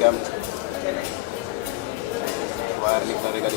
Camp wire निकलने का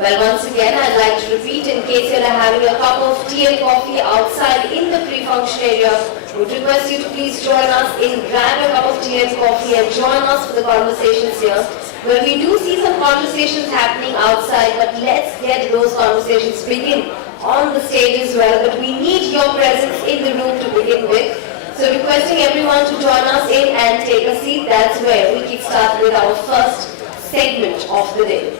Well, once again, I'd like to repeat, in case you're having a cup of tea and coffee outside in the pre-function area, would request you to please join us in grab a cup of tea and coffee and join us for the conversations here. Well, we do see some conversations happening outside, but let's get those conversations begin on the stage as well. But we need your presence in the room to begin with. So requesting everyone to join us in and take a seat. That's where we kick start with our first segment of the day.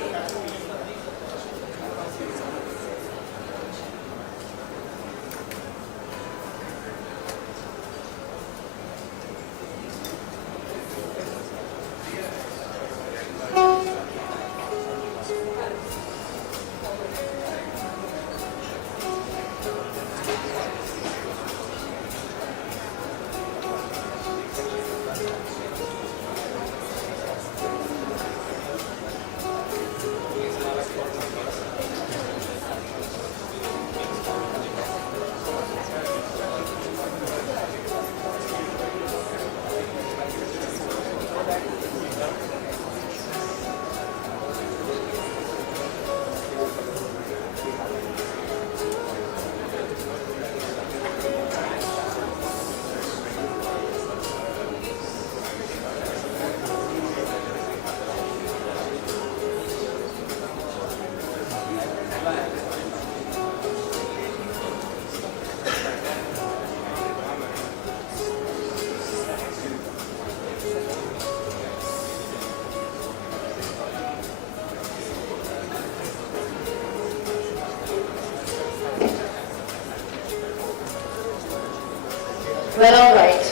Well, all right.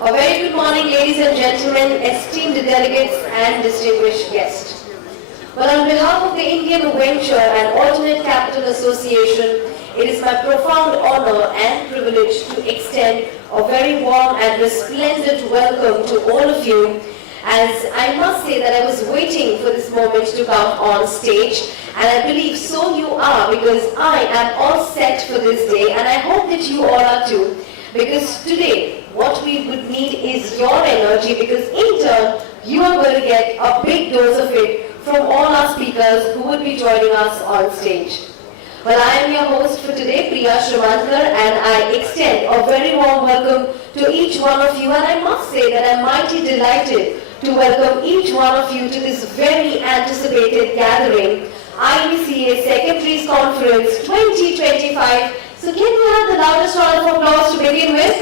A very good morning, ladies and gentlemen, esteemed delegates and distinguished guests. Well, on behalf of the Indian Venture and Alternate Capital Association, it is my profound honor and privilege to extend a very warm and resplendent welcome to all of you, as I must say that I was waiting for this moment to come on stage, and I believe so you are, because I am all set for this day, and I hope that you all are too. Because today, what we would need is your energy, because in turn, you are going to get a big dose of it from all our speakers who would be joining us on stage. Well, I am your host for today, Priya Srivankar, and I extend a very warm welcome to each one of you, and I must say that I'm mighty delighted to welcome each one of you to this very anticipated gathering, Ivca Secondaries Conference 2025. So can we have the loudest round of applause to begin with?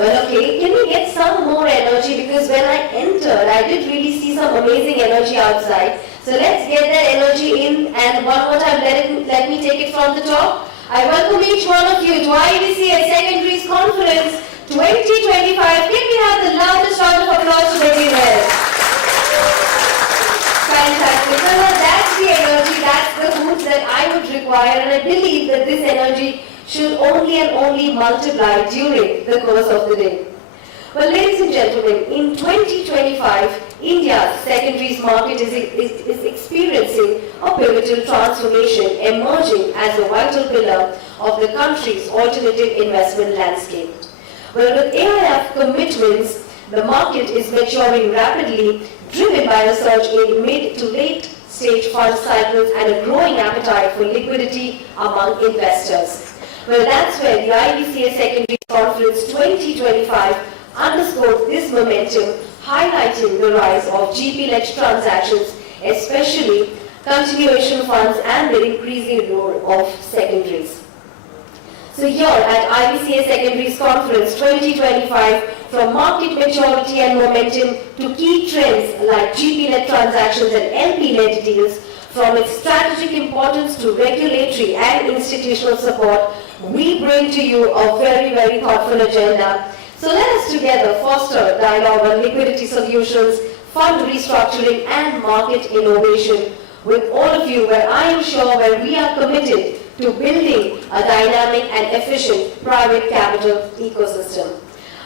Well, okay, can we get some more energy, because when I entered, I did really see some amazing energy outside. So let's get that energy in, and one more time, let me take it from the top. I welcome each one of you to Ivca Secondaries Conference 2025. Can we have the loudest round of applause to begin with? Fantastic. Well, that's the energy, that's the mood that I would require, and I believe that this energy should only and only multiply during the course of the day. Well, ladies and gentlemen, in 2025, India's secondaries market is experiencing a pivotal transformation, emerging as a vital pillar of the country's alternative investment landscape. Well, with AIF commitments, the market is maturing rapidly, driven by a surge in mid to late stage fund cycles and a growing appetite for liquidity among investors. Well, that's where the Ivca Secondaries Conference 2025 underscored this momentum, highlighting the rise of GP-led transactions, especially continuation funds and the increasing role of secondaries. So here at Ivca Secondaries Conference 2025, from market maturity and momentum to key trends like GP-led transactions and LP-led deals, from its strategic importance to regulatory and institutional support, we bring to you a very, very thoughtful agenda. So let us together foster dialogue on liquidity solutions, fund restructuring and market innovation with all of you, where I am sure where we are committed to building a dynamic and efficient private capital ecosystem.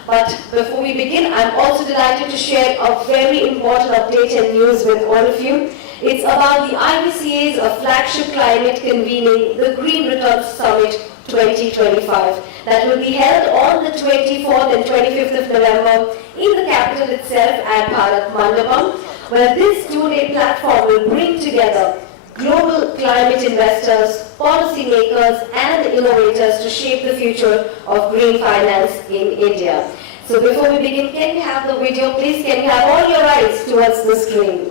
But before we begin, I'm also delighted to share a very important update and news with all of you. It's about the IVCA's flagship climate convening the Green Returns Summit 2025 that will be held on the 24th and 25th of November in the capital itself at Bharat Mandapam, where this two-day platform will bring together global climate investors, policymakers and innovators to shape the future of green finance in India. So before we begin, can we have the video please? Can you have all your eyes towards the screen?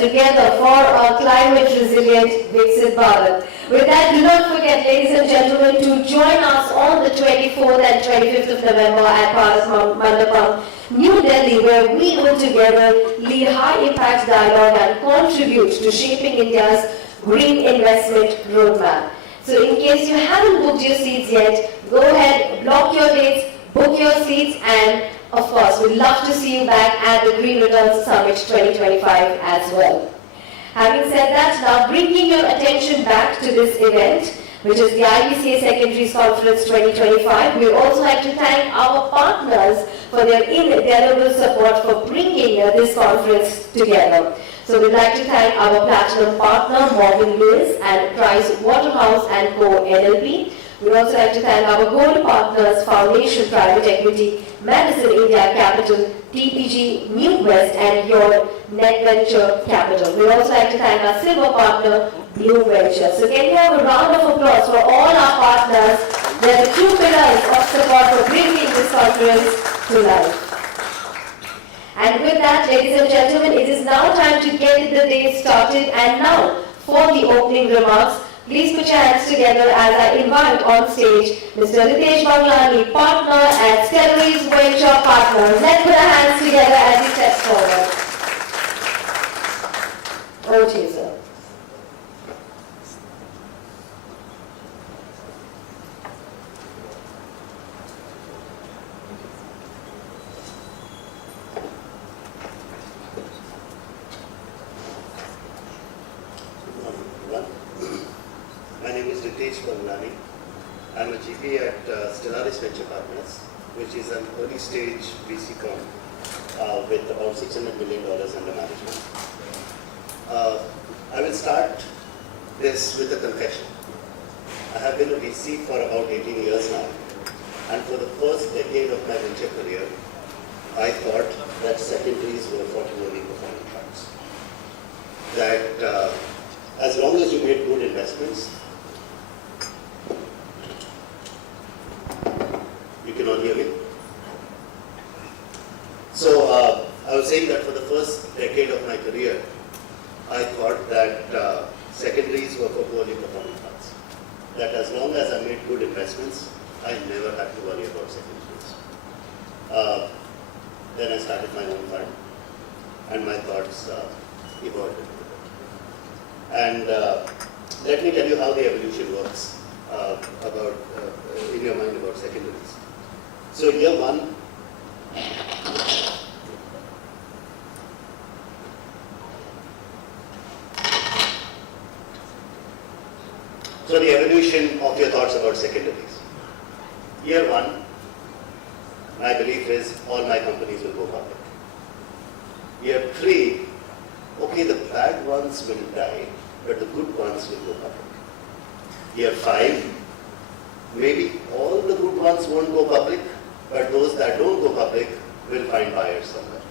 Together for a climate resilient Viksit Bharat. With that, do not forget, ladies and gentlemen, to join us on the 24th and 25th of November at Bharat Mandapam, New Delhi, where we will together lead high-impact dialogue and contribute to shaping India's green investment roadmap. So in case you haven't booked your seats yet, go ahead, block your dates, book your seats, and of course, we'd love to see you back at the Green Returns Summit 2025 as well. Having said that, now bringing your attention back to this event, which is the Ivca Secondaries Conference 2025, we also like to thank our partners for their indelible support for bringing this conference together. So we'd like to thank our platinum partner, Morgan Lewis and Price Waterhouse and Co. LLP. We'd also like to thank our gold partners, Foundation Private Equity, Madison India Capital, TPG, New West, and your Net Venture Capital. We'd also like to thank our silver partner, Blue Venture. So can we have a round of applause for all our partners? They're the true pillars of support for bringing this conference to life. And with that, ladies and gentlemen, it is now time to get the day started. And now, for the opening remarks, please put your hands together as I invite on stage Mr. Ritesh Banglani, partner at Secondaries Venture Partners. Let's put our hands together as he steps forward. Over to you, sir. My name is Ivca Secondaries. I'm a GP at Secondaries Venture Partners, which is an early stage VC firm with about $600 million under management. I will start this with a confession. I have been a VC for about 18 years now, and for the first decade of my venture career, I thought that secondaries were for purely performing funds. That as long as you made good investments, you can all hear me? So I was saying that for the first decade of my career, I thought that secondaries were for poorly performing funds. That as long as I made good investments, I never had to worry about secondaries. Then I started my own fund, and my thoughts evolved a little bit. And let me tell you how the evolution works in your mind about secondaries. So year one, so the evolution of your thoughts about secondaries. Year one, my belief is all my companies will go public. Year three, okay, the bad ones will die, but the good ones will go public. Year five, maybe all the good ones won't go public, but those that don't go public will find buyers somewhere.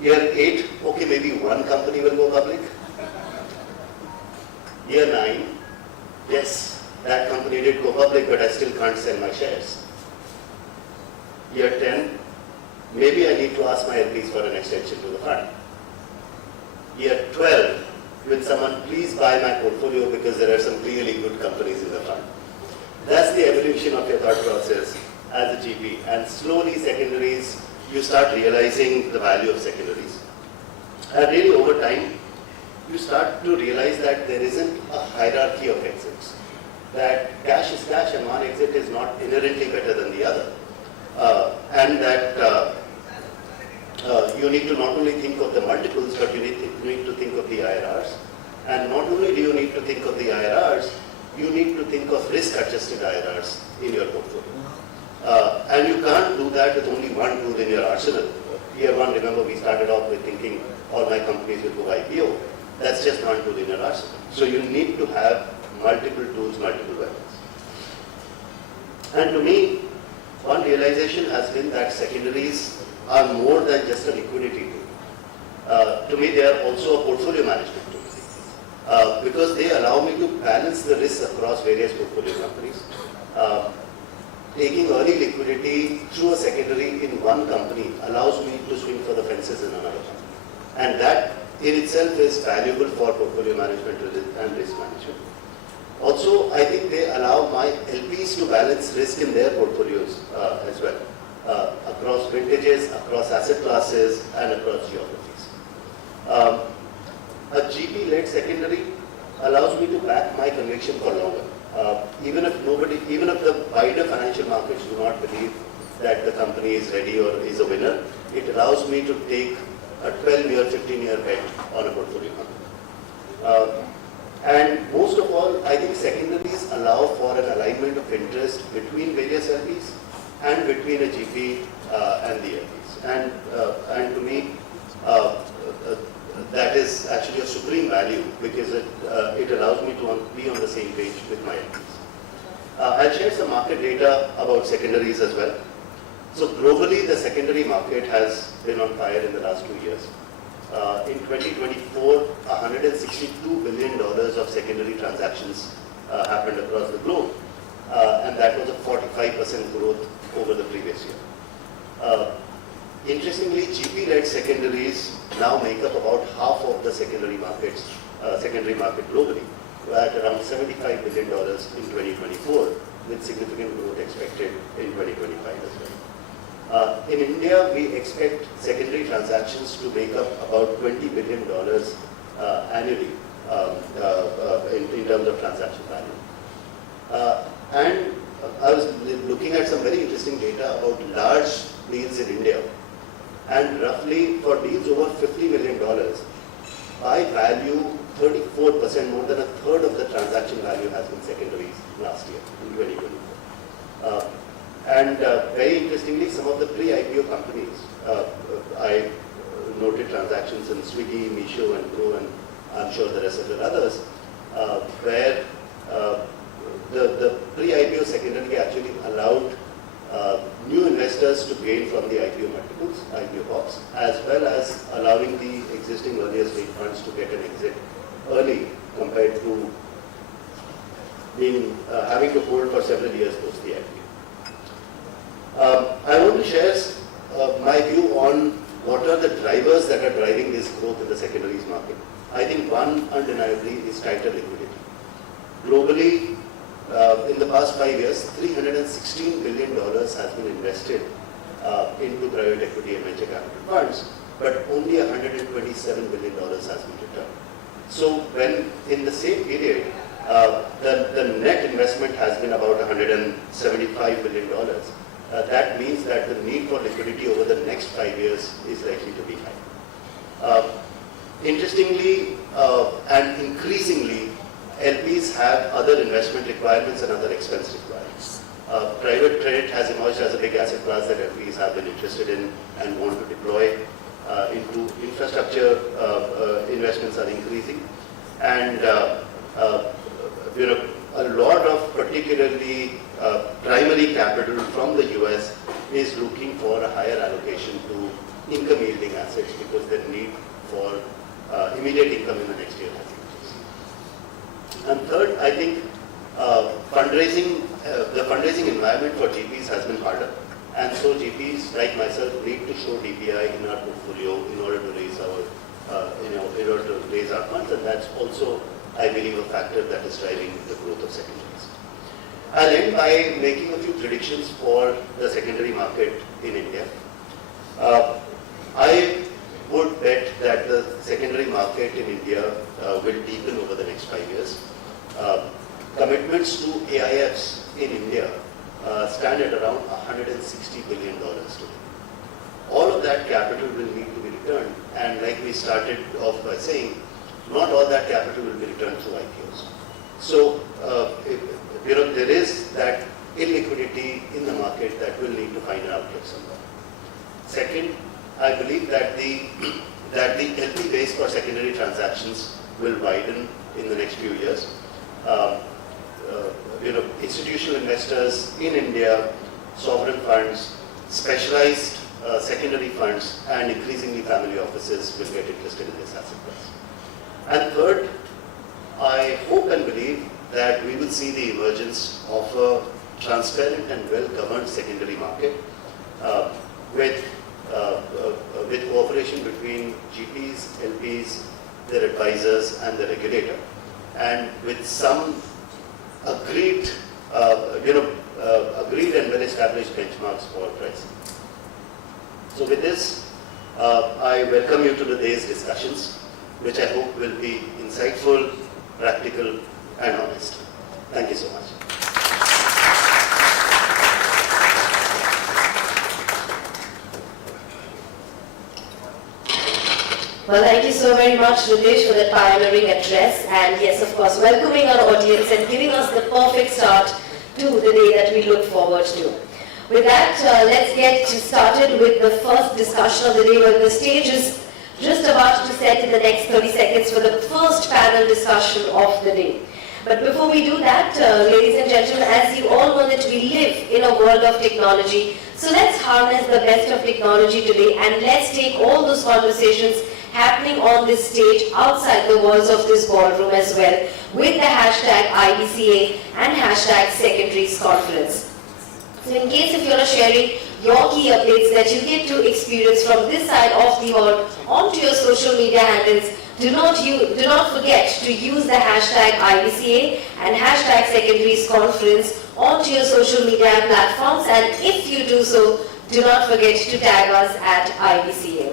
Year eight, okay, maybe one company will go public. Year nine, yes, that company did go public, but I still can't sell my shares. Year 10, maybe I need to ask my LPs for an extension to the fund. Year 12, will someone please buy my portfolio because there are some really good companies in the fund. That's the evolution of your thought process as a GP. And slowly secondaries, you start realizing the value of secondaries. And really over time, you start to realize that there isn't a hierarchy of exits. That cash is cash and one exit is not inherently better than the other. And that you need to not only think of the multiples, but you need to think of the IRRs. And not only do you need to think of the IRRs, you need to think of risk-adjusted IRRs in your portfolio. And you can't do that with only one tool in your arsenal. Year one, remember, we started off with thinking all my companies will go IPO. That's just one tool in your arsenal. So you need to have multiple tools, multiple weapons. And to me, one realization has been that secondaries are more than just a liquidity tool. To me, they are also a portfolio management tool because they allow me to balance the risks across various portfolio companies. Taking early liquidity through a secondary in one company allows me to swing for the fences in another company. And that in itself is valuable for portfolio management and risk management. Also, I think they allow my LPs to balance risk in their portfolios as well, across vintages, across asset classes, and across geographies. A GP-led secondary allows me to back my conviction for longer. Even if the wider financial markets do not believe that the company is ready or is a winner, it allows me to take a 12-year, 15-year bet on a portfolio company. And most of all, I think secondaries allow for an alignment of interest between various LPs and between a GP and the LPs. And to me, that is actually a supreme value because it allows me to be on the same page with my LPs. I'll share some market data about secondaries as well. So globally, the secondary market has been on fire in the last 2 years. In 2024, $162 billion of secondary transactions happened across the globe, and that was a 45% growth over the previous year. Interestingly, GP-led secondaries now make up about half of the secondary market globally, at around $75 billion in 2024, with significant growth expected in 2025 as well. In India, we expect secondary transactions to make up about $20 billion annually in terms of transaction value. And I was looking at some very interesting data about large deals in India. And roughly for deals over $50 million, by value, 34%, more than a third of the transaction value has been secondaries last year, in 2024. And very interestingly, some of the pre-IPO companies I noted transactions in Swiggy, Meesho, and Go, and I'm sure there are several others, where the pre-IPO secondary actually allowed new investors to gain from the IPO multiples, IPO box, as well as allowing the existing earlier stage funds to get an exit early compared to being having to hold for several years post the IPO. I want to share my view on what are the drivers that are driving this growth in the secondaries market. I think one undeniably is tighter liquidity. Globally, in the past 5 years, $316 billion has been invested into private equity and venture capital funds, but only $127 billion has been returned. So when in the same period, the net investment has been about $175 billion, that means that the need for liquidity over the next 5 years is likely to be high. Interestingly and increasingly, LPs have other investment requirements and other expense requirements. Private credit has emerged as a big asset class that LPs have been interested in and want to deploy into infrastructure. Investments are increasing, and a lot of particularly primary capital from the US is looking for a higher allocation to income yielding assets because their need for immediate income in the next year has increased. And third, I think the fundraising environment for GPs has been harder, and so GPs like myself need to show DPI in our portfolio in order to raise our funds, and that's also, I believe, a factor that is driving the growth of secondaries. I'll end by making a few predictions for the secondary market in India. I would bet that the secondary market in India will deepen over the next 5 years. Commitments to AIFs in India stand at around $160 billion today. All of that capital will need to be returned, and like we started off by saying, not all that capital will be returned through IPOs. So, there is that illiquidity in the market that will need to find an outlet somewhere. Second, I believe that the LP base for secondary transactions will widen in the next few years. Institutional investors in India, sovereign funds, specialized secondary funds, and increasingly family offices will get interested in this asset class. And third, I hope and believe that we will see the emergence of a transparent and well-governed secondary market with cooperation between GPs, LPs, their advisors, and the regulator, and with some agreed and well-established benchmarks for pricing. So with this, I welcome you to the day's discussions, which I hope will be insightful, practical, and honest. Thank you so much. Well, thank you so very much, Ritesh, for that pioneering address, and yes, of course, welcoming our audience and giving us the perfect start to the day that we look forward to. With that, let's get started with the first discussion of the day, where the stage is just about to set in the next 30 seconds for the first panel discussion of the day. But before we do that, ladies and gentlemen, as you all know that we live in a world of technology, so let's harness the best of technology today, and let's take all those conversations happening on this stage outside the walls of this ballroom as well, with the hashtag IVCA and hashtag Secondaries Conference. So in case if you're sharing your key updates that you get to experience from this side of the hall onto your social media handles, do not forget to use the hashtag IVCA and hashtag Secondaries Conference onto your social media platforms, and if you do so, do not forget to tag us at IVCA.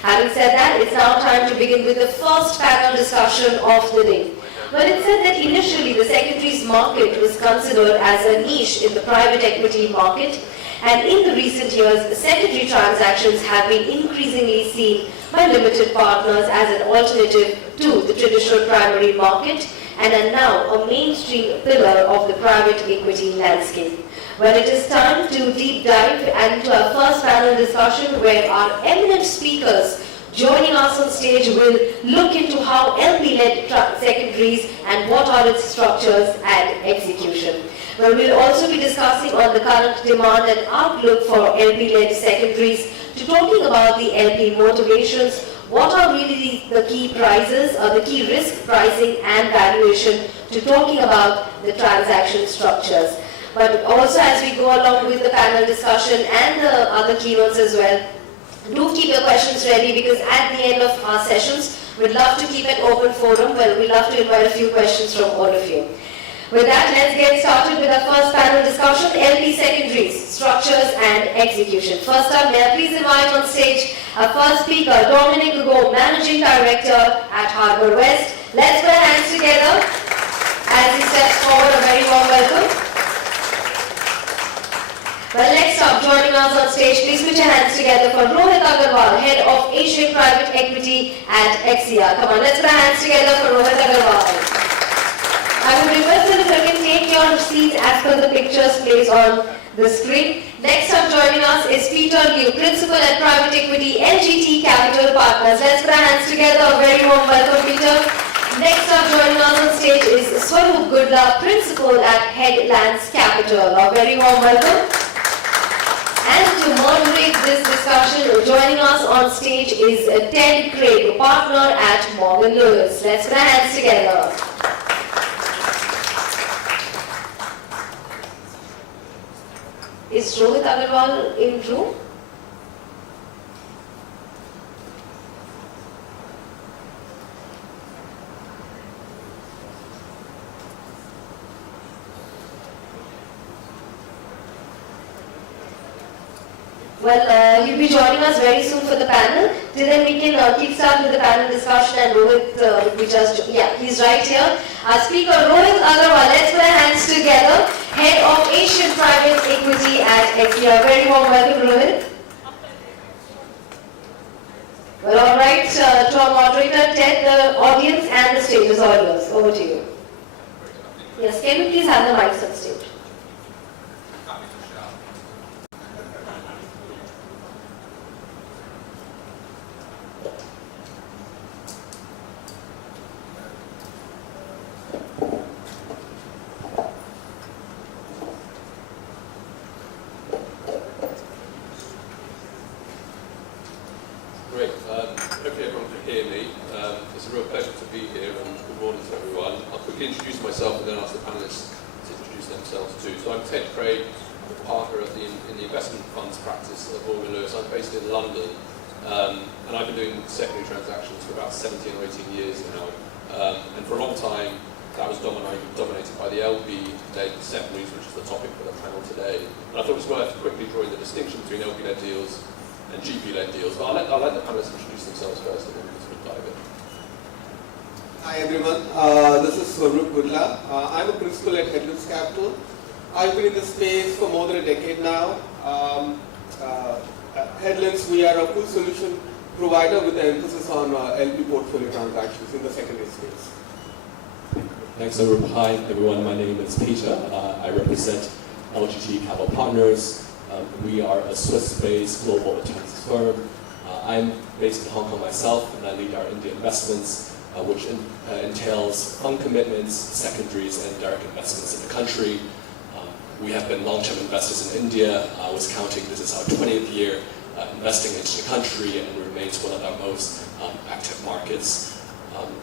Having said that, it's now time to begin with the first panel discussion of the day. Well, it's said that initially the secondaries market was considered as a niche in the private equity market, and in the recent years, secondary transactions have been increasingly seen by limited partners as an alternative to the traditional primary market, and are now a mainstream pillar of the private equity landscape. Well, it is time to deep dive into our first panel discussion where our eminent speakers joining us on stage will look into how LP-led secondaries and what are its structures and execution. Well, we'll also be discussing on the current demand and outlook for LP-led secondaries, to talking about the LP motivations, what are really the key prices, the key risk pricing and valuation, to talking about the transaction structures. But also as we go along with the panel discussion and the other keynotes as well, do keep your questions ready, because at the end of our sessions, we'd love to keep an open forum where we'd love to invite a few questions from all of you. With that, let's get started with our first panel discussion, LP secondaries, structures and execution. First up, may I please invite on stage our first speaker, Dominic Go, Managing Director at Harbour West. Let's put our hands together as he steps forward. A very warm welcome. Well, next up, joining us on stage, please put your hands together for Rohit Agarwal, Head of Asian Private Equity at Ivca. Come on, let's put our hands together for Rohit Agarwal. I would request that if you can take your seats as per the pictures placed on the screen. Next up joining us is Peter Liu, Principal at Private Equity, LGT Capital Partners. Let's put our hands together. A very warm welcome, Peter. Next up joining us on stage is Swaroop Gudla, Principal at Headlands Capital. A very warm welcome. And to moderate this discussion, joining us on stage is Ted Craig, Partner at Morgan Lewis. Let's put our hands together. Is Rohit Agarwal in room? Well, he'll be joining us very soon for the panel. Till then, we can kickstart with the panel discussion, and Rohit, he's right here. Our speaker, Rohit Agarwal, let's put our hands together. Head of Asian Private Equity at Ivca. Very warm welcome, Rohit. Well, all right, to our moderator, Ted, the audience and the stage is all yours. Over to you. Yes, can we please have the mics on stage? Great. Hopefully everyone can hear me. It's a real pleasure to be here, and good morning to everyone. I'll quickly introduce myself and then ask the panelists to introduce themselves too. So I'm Ted Craig, I'm a partner in the investment funds practice at Morgan Lewis. I'm based in London, and I've been doing secondary transactions for about 17 or 18 years now. And for a long time, that was dominated by the LP-led secondaries, which is the topic for the panel today. And I thought it was worth quickly drawing the distinction between LP-led deals and GP-led deals, but I'll let the panelists introduce themselves first and then we can sort of dive in. Hi everyone, this is Swaroop Gudla. I'm a principal at Headlands Capital. I've been in this space for more than a decade now. At Headlands, we are a full solution provider with an emphasis on LP portfolio transactions in the secondary space. Thanks, Swaroop. Hi everyone, my name is Peter. I represent LGT Capital Partners. We are a Swiss-based global alternatives firm. I'm based in Hong Kong myself, and I lead our India investments, which entails fund commitments, secondaries, and direct investments in the country. We have been long-term investors in India. I was counting, this is our 20th year investing into the country, and it remains one of our most active markets.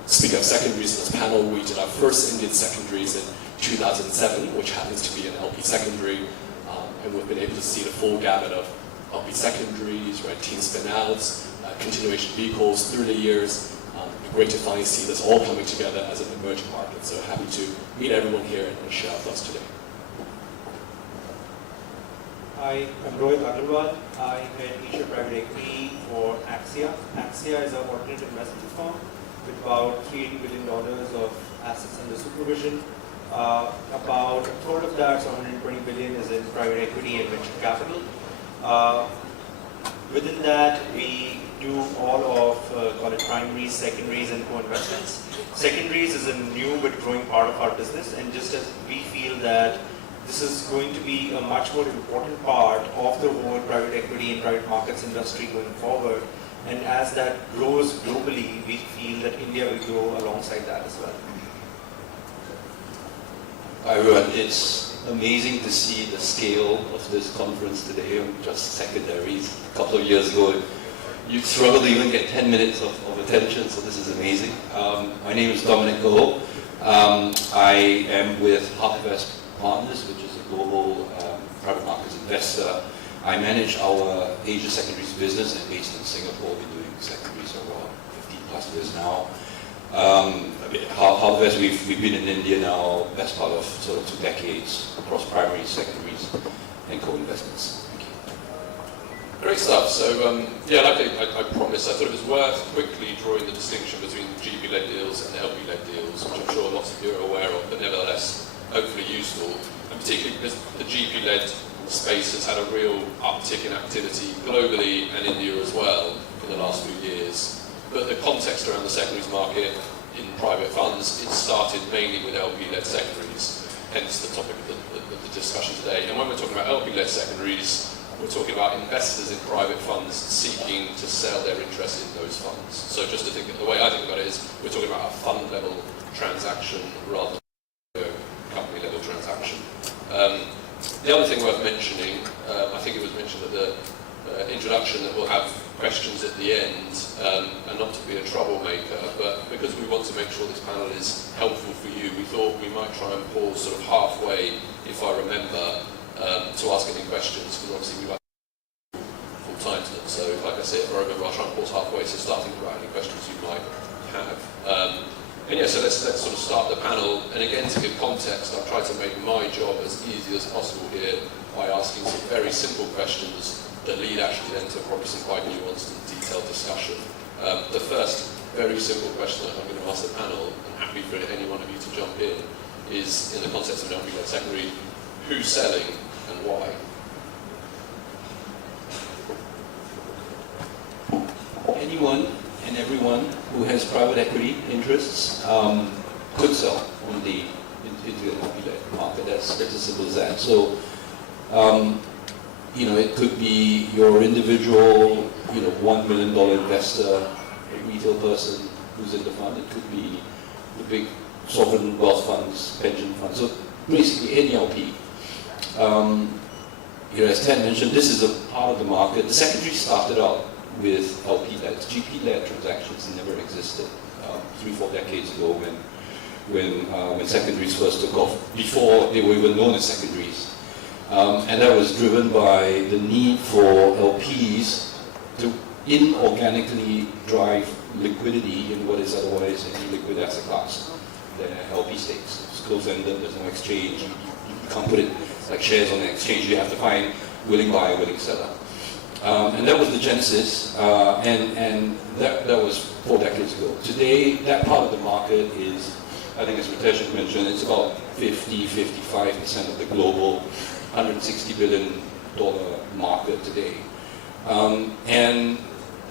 Speaking of secondaries in this panel, we did our first Indian secondaries in 2007, which happens to be an LP secondary. And we've been able to see the full gamut of LP secondaries, right, team spin-outs, continuation vehicles through the years. Great to finally see this all coming together as an emerging market. So happy to meet everyone here and share our thoughts today. Hi, I'm Rohit Agarwal. I head Asia Private Equity for Ivca. Ivca is an alternative investment firm with about $380 billion of assets under supervision. About a third of that, so 120 billion, is in private equity and venture capital. Within that, we do all of, call it primaries, secondaries, and co-investments. Secondaries is a new but growing part of our business, and just as we feel that this is going to be a much more important part of the whole private equity and private markets industry going forward. And as that grows globally, we feel that India will grow alongside that as well. Hi everyone, it's amazing to see the scale of this conference today on just secondaries. A couple of years ago, you struggled to even get 10 minutes of attention, so this is amazing. My name is Dominic Goh. I am with Harvest Partners, which is a global private markets investor. I manage our Asia Secondaries business and based in Singapore. We've been doing secondaries for about 15 plus years now. Harvest, we've been in India now, best part of sort of 2 decades across primaries, secondaries, and co-investments. Thank you. Great stuff. So, yeah, like I promised, I thought it was worth quickly drawing the distinction between GP-led deals and LP-led deals, which I'm sure lots of you are aware of, but nevertheless, hopefully useful. And particularly because the GP-led space has had a real uptick in activity globally and India as well in the last few years. But the context around the secondaries market in private funds, it started mainly with LP-led secondaries, hence the topic of the discussion today. And when we're talking about LP-led secondaries, we're talking about investors in private funds seeking to sell their interest in those funds. So just to think, the way I think about it is, we're talking about a fund-level transaction rather than a company-level transaction. The other thing worth mentioning, I think it was mentioned at the introduction that we'll have questions at the end, and not to be a troublemaker, but because we want to make sure this panel is helpful for you, we thought we might try and pause sort of halfway, if I remember, to ask any questions, because obviously we like full time to them. So like I said, if I remember, I'll try and pause halfway, so start thinking about any questions you might have. And yeah, so let's sort of start the panel. And again, to give context, I've tried to make my job as easy as possible here by asking some very simple questions that lead actually then to probably some quite nuanced and detailed discussion. The first very simple question that I'm going to ask the panel, and happy for any one of you to jump in, is in the context of an LP-led secondary, who's selling and why? Anyone and everyone who has private equity interests could sell on the into the LP-led market. That's as simple as that. So, you know, it could be your individual, you know, $1 million investor, a retail person who's in the fund. It could be the big sovereign wealth funds, pension funds. So basically any LP. You know, as Ted mentioned, this is a part of the market. The secondary started out with LP-led. GP-led transactions never existed 3-4 decades ago when secondaries first took off, before they were even known as secondaries. And that was driven by the need for LPs to inorganically drive liquidity in what is otherwise an illiquid asset class. The LP stakes. It's closed-ended, there's no exchange. You can't put it like shares on an exchange. You have to find willing buyer, willing seller. And that was the genesis, and that was 4 decades ago. Today, that part of the market is, I think as Ritesh mentioned, it's about 50-55% of the global $160 billion market today. And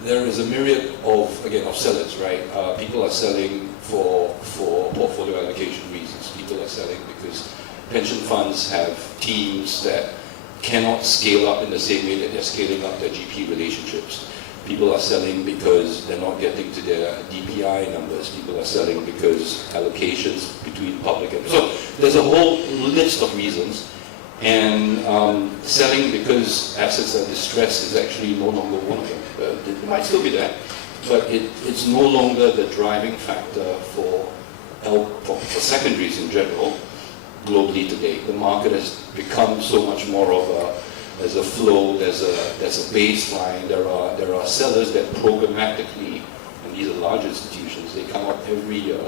there is a myriad of sellers, right? People are selling for portfolio allocation reasons. People are selling because pension funds have teams that cannot scale up in the same way that they're scaling up their GP relationships. People are selling because they're not getting to their DPI numbers. People are selling because allocations between public and... So there's a whole list of reasons. And selling because assets are distressed is actually no longer one of them. It might still be there, but it's no longer the driving factor for secondaries in general. Globally today, the market has become so much more of there's a flow, there's a baseline. There are sellers that programmatically, and these are large institutions, they come up every year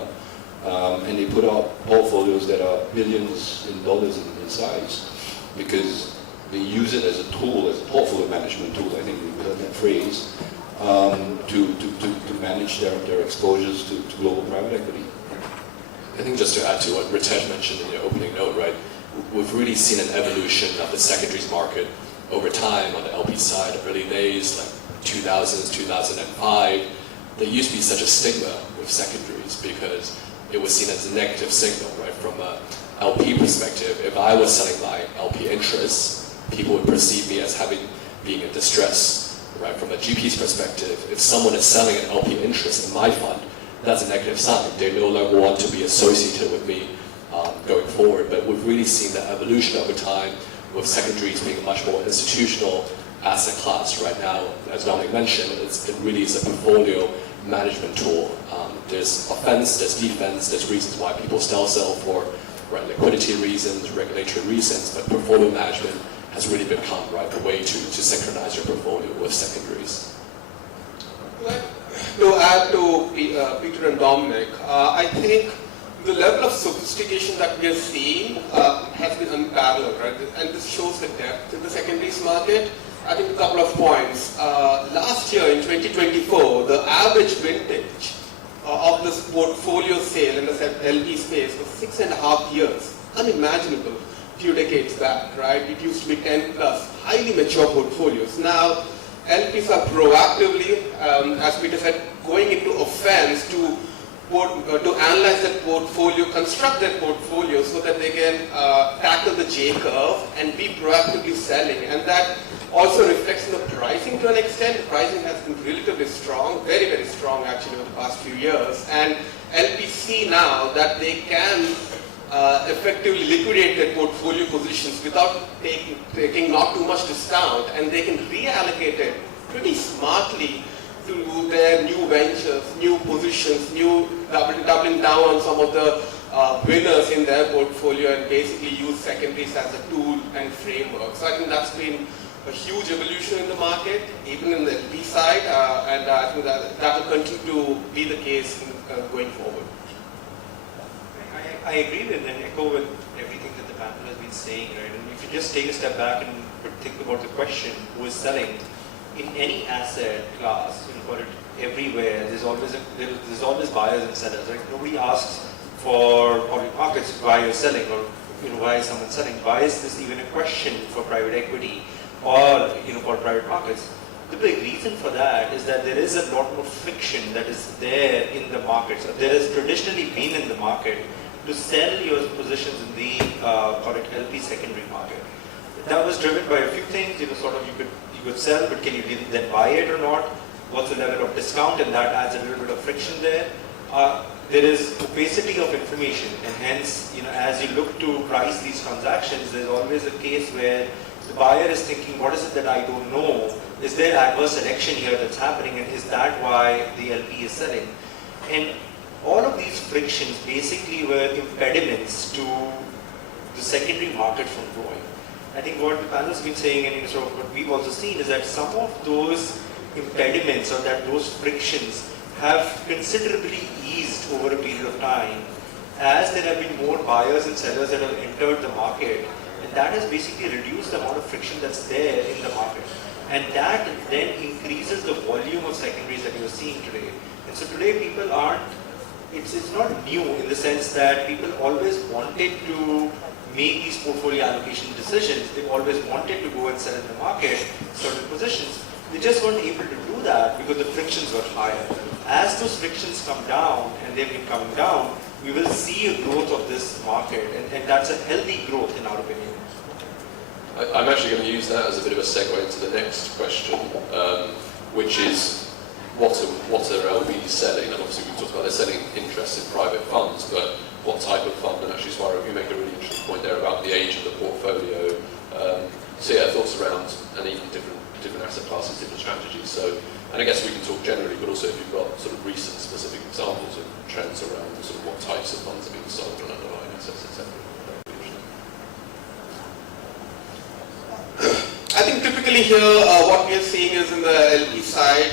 and they put out portfolios that are billions in dollars in size because they use it as a tool, as a portfolio management tool. I think we've heard that phrase to manage their exposures to global private equity. I think just to add to what Ritesh mentioned in your opening note, right, we've really seen an evolution of the secondaries market over time on the LP side of early days, like 2000s, 2005, there used to be such a stigma with secondaries because it was seen as a negative signal, right? From a LP perspective, if I was selling my LP interests, people would perceive me as being in distress, right? From a GP's perspective, if someone is selling an LP interest in my fund, that's a negative sign. They no longer want to be associated with me going forward. But we've really seen the evolution over time with secondaries being a much more institutional asset class right now. As Dominic mentioned, it really is a portfolio management tool. There's offense, there's defense, there's reasons why people still sell for liquidity reasons, regulatory reasons, but portfolio management has really become the way to synchronize your portfolio with secondaries. To add to Peter and Dominic, I think the level of sophistication that we are seeing has been unparalleled, right? And this shows the depth in the secondaries market. I think a couple of points. Last year in 2024, the average vintage of this portfolio sale in the LP space was 6.5 years. Unimaginable a few decades back, right? It used to be 10 plus, highly mature portfolios. Now, LPs are proactively, as Peter said, going into offense to analyze that portfolio, construct that portfolio so that they can tackle the J curve and be proactively selling. And that also reflects in the pricing to an extent. The pricing has been relatively strong, very, very strong actually over the past few years. And LPs see now that they can effectively liquidate their portfolio positions without taking not too much discount, and they can reallocate it pretty smartly to their new ventures, new positions, doubling down on some of the winners in their portfolio and basically use secondaries as a tool and framework. So I think that's been a huge evolution in the market, even in the LP side, and I think that will continue to be the case going forward. I agree with and echo with everything that the panel has been saying, right? And if you just take a step back and think about the question, who is selling in any asset class, for it everywhere, there's always buyers and sellers, right? Nobody asks for public markets why you're selling or why is someone selling. Why is this even a question for private equity or for private markets? The big reason for that is that there is a lot more friction that is there in the market. So there has traditionally been in the market to sell your positions in the LP secondary market. That was driven by a few things. You could sell, but can you then buy it or not? What's the level of discount? And that adds a little bit of friction there. There is opacity of information, and hence, as you look to price these transactions, there's always a case where the buyer is thinking, what is it that I don't know? Is there adverse selection here that's happening, and is that why the LP is selling? And all of these frictions basically were impediments to the secondary market from growing. I think what the panel has been saying, and sort of what we've also seen, is that some of those impediments or those frictions have considerably eased over a period of time as there have been more buyers and sellers that have entered the market, and that has basically reduced the amount of friction that's there in the market. And that then increases the volume of secondaries that you're seeing today. And so today people aren't, it's not new in the sense that people always wanted to make these portfolio allocation decisions. They always wanted to go and sell in the market certain positions. They just weren't able to do that because the frictions were higher. As those frictions come down, and they've been coming down, we will see a growth of this market, and that's a healthy growth in our opinion. I'm actually going to use that as a bit of a segue into the next question, which is what are LPs selling? And obviously we've talked about they're selling interest in private funds, but what type of fund? And actually, Swara, you make a really interesting point there about the age of the portfolio. So yeah, thoughts around and even different asset classes, different strategies. So, and I guess we can talk generally, but also if you've got sort of recent specific examples of trends around sort of what types of funds are being sold and underlying assets, etc. I think typically here what we are seeing is in the LP side,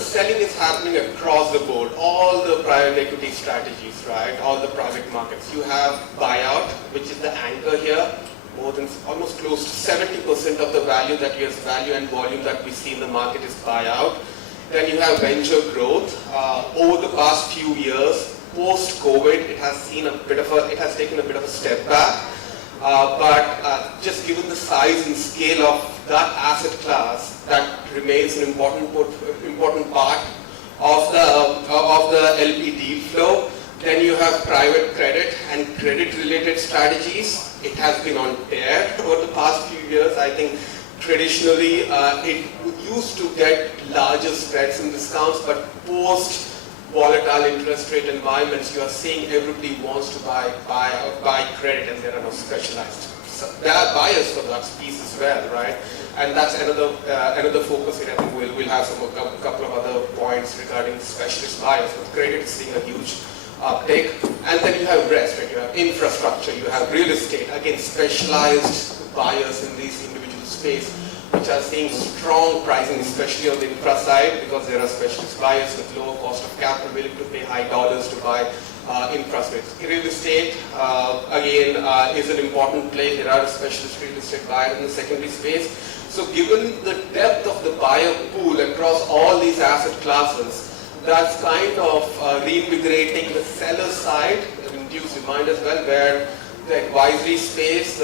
selling is happening across the board, all the private equity strategies, right, all the private markets. You have buyout, which is the anchor here, more than almost close to 70% of the value and volume that we see in the market is buyout. Then you have venture growth. Over the past few years, post-COVID, it has taken a bit of a step back. but just given the size and scale of that asset class, that remains an important part of the LP deal flow. Then you have private credit and credit-related strategies. It has been on tear over the past few years. I think traditionally it used to get larger spreads and discounts, but post volatile interest rate environments, you are seeing everybody wants to buy credit, and there are no specialized. So there are buyers for that piece as well, right? And that's another focus area. I think we'll have a couple of other points regarding specialist buyers, but credit is seeing a huge uptake. And then you have rest, right? You have infrastructure, you have real estate, again specialized buyers in these individual space, which are seeing strong pricing, especially on the infra side, because there are specialist buyers with lower cost of capital willing to pay high dollars to buy infra space. Real estate, again, is an important play. There are specialist real estate buyers in the secondary space. So given the depth of the buyer pool across all these asset classes, that's kind of reinvigorating the seller side, induced demand as well, where the advisory space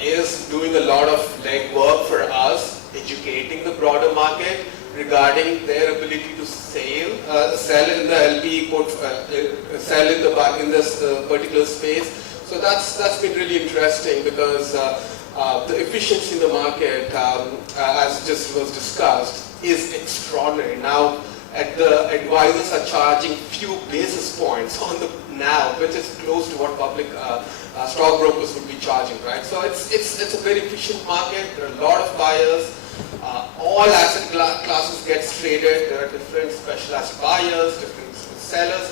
is doing a lot of legwork for us, educating the broader market regarding their ability to sell in the LP sell in this particular space. So that's been really interesting, because the efficiency in the market, as just was discussed, is extraordinary. Now, the advisors are charging few basis points on the NAV, which is close to what public stockbrokers would be charging, right? So it's a very efficient market. There are a lot of buyers. All asset classes get traded. There are different specialized buyers, different sellers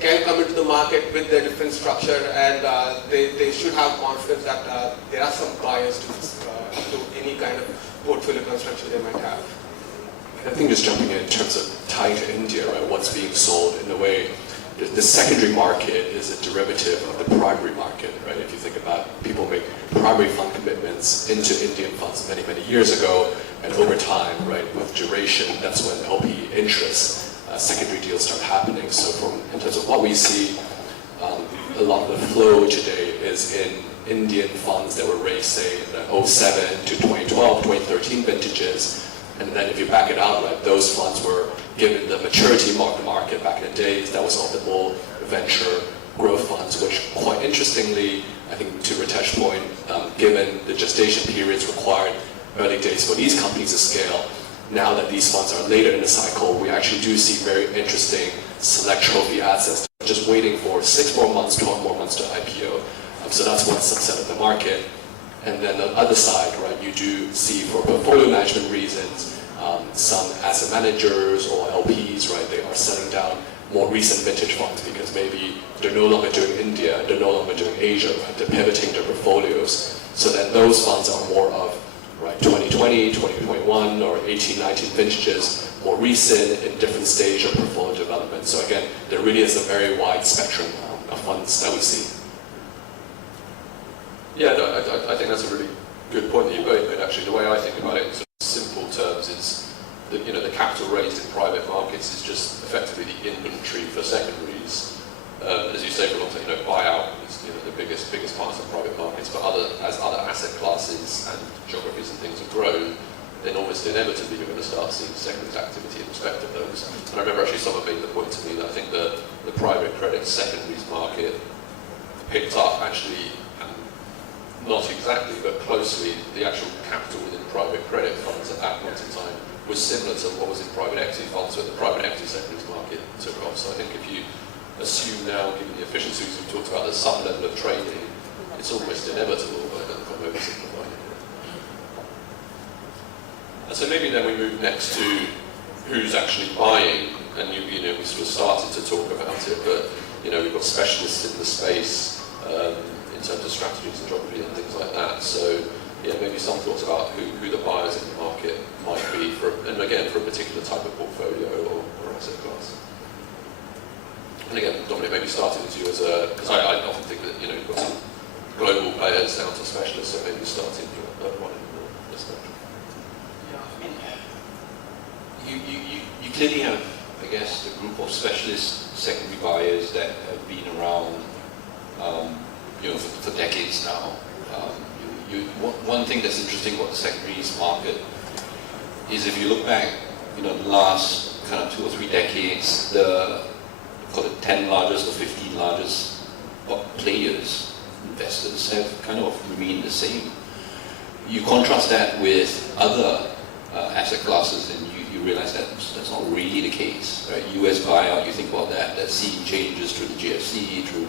can come into the market with their different structure, and they should have confidence that there are some buyers to any kind of portfolio construction they might have. I think just jumping in terms of tying to India, right, what's being sold in a way, the secondary market is a derivative of the primary market, right? If you think about people make primary fund commitments into Indian funds many, many years ago, and over time, right, with duration, that's when LP interest, secondary deals start happening. So in terms of what we see, a lot of the flow today is in Indian funds that were raised, say, in the 07 to 2012, 2013 vintages. And then if you back it out, right, those funds were given the maturity market back in the days. That was all the more venture growth funds, which quite interestingly, I think to Ritesh's point, given the gestation periods required early days for these companies to scale, now that these funds are later in the cycle, we actually do see very interesting select trophy assets just waiting for 6 more months, 12 more months to IPO. So that's one subset of the market. And then the other side, right, you do see for portfolio management reasons, some asset managers or LPs, right, they are selling down more recent vintage funds because maybe they're no longer doing India, they're no longer doing Asia, right, they're pivoting their portfolios. So that those funds are more of, right, 2020, 2021, or 18, 19 vintages, more recent, in different stage of portfolio development. So again, there really is a very wide spectrum of funds that we see. Yeah, no, I think that's a really good point that you both made. Actually, the way I think about it in simple terms is that, you know, the capital raised in private markets is just effectively the inventory for secondaries. As you say, for a long time, you know, buyout is, you know, the biggest parts of private markets. But as other asset classes and geographies and things have grown, then almost inevitably you're going to start seeing secondaries activity in respect of those. And I remember actually someone made the point to me that I think the private credit secondaries market picked up actually. Not exactly, but closely, the actual capital within private credit funds at that point in time was similar to what was in private equity funds, when the private equity secondaries market took off. So I think if you assume now, given the efficiencies we talked about, there's some level of trading, it's almost inevitable, but I don't think I'm oversimplifying it. And so maybe then we move next to who's actually buying, and you know, we sort of started to talk about it, but you know, we've got specialists in the space, in terms of strategies and geography and things like that. So yeah, maybe some thoughts about who the buyers in the market might be for, and again, for a particular type of portfolio or asset class. And again, Dominic, maybe starting with you as a, because I often think that, you know, you've got some global players down to specialists, so maybe starting with one in the spectrum. Yeah, I mean, you clearly have, I guess, the group of specialist secondary buyers that have been around for decades now. One thing that's interesting about the secondaries market is if you look back, the last kind of 2 or 3 decades, the call it 10 largest or 15 largest players, investors, have kind of remained the same. You contrast that with other asset classes, and you realize that that's not really the case, right? US buyout, you think about that's seeing changes through the GFC, through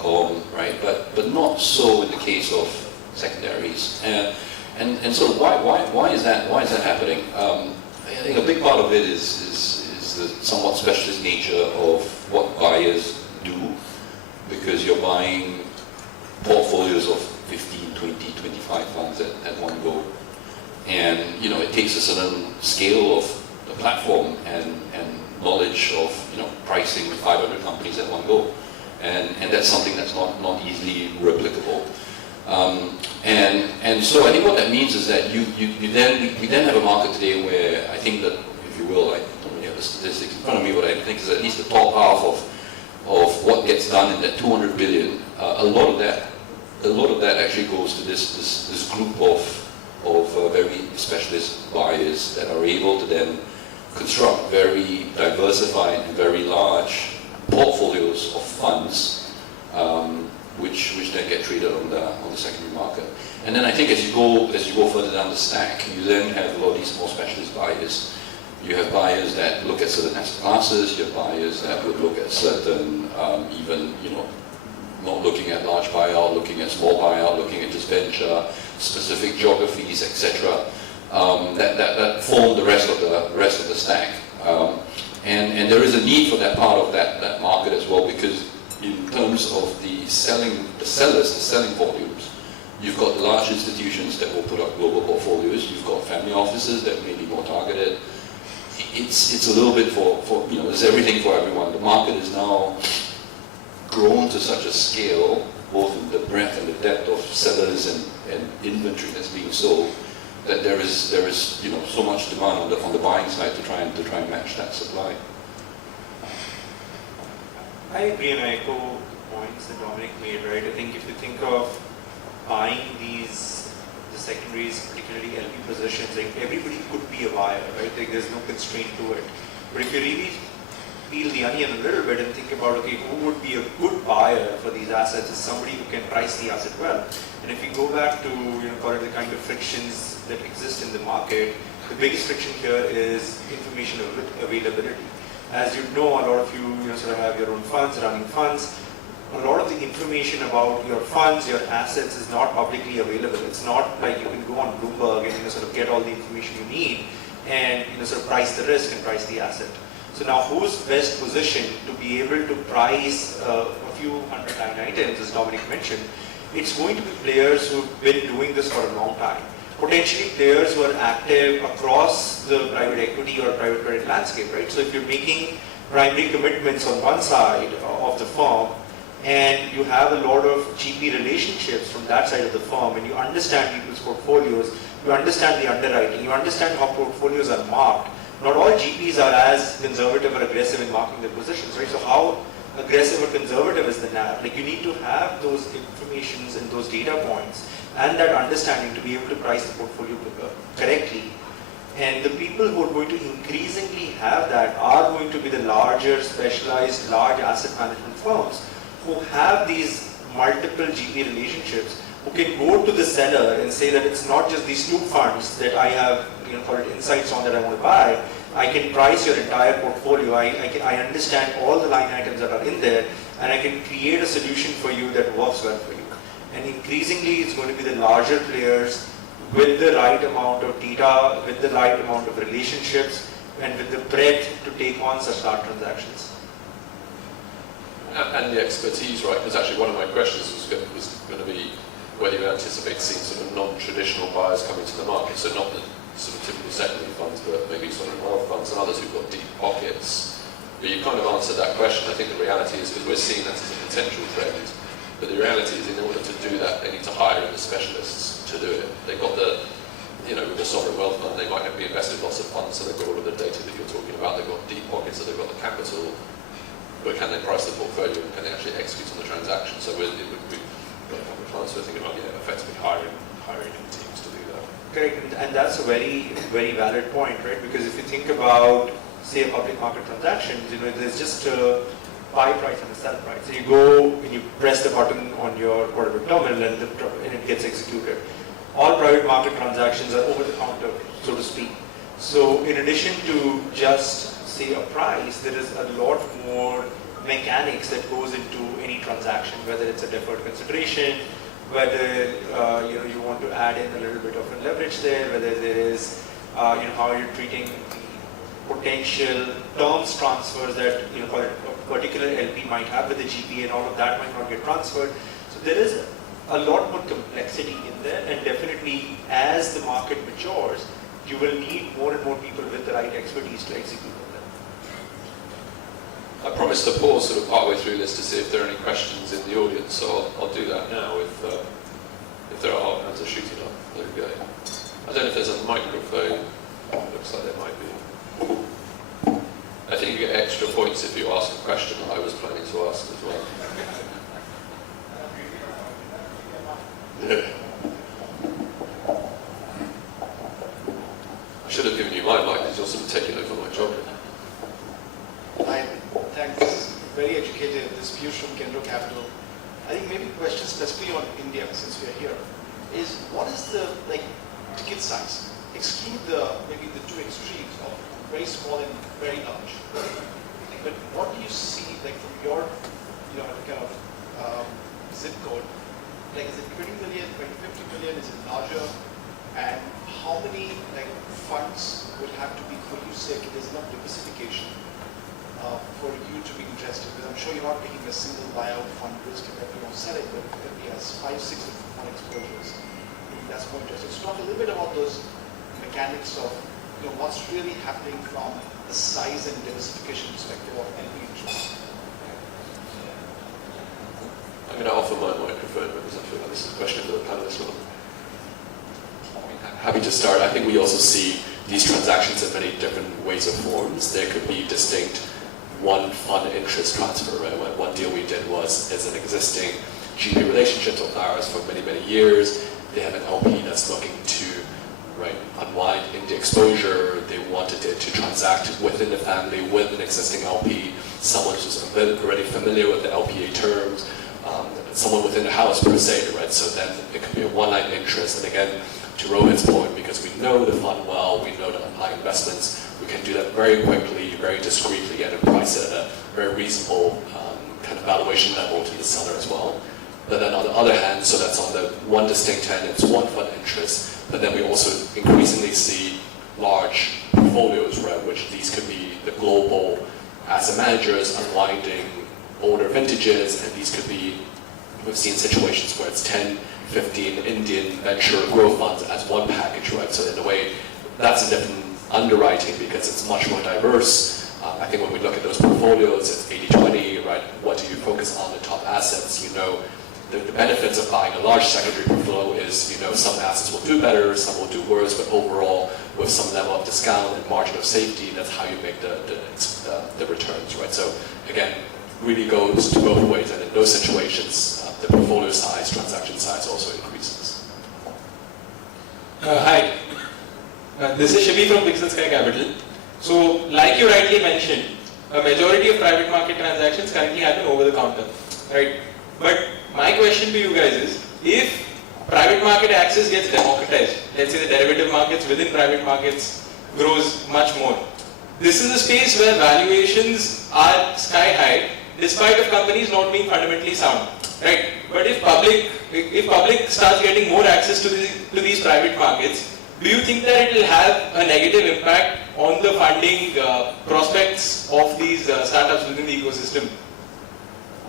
.com, right? But not so in the case of secondaries. And so why is that happening? I think a big part of it is the somewhat specialist nature of what buyers do, because you're buying portfolios of 15, 20, 25 funds at one go. And it takes a certain scale of the platform and knowledge of pricing 500 companies at one go. And that's something that's not easily replicable. And so I think what that means is that we then have a market today where I think that, if you will, I don't really have the statistics in front of me, but I think is at least the top half of what gets done in that 200 billion. A lot of that actually goes to this group of very specialist buyers that are able to then construct very diversified and very large portfolios of funds, which then get traded on the secondary market. And then I think as you go further down the stack, you then have a lot of these more specialist buyers. You have buyers that look at certain asset classes. You have buyers that would look at certain, even not looking at large buyout, looking at small buyout, looking at just venture, specific geographies, etc. That form the rest of the stack. And there is a need for that part of that market as well, because in terms of the selling volumes, you've got large institutions that will put up global portfolios. You've got family offices that may be more targeted. It's a little bit for there's everything for everyone. The market is now grown to such a scale, both in the breadth and the depth of sellers and inventory that's being sold, that there is so much demand on the buying side to try and match that supply. I agree, and I echo the points that Dominic made, right? I think if you think of buying the secondaries, particularly LP positions, like everybody could be a buyer, right? Like there's no constraint to it. But if you really peel the onion a little bit and think about, okay, who would be a good buyer for these assets, is somebody who can price the asset well. And if you go back to call it the kind of frictions that exist in the market, the biggest friction here is information availability. As you know, a lot of you sort of have your own funds, running funds. A lot of the information about your funds, your assets is not publicly available. It's not like you can go on Bloomberg and sort of get all the information you need and sort of price the risk and price the asset. So now who's best positioned to be able to price a few hundred line items, as Dominic mentioned? It's going to be players who've been doing this for a long time. Potentially players who are active across the private equity or private credit landscape, right? So if you're making primary commitments on one side of the firm, and you have a lot of GP relationships from that side of the firm, and you understand people's portfolios, you understand the underwriting, you understand how portfolios are marked. Not all GPs are as conservative or aggressive in marking their positions, right? So how aggressive or conservative is the NAV? Like you need to have those informations and those data points and that understanding to be able to price the portfolio correctly. And the people who are going to increasingly have that are going to be the larger, specialized, large asset management firms who have these multiple GP relationships, who can go to the seller and say that it's not just these 2 funds that I have call it insights on that I want to buy. I can price your entire portfolio. I understand all the line items that are in there, and I can create a solution for you that works well for you. And increasingly, it's going to be the larger players with the right amount of data, with the right amount of relationships, and with the breadth to take on such large transactions. And the expertise, right? Because actually one of my questions was going to be whether you anticipate seeing sort of non-traditional buyers coming to the market, so not the sort of typical secondary funds, but maybe sort of wealth funds and others who've got deep pockets. But you kind of answered that question. I think the reality is, because we're seeing that as a potential trend, but the reality is in order to do that, they need to hire in the specialists to do it. They've got the, with the sovereign wealth fund, they might have invested lots of funds, so they've got all of the data that you're talking about, they've got deep pockets, so they've got the capital, but can they price the portfolio and can they actually execute on the transaction? So public clients. So I think about effectively hiring teams to do that. Correct, and that's a very, very valid point, right? Because if you think about, say, a public market transactions, there's just a buy price and a sell price. So you go and you press the button on your whatever terminal and it gets executed. All private market transactions are over the counter, so to speak. So in addition to just say a price, there is a lot more mechanics that goes into any transaction, whether it's a deferred consideration, whether you want to add in a little bit of a leverage there, whether there is how you're treating the potential terms transfers that a particular LP might have with the GP, and all of that might not get transferred. So there is a lot more complexity in there, and definitely as the market matures, you will need more and more people with the right expertise to execute on them. I promised to pause sort of partway through this to see if there are any questions in the audience, so I'll do that now if there are. Hands are shooting up. There we go. I don't know if there's a microphone. Looks like there might be. I think you get extra points if you ask a question that I was planning to ask as well. I should have given you my mic because you're sort of taking over my job. Hi, thanks. This is very educated. This view from Kendro Capital. I think maybe a question specifically on India, since we are here, is what is the ticket size? Exclude maybe the two extremes of very small and very large. But what do you see from your kind of zip code? Is it 20 million, 50 million? Is it larger? And how many funds would have to be for you say there's enough diversification for you to be interested? Because I'm sure you're not taking a single buyout fund risk if you want to sell it, but if it has 5, 6 fund exposures, that's more interesting. So talk a little bit about those mechanics of what's really happening from the size and diversification perspective of LP interest. I'm going to offer my microphone because I feel like this is a question for the panel as well. Happy to start. I think we also see these transactions in many different ways or forms. There could be distinct one fund interest transfer, right? One deal we did was as an existing GP relationship of ours for many, many years. They have an LP that's looking to unwind in the exposure. They wanted it to transact within the family with an existing LP, someone who's already familiar with the LPA terms, someone within the house per se, right? So then it could be a one-line interest. And again, to Rohin's point, because we know the fund well, we know the underlying investments, we can do that very quickly, very discreetly, and price it at a very reasonable kind of valuation level to the seller as well. But then on the other hand, so that's on the one distinct end, it's one fund interest, but then we also increasingly see large portfolios, right, which these could be the global asset managers unwinding older vintages, and these could be, we've seen situations where it's 10, 15 Indian venture growth funds as one package, right? So in a way, that's a different underwriting because it's much more diverse. I think when we look at those portfolios, it's 80-20, right? What do you focus on, the top assets? The benefits of buying a large secondary portfolio is, some assets will do better, some will do worse, but overall, with some level of discount and margin of safety, that's how you make the returns, right? So again, really goes to both ways, and in those situations, the portfolio size, transaction size also increases. Hi, this is Shabi from Pixel Sky Capital. So, like you rightly mentioned, a majority of private market transactions currently happen over the counter, right? But my question to you guys is, if private market access gets democratized, let's say the derivative markets within private markets grows much more, this is a space where valuations are sky high, despite of companies not being fundamentally sound, right? But if public starts getting more access to these private markets, do you think that it will have a negative impact on the funding prospects of these startups within the ecosystem?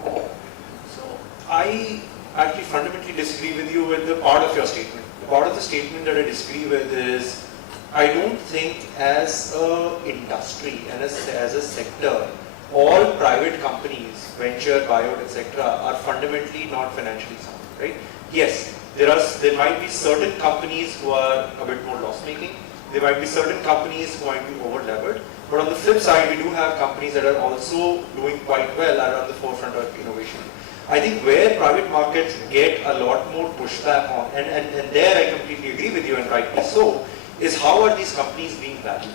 So I actually fundamentally disagree with you with the part of your statement. The part of the statement that I disagree with is, I don't think as an industry and as a sector, all private companies, venture, buyout, etc., are fundamentally not financially sound, right? Yes, there might be certain companies who are a bit more loss-making. There might be certain companies who might be over-levered. But on the flip side, we do have companies that are also doing quite well, are on the forefront of innovation. I think where private markets get a lot more pushback on, and there I completely agree with you, and rightly so, is how are these companies being valued?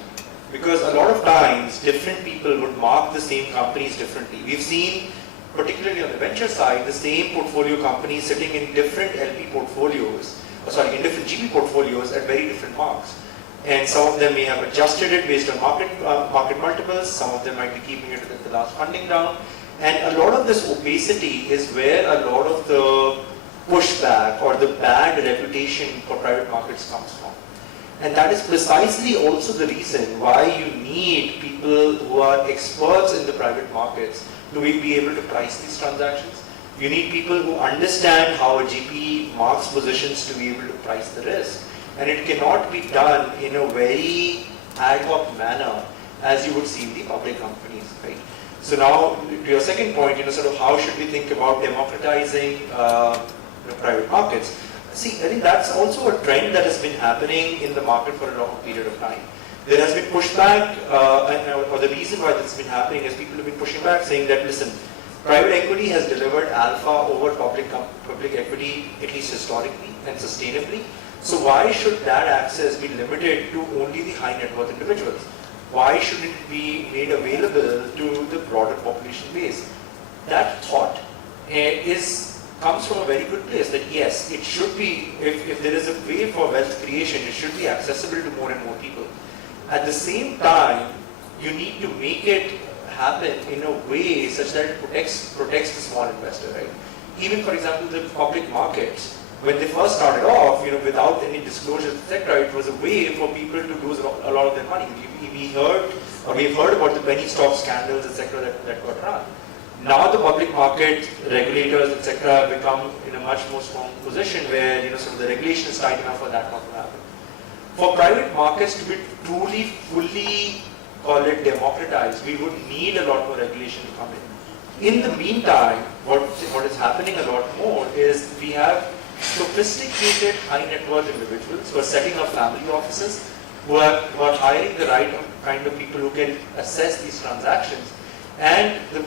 Because a lot of times, different people would mark the same companies differently. We've seen, particularly on the venture side, the same portfolio companies sitting in different LP portfolios, in different GP portfolios at very different marks. And some of them may have adjusted it based on market multiples, some of them might be keeping it at the last funding round. And a lot of this opacity is where a lot of the pushback or the bad reputation for private markets comes from. And that is precisely also the reason why you need people who are experts in the private markets to be able to price these transactions. You need people who understand how a GP marks positions to be able to price the risk. And it cannot be done in a very ad hoc manner as you would see in the public companies, right? So now, to your second point, sort of how should we think about democratizing private markets? See, I think that's also a trend that has been happening in the market for a long period of time. There has been pushback, or the reason why that's been happening is people have been pushing back saying that, listen, private equity has delivered alpha over public equity, at least historically and sustainably. So why should that access be limited to only the high net worth individuals? Why shouldn't it be made available to the broader population base? That thought comes from a very good place, that yes, it should be, if there is a way for wealth creation, it should be accessible to more and more people. At the same time, you need to make it happen in a way such that it protects the small investor, right? Even, for example, the public markets, when they first started off, without any disclosure, etc., it was a way for people to lose a lot of their money. We've heard about the penny stock scandals, etc., that got run. Now the public market regulators, etc., have become in a much more strong position where sort of the regulation is tight enough for that not to happen. For private markets to be truly, fully, call it democratized, we would need a lot more regulation to come in. In the meantime, what is happening a lot more is we have sophisticated high net worth individuals who are setting up family offices, who are hiring the right kind of people who can assess these transactions, and the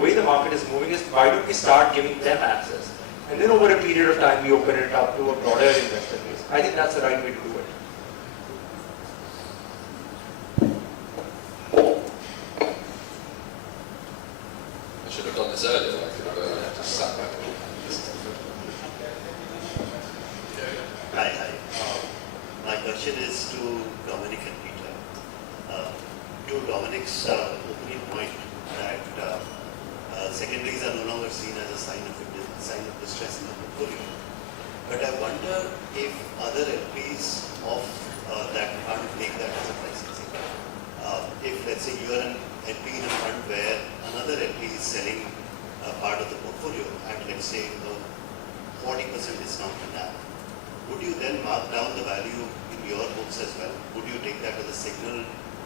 way the market is moving is, why don't we start giving them access? And then over a period of time, we open it up to a broader investor base. I think that's the right way to do it. I should have done this earlier. I could have just sat back. Hi. My question is to Dominic and Peter. To Dominic's opening point that secondaries are no longer seen as a sign of distress in the portfolio. But I wonder if other LPs of that fund take that as a pricing signal. If, let's say, you are an LP in a fund where another LP is selling part of the portfolio at, let's say, a 40% discount to NAV, would you then mark down the value in your books as well? Would you take that as a signal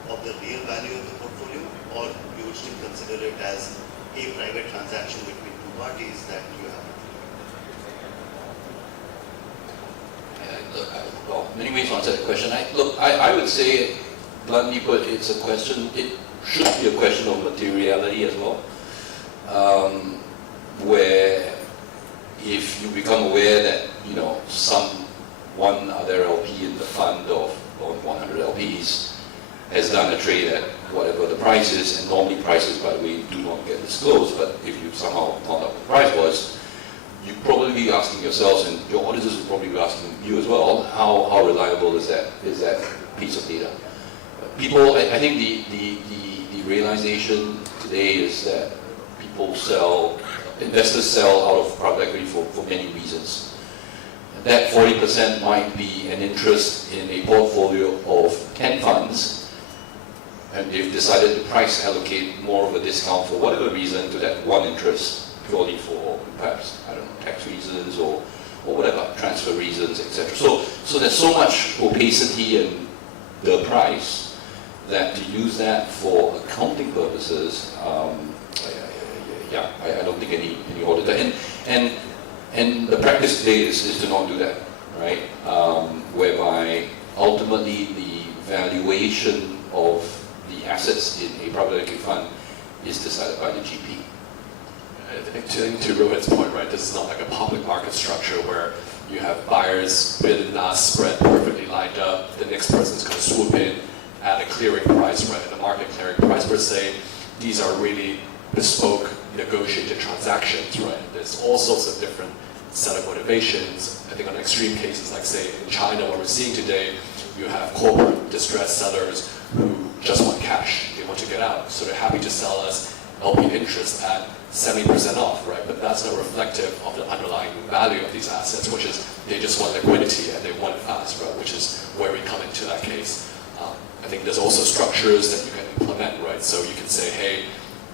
of the real value of the portfolio, or you would still consider it as a private transaction between two parties that you have? Well, many ways to answer that question. I would say, bluntly put, it should be a question of materiality as well, where if you become aware that, one other LP in the fund of 100 LPs has done a trade at whatever the price is, and normally prices, by the way, do not get disclosed, but if you somehow found out what the price was, you'd probably be asking yourselves, and your auditors would probably be asking you as well, how reliable is that piece of data? I think the realization today is that investors sell out of private equity for many reasons. That 40% might be an interest in a portfolio of 10 funds, and they've decided to price allocate more of a discount for whatever reason to that one interest, purely for perhaps, tax reasons or whatever, transfer reasons, etc. So there's so much opacity in the price that to use that for accounting purposes, I don't think any auditor, and the practice today is to not do that, right? Whereby ultimately the valuation of the assets in a private equity fund is decided by the GP. To Rohit's point, right, this is not like a public market structure where you have buyers, bid and ask spread perfectly lined up, the next person's going to swoop in at a clearing price, right, the market clearing price per se. These are really bespoke, negotiated transactions, right? There's all sorts of different set of motivations. I think on extreme cases, like say in China, what we're seeing today, you have corporate distressed sellers who just want cash, they want to get out, so they're happy to sell us LP interest at 70% off, right? But that's not reflective of the underlying value of these assets, which is they just want liquidity and they want it fast, right? Which is where we come into that case. I think there's also structures that you can implement, right? So you can say, hey,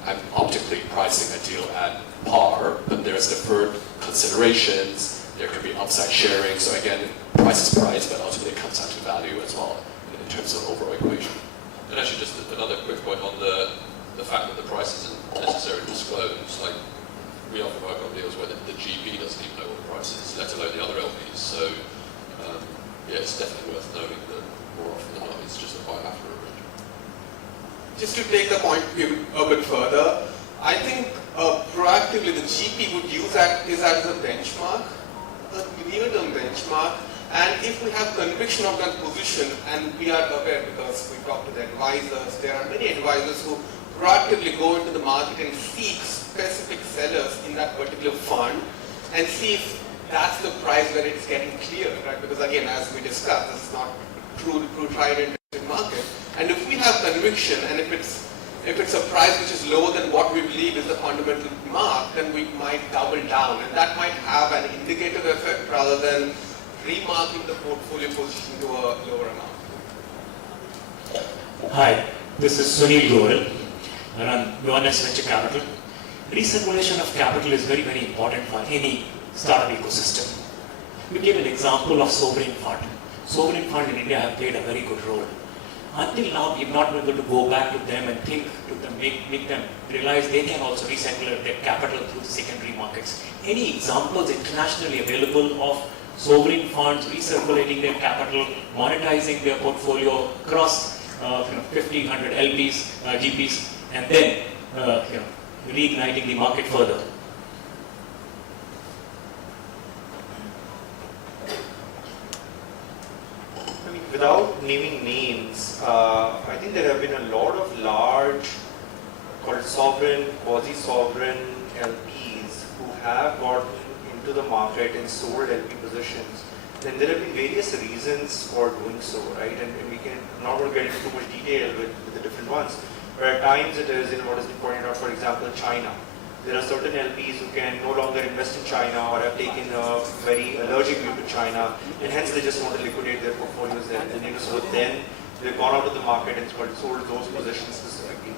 I'm optically pricing a deal at par, but there's deferred considerations, there could be upside sharing. So again, price is price, but ultimately it comes down to value as well in terms of overall equation. And actually, just another quick point on the fact that the price isn't necessarily disclosed. Like, we often work on deals where the GP doesn't even know what the price is, let alone the other LPs. So, yeah, it's definitely worth knowing that more often than not, it's just a bilateral arrangement. Just to take the point a bit further, I think proactively the GP would use that as a benchmark, a near-term benchmark. And if we have conviction of that position, and we are aware because we talk to the advisors, there are many advisors who proactively go into the market and seek specific sellers in that particular fund and see if that's the price where it's getting cleared, right? Because again, as we discussed, this is not true tried and tested market. And if we have conviction, and if it's a price which is lower than what we believe is the fundamental mark, then we might double down, and that might have an indicative effect rather than remarking the portfolio position to a lower amount. Hi, this is Sunil Goel. I run UNS Venture Capital. Recirculation of capital is very, very important for any startup ecosystem. We gave an example of sovereign fund. Sovereign fund in India have played a very good role. Until now, we've not been able to go back to them and think to them, make them realize they can also recirculate their capital through the secondary markets. Any examples internationally available of sovereign funds recirculating their capital, monetizing their portfolio across 50, 100 LPs, GPs, and then reigniting the market further? I mean, without naming names, I think there have been a lot of large, called sovereign, quasi-sovereign LPs who have gotten into the market and sold LP positions. Then there have been various reasons for doing so, right? And we can not going to get into too much detail with the different ones. But at times it is, what has been pointed out, for example, China. There are certain LPs who can no longer invest in China or have taken a very allergic view to China, and hence they just want to liquidate their portfolios there. And so then they've gone out of the market and sold those positions specifically.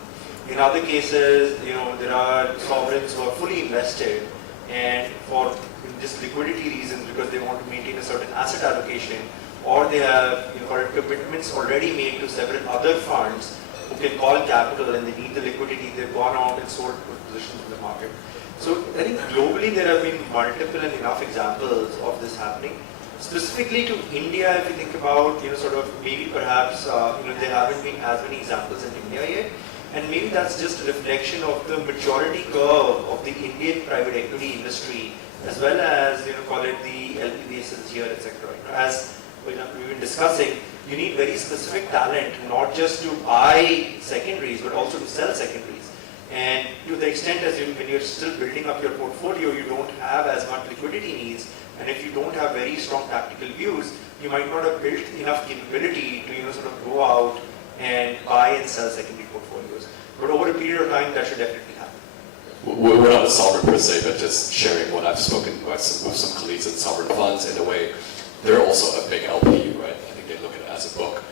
In other cases, there are sovereigns who are fully invested, and for just liquidity reasons, because they want to maintain a certain asset allocation, or they have commitments already made to several other funds who can call capital and they need the liquidity, they've gone out and sold positions in the market. So I think globally there have been multiple and enough examples of this happening. Specifically to India, if you think about, maybe perhaps, there haven't been as many examples in India yet. And maybe that's just a reflection of the maturity curve of the Indian private equity industry, as well as, call it the LP bases here, etc. As we've been discussing, you need very specific talent, not just to buy secondaries, but also to sell secondaries. And to the extent as when you're still building up your portfolio, you don't have as much liquidity needs. And if you don't have very strong tactical views, you might not have built enough capability to, go out and buy and sell secondary portfolios. But over a period of time, that should definitely happen. We're not a sovereign per se, but just sharing what I've spoken with some colleagues in sovereign funds. In a way, they're also a big LP, right? I think they look at it as a book.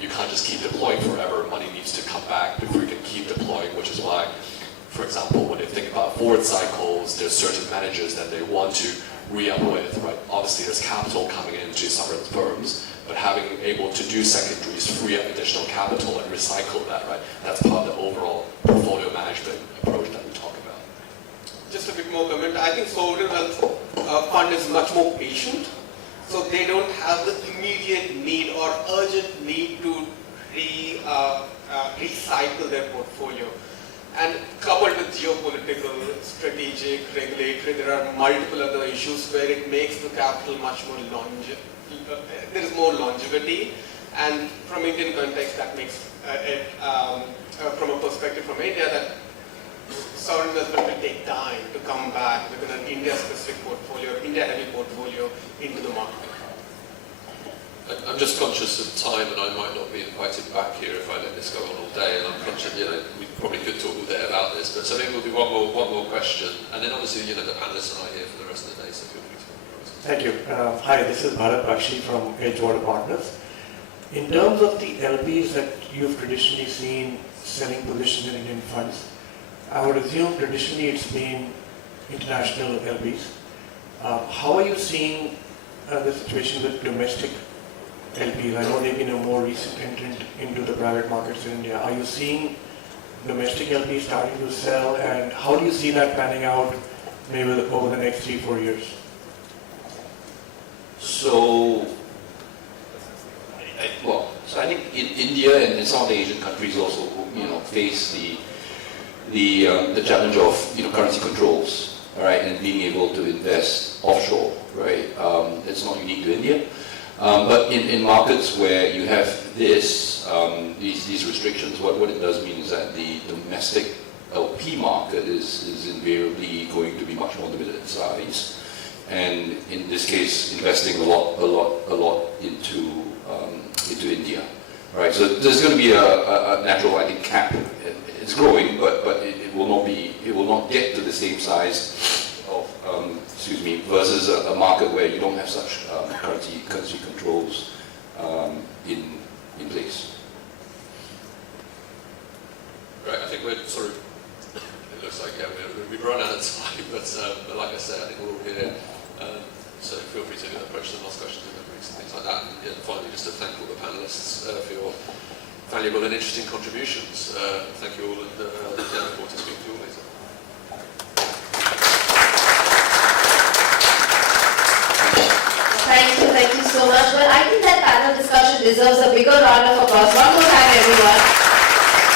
You can't just keep deploying forever. Money needs to come back before you can keep deploying, which is why, for example, when they think about forward cycles, there's certain managers that they want to re-up with, right? Obviously, there's capital coming into sovereign firms, but having able to do secondaries, free up additional capital and recycle that, right? That's part of the overall portfolio management approach that we talk about. Just a bit more comment. I think sovereign wealth fund is much more patient, so they don't have the immediate need or urgent need to recycle their portfolio. And coupled with geopolitical, strategic, regulatory, there are multiple other issues where it makes the capital much more there is more longevity. And from Indian context, that makes it, from a perspective from India, that sovereign investment will take time to come back with an India-specific portfolio, India-heavy portfolio into the market. I'm just conscious of time, and I might not be invited back here if I let this go on all day. And I'm conscious, we probably could talk all day about this, but so maybe we'll do one more question, and then obviously, the panelists and I are here for the rest of the day. So feel free to. Thank you. Hi, this is Bharat Bakshi from Edgewater Partners. In terms of the LPs that you've traditionally seen selling positions in Indian funds, I would assume traditionally it's been international LPs. How are you seeing the situation with domestic LPs? I know they've been a more recent entrant into the private markets in India. Are you seeing domestic LPs starting to sell, and how do you see that panning out maybe over the next 3-4 years? So I think in India and some of the Asian countries also, face the challenge of currency controls, all right, and being able to invest offshore, right? It's not unique to India, but in markets where you have these restrictions, what it does mean is that the domestic LP market is invariably going to be much more limited in size, and in this case, investing a lot into India, right? So there's going to be a natural, I think, cap. It's growing, but it will not get to the same size of versus a market where you don't have such currency controls in place. Right, I think we're sort of. It looks like we've run out of time, but like I said, I think we're all here. So feel free to approach them, ask questions, and things like that. And finally, just to thank all the panelists for your valuable and interesting contributions. Thank you all, and look forward to speaking to you all later. Thank you so much. Well, I think that panel discussion deserves a bigger round of applause. One more time, everyone.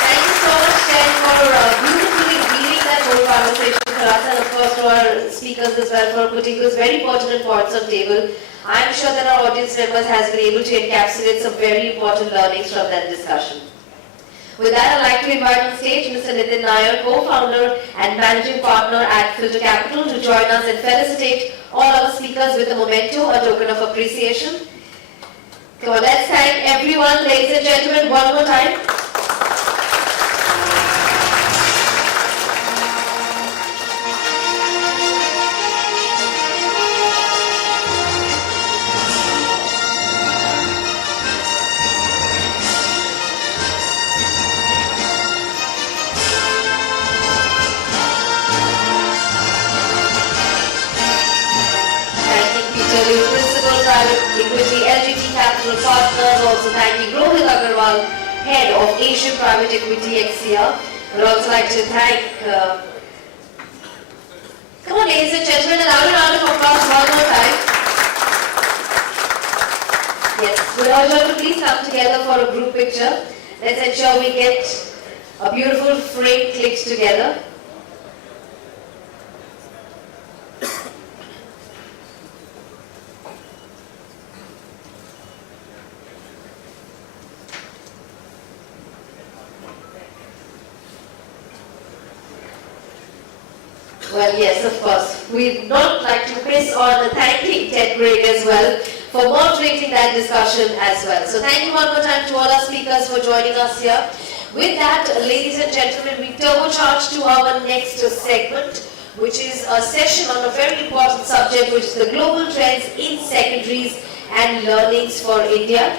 Thank you so much, Chen, for beautifully leading that whole conversation for us, and of course to our speakers as well for putting those very pertinent points on table. I'm sure that our audience members has been able to encapsulate some very important learnings from that discussion. With that, I'd like to invite on stage Mr. Nitin Nair, co-founder and managing partner at Filter Capital, to join us and felicitate all our speakers with a memento, a token of appreciation. Come on, let's thank everyone, ladies and gentlemen, one more time. Equity, LGT Capital Partners, also thanking Rohit Agarwal, Head of Asian Private Equity Ivca. We'd also like to thank, come on ladies and gentlemen, another round of applause one more time. Yes, we'll all to please come together for a group picture. Let's ensure we get a beautiful frame clicked together. Well, yes, of course. We'd not like to miss on thanking Ted Craig as well for moderating that discussion as well. So thank you one more time to all our speakers for joining us here. With that, ladies and gentlemen, we turbocharge to our next segment, which is a session on a very important subject, which is the global trends in secondaries and learnings for India.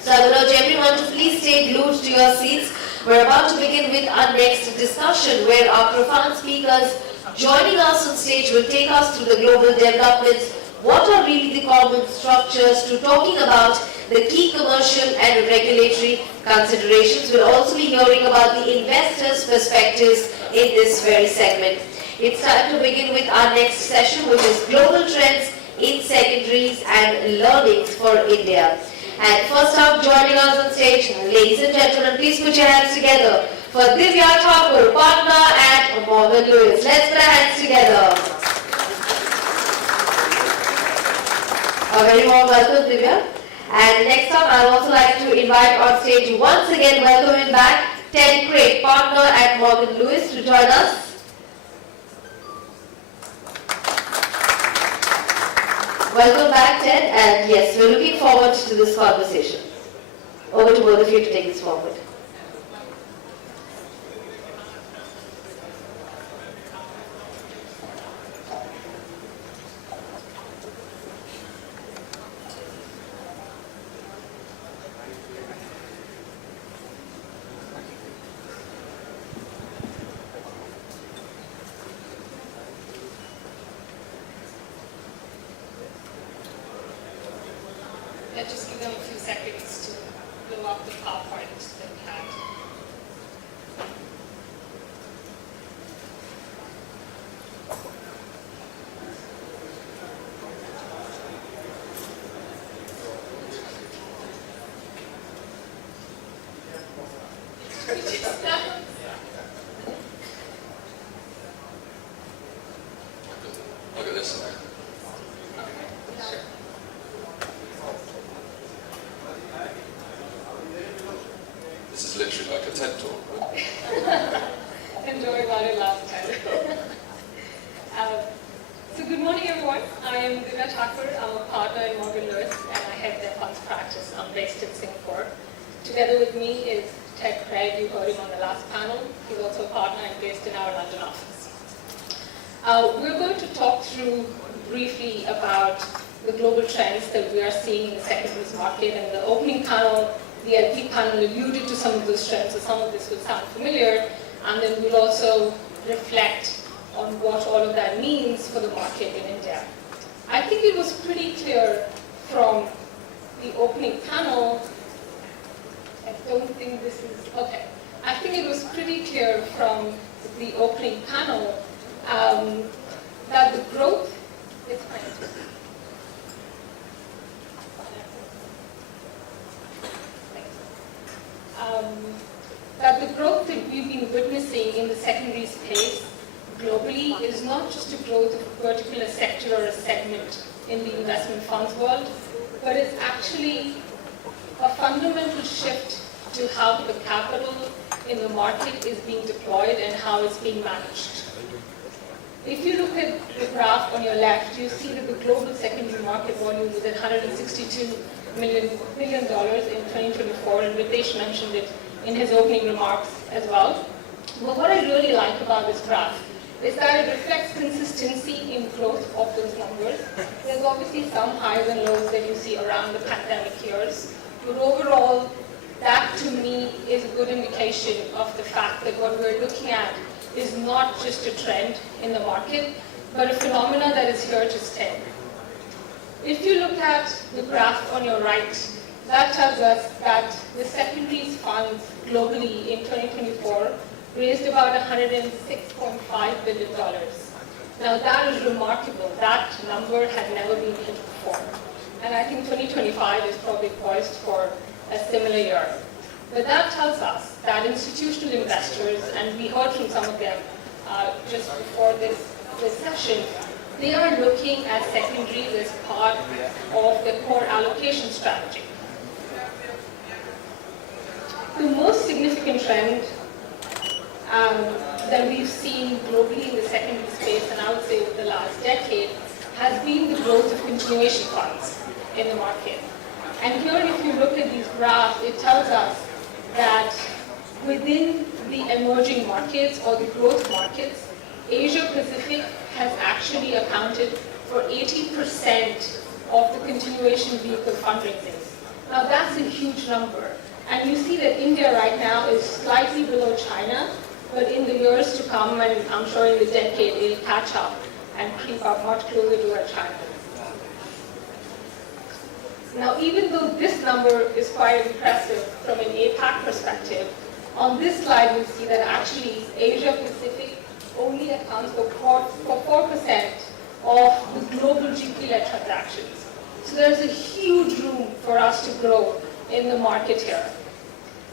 So I would urge everyone to please stay glued to your seats. We're about to begin with our next discussion, where our profound speakers joining us on stage will take us through the global developments, what are really the common structures, to talking about the key commercial and regulatory considerations. We'll also be hearing about the investors' perspectives in this very segment. It's time to begin with our next session, which is Global Trends in Secondaries and Learnings for India. And first up, joining us on stage, ladies and gentlemen, please put your hands together for Divya Thakur, partner at Morgan Lewis. Let's put our hands together. A very warm welcome, Divya. And next up, I would also like to invite on stage once again, welcoming back Ted Craig, partner at Morgan Lewis, to join us. Welcome back, Ted, and yes, we're looking forward to this conversation. Over to both of you to take this forward. Let's just give them a few seconds to blow up the PowerPoint that we had. Look at this. This is literally like a TED talk, right? Enjoy about it last time. So good morning, everyone. I am Ivca Secondaries. I'm a partner in Morgan Lewis, and I head their funds practice. I'm based in Singapore. Together with me is Ted Craig. You heard him on the last panel. He's also a partner and based in our London office. We're going to talk through briefly about the global trends that we are seeing in the secondaries market. And the opening panel, the LP panel, alluded to some of those trends, so some of this will sound familiar. And then we'll also reflect on what all of that means for the market in India. I think it was pretty clear from the opening panel. I don't think this is, okay. I think it was pretty clear from the opening panel that the growth, it's fine. That the growth that we've been witnessing in the secondary space globally is not just a growth of a particular sector or a segment in the investment funds world, but it's actually a fundamental shift to how the capital in the market is being deployed and how it's being managed. If you look at the graph on your left, you see that the global secondary market volume was at $162 million in 2024, and Ritesh mentioned it in his opening remarks as well. But what I really like about this graph is that it reflects consistency in growth of those numbers. There's obviously some highs and lows that you see around the pandemic years, but overall, that to me is a good indication of the fact that what we're looking at is not just a trend in the market, but a phenomenon that is here to stay. If you look at the graph on your right, that tells us that the secondaries funds globally in 2024 raised about $106.5 billion. Now that is remarkable. That number had never been hit before. And I think 2025 is probably poised for a similar year. But that tells us that institutional investors, and we heard from some of them just before this session, they are looking at secondaries as part of the core allocation strategy. The most significant trend that we've seen globally in the secondary space, and I would say over the last decade, has been the growth of continuation funds in the market. And here, if you look at these graphs, it tells us that within the emerging markets or the growth markets, Asia Pacific has actually accounted for 80% of the continuation vehicle fundraisings. Now that's a huge number. And you see that India right now is slightly below China, but in the years to come, and I'm sure in the decade, it'll catch up and creep up much closer to where China is. Now, even though this number is quite impressive from an APAC perspective, on this slide you'll see that actually Asia Pacific only accounts for 4% of the global GP-led transactions. So there's a huge room for us to grow in the market here.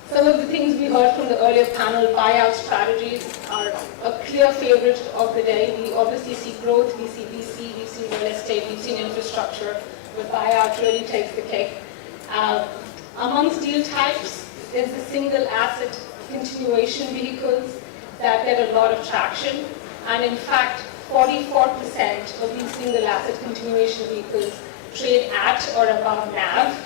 Some of the things we heard from the earlier panel, buyout strategies are a clear favorite of the day. We obviously see growth, we see VC, we've seen real estate, we've seen infrastructure, but buyout really takes the cake. Amongst deal types is the single asset continuation vehicles that get a lot of traction, and in fact 44% of these single asset continuation vehicles trade at or above NAV.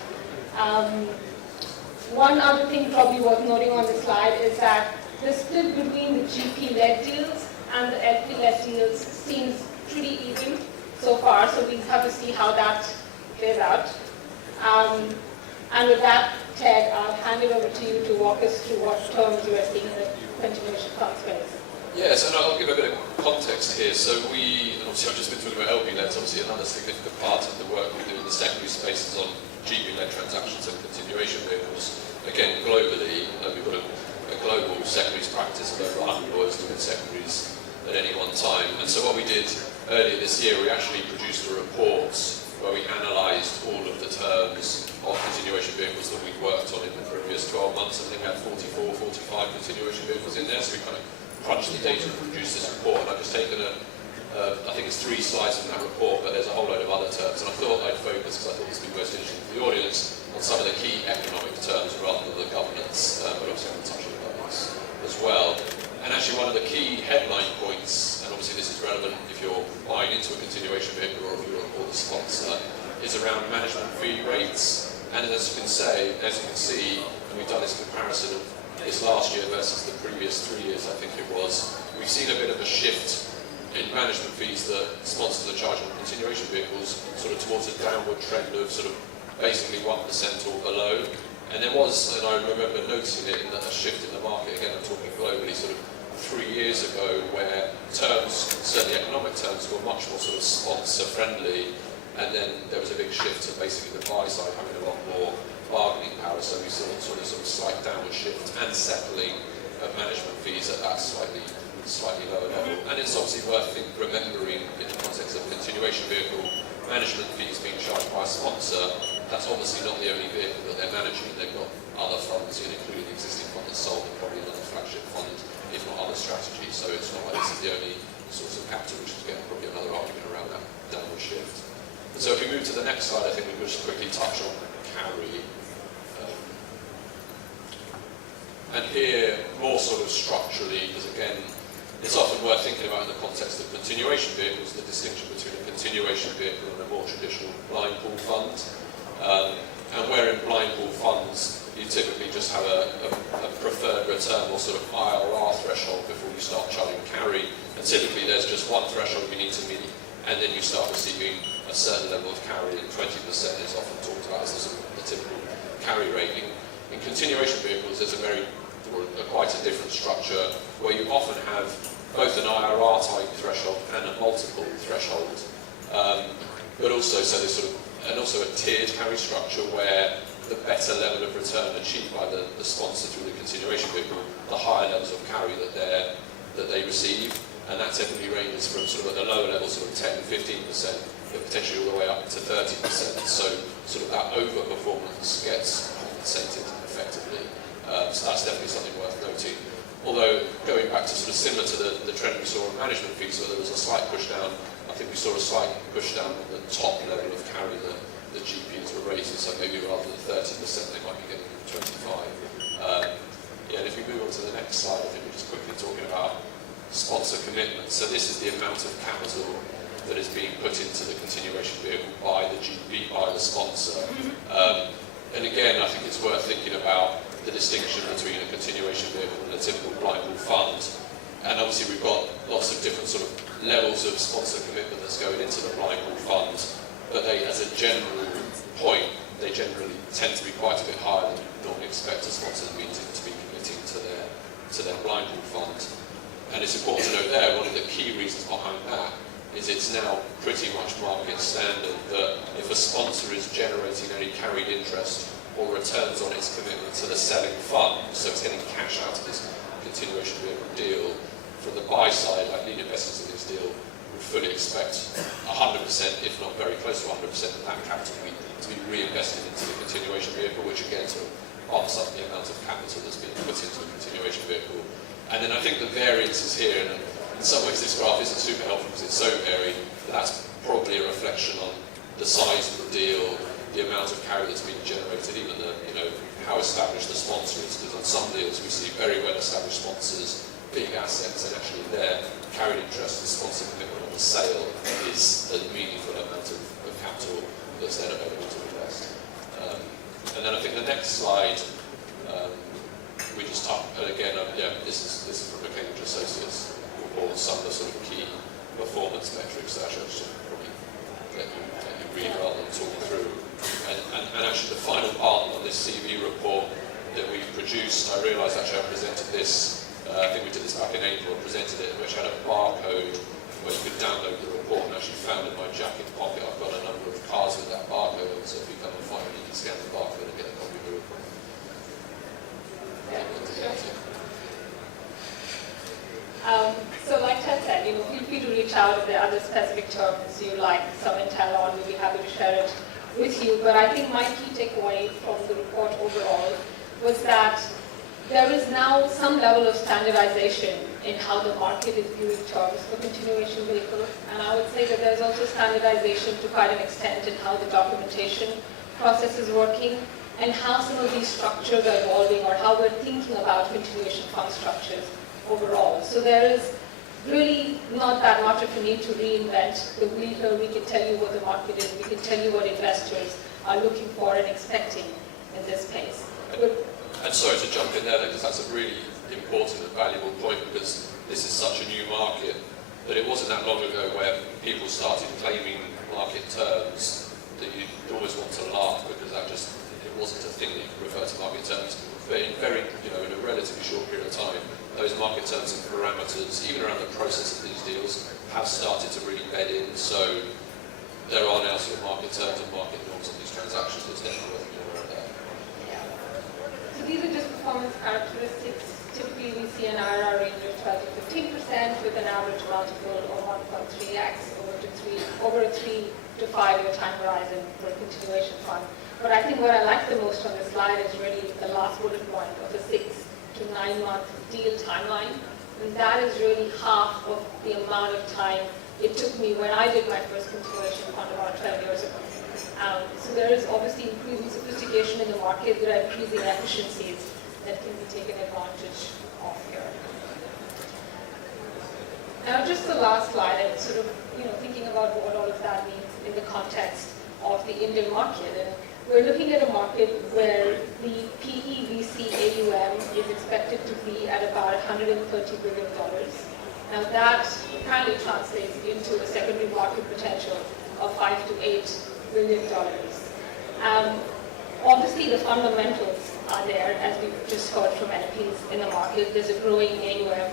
One other thing probably worth noting on the slide is that the split between the GP-led deals and the LP-led deals seems pretty even so far, so we have to see how that plays out. And with that, Ted, I'll hand it over to you to walk us through what terms you are seeing in the continuation fund space. Yes, and I'll give a bit of context here. So and obviously I've just been talking about LP-led, obviously another significant part of the work we do in the secondary space is on GP-led transactions and continuation vehicles. Again, globally, we've got a global secondaries practice of over 100 lawyers doing secondaries at any one time. And so what we did earlier this year, we actually produced a report where we analysed all of the terms of continuation vehicles that we'd worked on in the previous 12 months. I think we had 44, 45 continuation vehicles in there, so we kind of crunched the data and produced this report. And I've just taken I think it's 3 slides from that report, but there's a whole load of other terms. And I thought I'd focus, because I thought this would be most interesting for the audience, on some of the key economic terms rather than the governance, but obviously I'm going to touch on the governance as well. And actually one of the key headline points, and obviously this is relevant if you're buying into a continuation vehicle or if you're a sponsor, is around management fee rates. And as you can see, and we've done this comparison of this last year versus the previous 3 years, I think it was, we've seen a bit of a shift in management fees that sponsors are charging on continuation vehicles, sort of towards a downward trend of sort of basically 1% or below. And there was, and I remember noticing it, in a shift in the market, again I'm talking globally, sort of 3 years ago, where terms, certainly economic terms, were much more sort of sponsor friendly, and then there was a big shift to basically the buy side having a lot more bargaining power, so we saw sort of slight downward shift and settling of management fees at that slightly lower level. And it's obviously worth remembering in the context of a continuation vehicle, management fees being charged by a sponsor, that's obviously not the only vehicle that they're managing. They've got other funds, including the existing fund that's sold, and probably another flagship fund, if not other strategies. So it's not like this is the only source of capital, which is again probably another argument around that downward shift. And so if we move to the next slide, I think we could just quickly touch on carry. And here, more sort of structurally, because again, it's often worth thinking about in the context of continuation vehicles, the distinction between a continuation vehicle and a more traditional blind pool fund. And where in blind pool funds, you typically just have a preferred return or sort of IRR threshold before you start charging carry. And typically there's just one threshold you need to meet, and then you start receiving a certain level of carry, and 20% is often talked about as the, sort of the typical carry rate. In continuation vehicles, there's quite a different structure where you often have both an IRR type threshold and a multiple threshold, but also also a tiered carry structure where the better level of return achieved by the sponsor through the continuation vehicle, the higher levels of carry that they receive, and that typically ranges from sort of at the lower level, sort of 10-15%, but potentially all the way up to 30%. So sort of that overperformance gets compensated effectively. So that's definitely something worth noting. Although, going back to sort of similar to the trend we saw on management fees, where there was a slight push down, I think we saw a slight push down on the top level of carry that the GPs were raising, so maybe rather than 30%, they might be getting 25%. And if we move on to the next slide, I think we're just quickly talking about sponsor commitment. So this is the amount of capital that is being put into the continuation vehicle by the GP, by the sponsor. And again, I think it's worth thinking about the distinction between a continuation vehicle and a typical blind pool fund. And obviously we've got lots of different sort of levels of sponsor commitment that's going into the blind pool fund, but they, as a general point, they generally tend to be quite a bit higher than you normally expect a sponsor to be committing to their blind pool fund. And it's important to note there, one of the key reasons behind that is it's now pretty much market standard that if a sponsor is generating any carried interest or returns on its commitment to the selling fund, so it's getting cash out of this continuation vehicle deal, from the buy side, like lead investors in this deal, would fully expect 100%, if not very close to 100%, of that capital to be reinvested into the continuation vehicle, which again sort of bumps up the amount of capital that's being put into a continuation vehicle. And then I think the variance is here, and in some ways this graph isn't super helpful because it's so varied, but that's probably a reflection on the size of the deal, the amount of carry that's being generated, even the, how established the sponsor is, because on some deals we see very well established sponsors, big assets, and actually their carried interest and sponsor commitment on the sale is a meaningful amount of capital that's then available to invest. And then I think the next slide, we just talked, and again, this is from a Cambridge Associates report, some of the sort of key performance metrics that I should probably let you read rather than talk through. And actually the final part on this CV report that we produced, I realised actually I presented this, I think we did this back in April, presented it, which had a barcode where you could download the report, and actually found in my jacket pocket I've got a number of cards with that barcode on, so if you come and find it, you can scan the barcode and get a copy of the report. So like Ted said, feel free to reach out if there are other specific terms you like some intel on. We'll be happy to share it with you. But I think my key takeaway from the report overall was that there is now some level of standardization in how the market is viewing terms for continuation vehicles. And I would say that there's also standardization to quite an extent in how the documentation process is working and how some of these structures are evolving, or how we're thinking about continuation fund structures overall. So there is really not that much of a need to reinvent the wheel here. We can tell you what the market is, we can tell you what investors are looking for and expecting in this space. And sorry to jump in there, because that's a really important and valuable point, because this is such a new market that it wasn't that long ago where people started claiming market terms that you'd always want to laugh, because it wasn't a thing that you could refer to market terms. But in in a relatively short period of time, those market terms and parameters, even around the process of these deals, have started to really bed in. So there are now sort of market terms and market norms on these transactions. That's definitely worth being aware of that. So these are just performance characteristics. Typically we see an IRR range of 12 to 15% with an average multiple of 1.3x over a 3 to 5 year time horizon for a continuation fund. But I think what I like the most on this slide is really the last bullet point of a 6 to 9 month deal timeline. And that is really half of the amount of time it took me when I did my first continuation fund about 12 years ago. So there is obviously increasing sophistication in the market. There are increasing efficiencies that can be taken advantage of here. Now just the last slide, and sort of thinking about what all of that means in the context of the Indian market. And we're looking at a market where the PE/VC AUM is expected to be at about $130 billion. Now that apparently translates into a secondary market potential of $5 to $8 billion. Obviously the fundamentals are there, as we've just heard from LPs in the market. There's a growing AUM.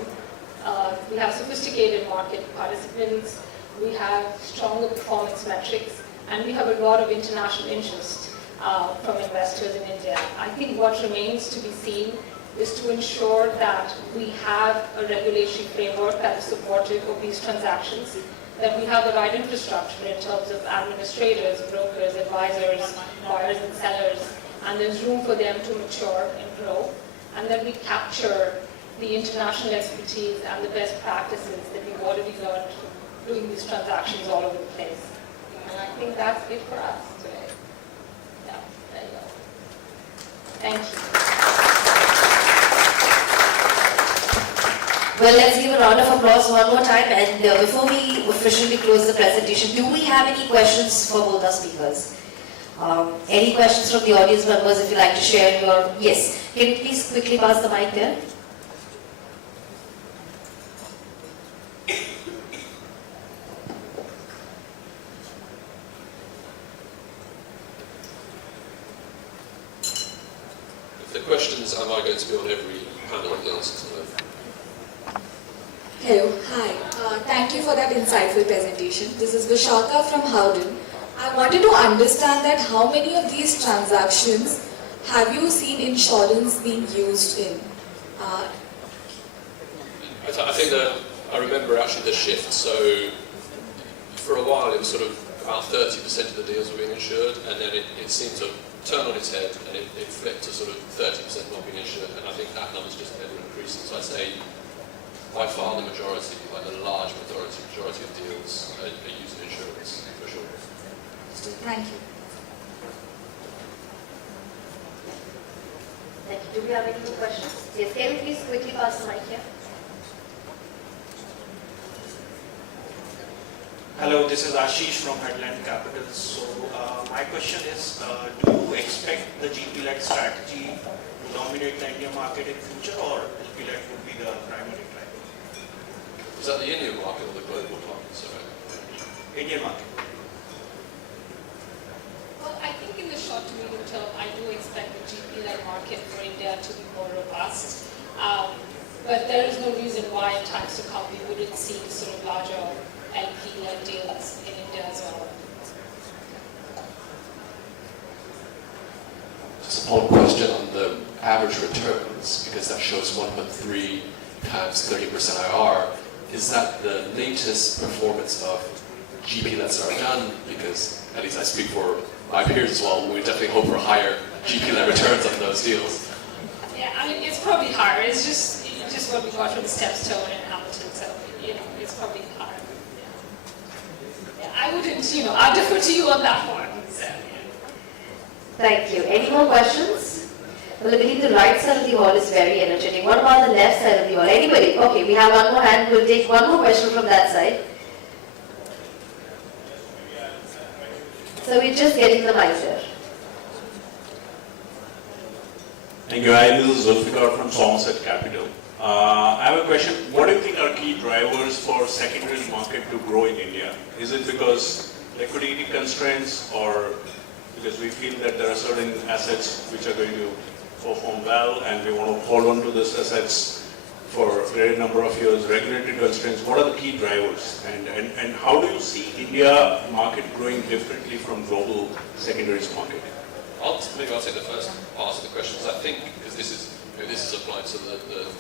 We have sophisticated market participants. We have stronger performance metrics. And we have a lot of international interest from investors in India. I think what remains to be seen is to ensure that we have a regulatory framework that is supportive of these transactions, that we have the right infrastructure in terms of administrators, brokers, advisors, buyers and sellers, and there's room for them to mature and grow, and that we capture the international expertise and the best practices that we've already learned from doing these transactions all over the place. And I think that's it for us today. Yeah, there you go. Thank you. Well, let's give a round of applause one more time. And before we officially close the presentation, do we have any questions for both our speakers? Any questions from the audience members if you'd like to share your... Yes, can you please quickly pass the mic there? If the questions, am I going to be on every panel of the answers? Hello, hi. Thank you for that insightful presentation. This is Vishaka from Howden. I wanted to understand that how many of these transactions have you seen insurance being used in? I think that I remember actually the shift. So for a while it was sort of about 30% of the deals were being insured, and then it seemed to turned on its head and it flipped to sort of 30% not being insured, and I think that number's just ever increasing. So I'd say by far the majority, like the large majority of deals are using insurance, for sure. Thank you. Thank you. Do we have any more questions? Yes, can you please quickly pass the mic here? Hello, this is Ashish from Headland Capital. So my question is, do you expect the GP-led strategy to dominate the Indian market in future, or LP-led would be the primary driver? Is that the Indian market or the global market? Sorry. Indian market. Well, I think in the short to medium term, I do expect the GP-led market for India to be more robust. But there is no reason why in times to come we wouldn't see sort of larger LP-led deals in India as well. Just a follow-up question on the average returns, because that shows 1.3 times 30% IR. Is that the latest performance of GP-leds that are done? Because at least I speak for my peers as well, we definitely hope for higher GP-led returns on those deals. Yeah, I mean, it's probably higher. It's just what we got from Stepstone and Hamilton, so, it's probably higher. Yeah, I wouldn't, I'll defer to you on that one. So, yeah. Thank you. Any more questions? Well, I believe the right side of the hall is very energetic. What about the left side of the hall? Anybody? Okay, we have one more hand. We'll take one more question from that side. So we're just getting the mic there. Thank you. Hi, this is Zulfikar from Somerset Capital. I have a question. What do you think are key drivers for secondary market to grow in India? Is it because liquidity constraints, or because we feel that there are certain assets which are going to perform well and we want to hold on to these assets for a great number of years, regulatory constraints? What are the key drivers? And how do you see India market growing differently from global secondaries market? Maybe I'll take the first part of the question, because I think, because this is applied to the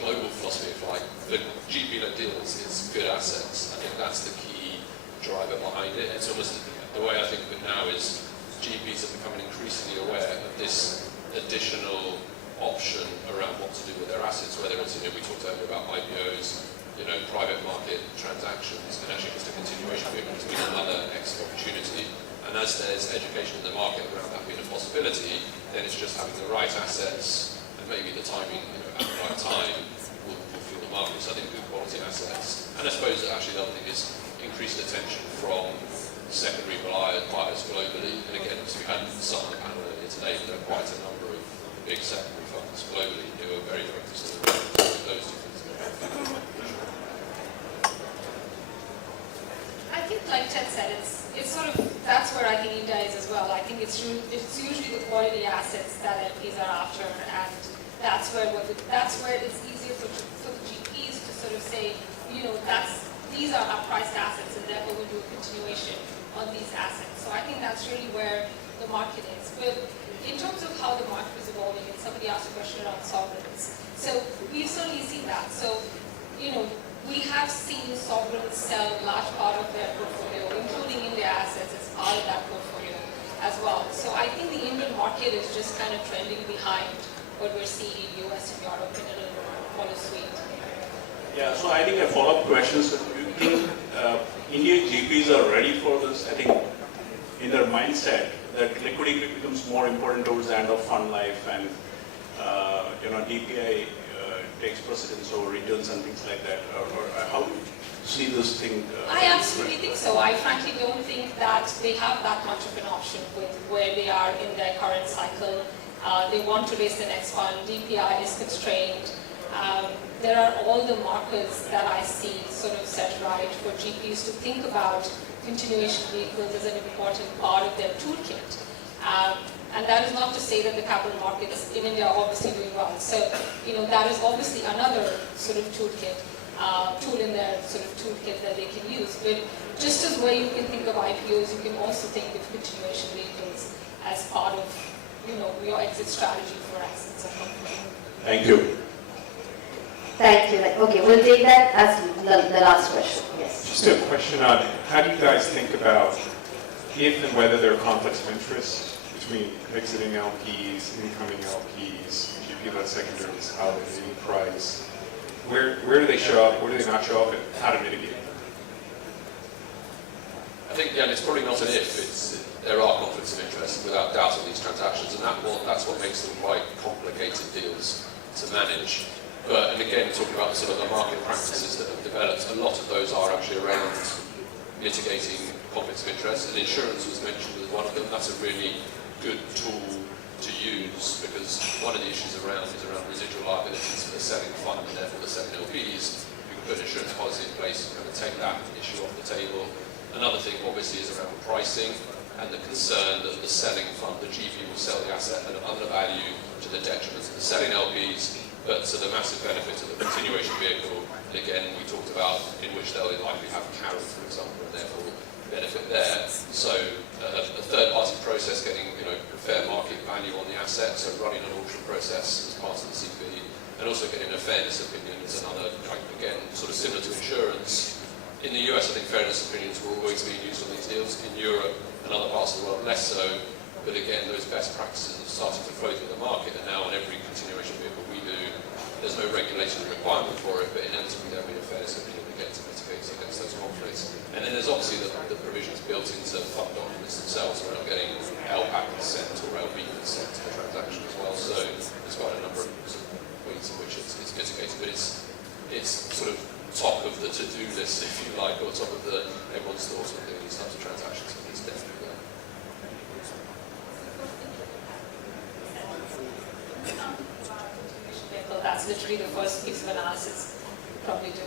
global philosophy, if like, the GP-led deals is good assets. I think that's the key driver behind it. It's almost, the way I think of it now is GPs are becoming increasingly aware of this additional option around what to do with their assets, whether it's, we talked earlier about IPOs, private market transactions, and actually just a continuation of it to be another exit opportunity. And as there's education in the market around that being a possibility, then it's just having the right assets and maybe the timing, at the right time will fuel the market. So I think good quality assets. And I suppose actually the other thing is increased attention from secondary buyers globally. And again, as we had some on the panel earlier today, there are quite a number of big secondary funds globally who are very focused on those two things. I think, like Ted said, it's sort of, that's where I think India is as well. I think it's usually the quality assets that LPs are after, and that's where it's easier for the GPs to sort of say, these are our priced assets, and therefore we'll do a continuation on these assets. So I think that's really where the market is. But in terms of how the market is evolving, and somebody asked a question around sovereigns. So we've certainly seen that. So, we have seen sovereigns sell a large part of their portfolio, including India assets, as part of that portfolio as well. So I think the Indian market is just kind of trending behind what we're seeing in US and Europe in a little more suite. Yeah, so I think a follow-up question is, do you think Indian GPs are ready for this? I think in their mindset that liquidity becomes more important towards the end of fund life, and DPI takes precedence over returns and things like that, or how do you see this thing? I absolutely think so. I frankly don't think that they have that much of an option with where they are in their current cycle. They want to raise the next fund. DPI is constrained. There are all the markers that I see sort of set right for GPs to think about continuation vehicles as an important part of their toolkit. And that is not to say that the capital markets in India are obviously doing well. So, that is obviously another sort of tool in their sort of toolkit that they can use. But just as where you can think of IPOs, you can also think of continuation vehicles as part of, your exit strategy for assets. Thank you. Thank you. Okay, we'll take that as the last question. Yes. Just a question on how do you guys think about if and whether there are conflicts of interest between exiting LPs, incoming LPs, GP-led secondaries, how they price? Where do they show up, where do they not show up, and how to mitigate? I think, yeah, it's probably not an if, there are conflicts of interest without doubt in these transactions, and that's what makes them quite complicated deals to manage. But, and again, talking about sort of the market practices that have developed, a lot of those are actually around mitigating conflicts of interest, and insurance was mentioned as one of them. That's a really good tool to use, because one of the issues is around residual liabilities for the selling fund and therefore the selling LPs. You can put an insurance policy in place and kind of take that issue off the table. Another thing, obviously, is around pricing and the concern that the selling fund, the GP, will sell the asset at an undervalue to the detriment of the selling LPs, but to the massive benefit of the continuation vehicle. And again, we talked about in which they'll likely have carry, for example, and therefore benefit there. So a third-party process, getting a fair market value on the asset, so running an auction process as part of the CP, and also getting a fairness opinion is another, again, sort of similar to insurance. In the US, I think fairness opinions will always be used on these deals. In Europe and other parts of the world, less so. But again, those best practices have started to flow through the market, and now on every continuation vehicle we do, there's no regulatory requirement for it, but inevitably there'll be a fairness opinion again to mitigate against those conflicts. And then there's obviously the provisions built into fund documents themselves around getting LPAC consent or LP consent to the transaction as well. So there's quite a number of ways in which it's mitigated, but it's sort of top of the to-do list, if you like, or top of the everyone's thoughts on doing these types of transactions. It's definitely there. That's literally the first piece of analysis you probably do.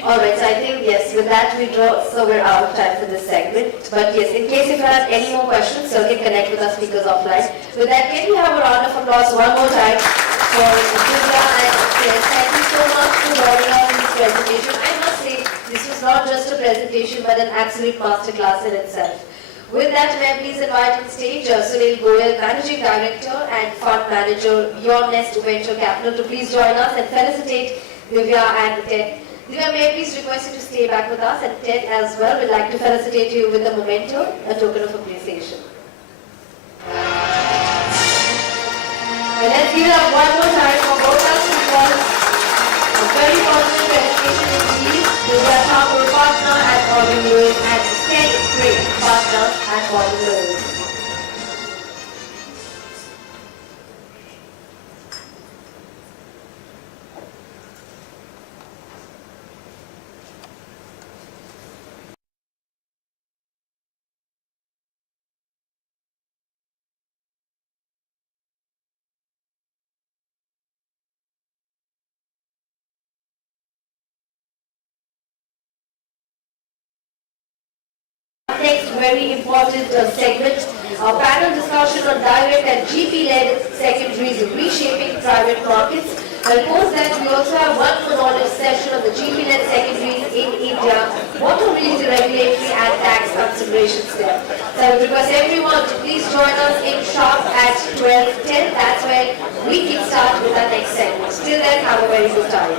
Alright, so I think, yes, with that so we're out of time for this segment. But yes, in case if you have any more questions, so you can connect with our speakers offline. With that, can we have a round of applause one more time for Ivca and Ted? Thank you so much for joining us in this presentation. I must say, this was not just a presentation, but an absolute masterclass in itself. With that, may I please invite on stage Sunil Goyal, Managing Director and Fund Manager, Your Nest Venture Capital, to please join us and felicitate Ivca and Ted. Ivca, may I please request you to stay back with us, and Ted as well. We'd like to felicitate you with a memento, a token of appreciation. Well, let's give it up one more time for both our speakers. A very positive presentation indeed. Ivca Thakur, partner at Morgan Lewis, and Ted Gray, partner at Morgan Lewis. Next very important segment, our panel discussion on direct and GP-led secondaries reshaping private markets. And post that, we also have one more knowledge session on the GP-led secondaries in India. What are really the regulatory and tax considerations there? So I would request everyone to please join us in sharp at 12:10. That's when we can start with our next segment. Till then, have a very good time.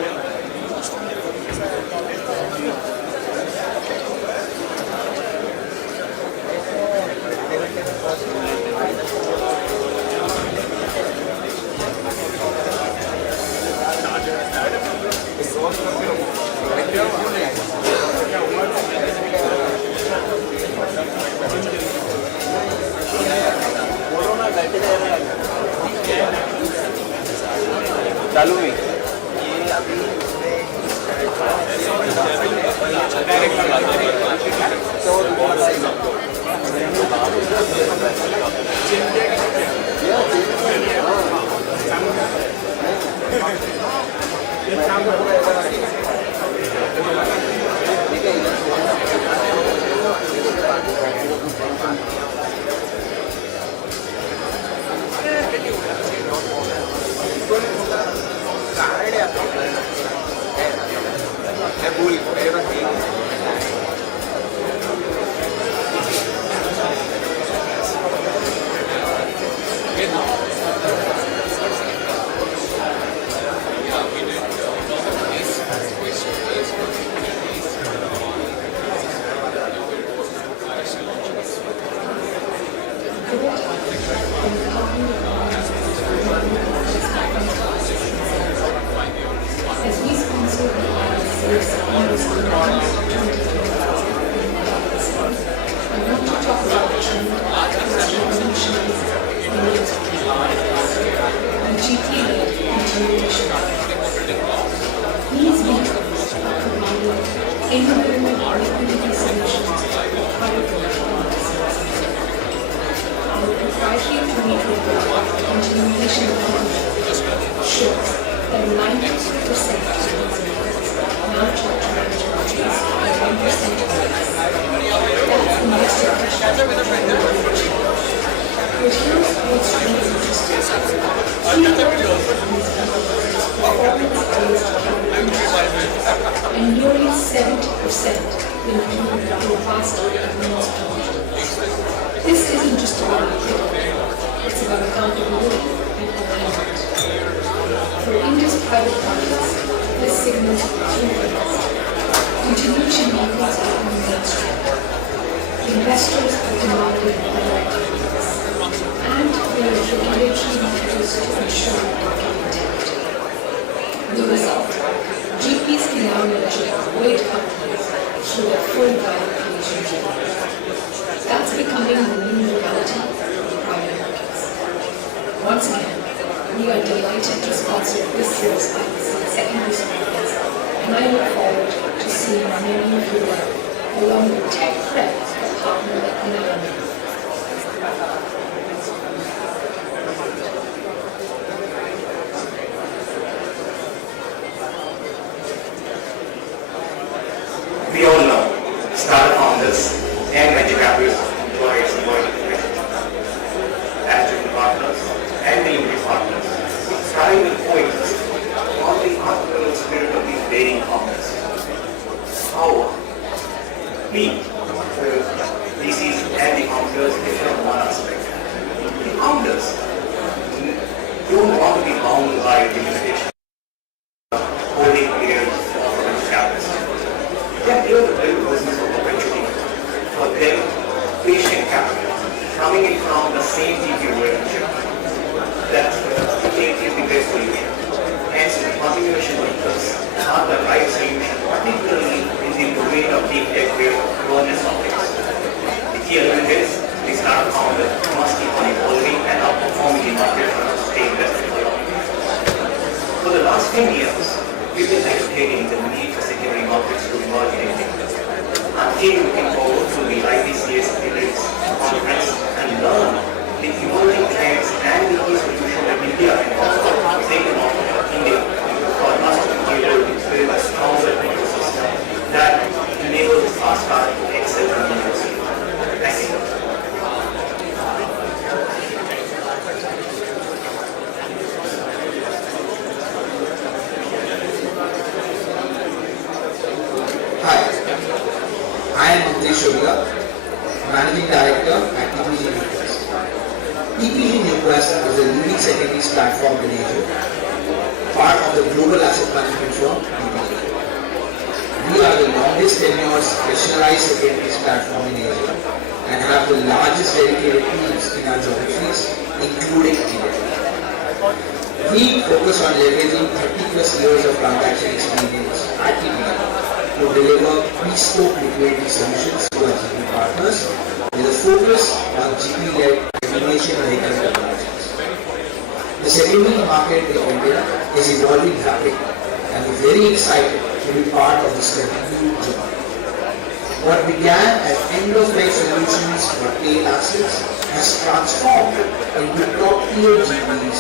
चालू हुई independent liquidity solutions for private markets. Our proprietary 2020 continuation report shows that 92% of consumers now talk to managed parties and 1% of us. That's the most efficient. But here's what's really interesting. And nearly 70% include robust administration. This isn't just about liquidity, it's about accountability and alignment. For India's private markets, this signals three things. Continuation vehicles are becoming mainstream. Investors are demanding better activities. And there is regulatory measures to ensure market integrity. The result, GPs can now nurture great companies through a full value creation journey. That's becoming the new reality of private markets. Once again, we are delighted to sponsor this year's Ivca Secondaries conference, and I look forward to seeing many of you there, along with Tech Prep, a partner in London. We all know startup founders and venture capitalists employ symbolic as junior partners and delivery partners, trying to coexist on the entrepreneurial spirit of these daring founders. However, we, the VCs and the founders, differ on one aspect. The founders don't want to be bound by the limitation of holding periods of venture capitalists. They are here to build a business of perpetuity. For them, patient capital coming in from the same GP relationship. That is the best solution. Hence, the continuation vehicles are the right solution, particularly in the domain of deep tech-based governance topics. The key element is the startup founder must keep on evolving and outperforming the market to stay invested for long. For the last 10 years, we've been educating the need for secondary markets to emerge in India. I'm keen looking forward to the Ivca Secondaries conference and learn the emerging trends and the key solutions that India can offer, they can offer India for us to be able to build a stronger ecosystem that enables our startup to excel continuously. Thank you. I am Managing Director at TPG Newquest. TPG Newquest is a leading secondaries platform in Asia, part of the global asset management firm TPG. We are the longest tenured specialized secondaries platform in Asia and have the largest dedicated teams in our geographies, including India. We focus on leveraging 30 plus years of transaction experience at TPG to deliver bespoke liquidity solutions to our GP partners with a focus on GP-led regulation vehicle transactions. The secondary market in India is evolving rapidly and we're very excited to be part of this continued journey. What began as end-of-life solutions for tail assets has transformed into top-tier GPs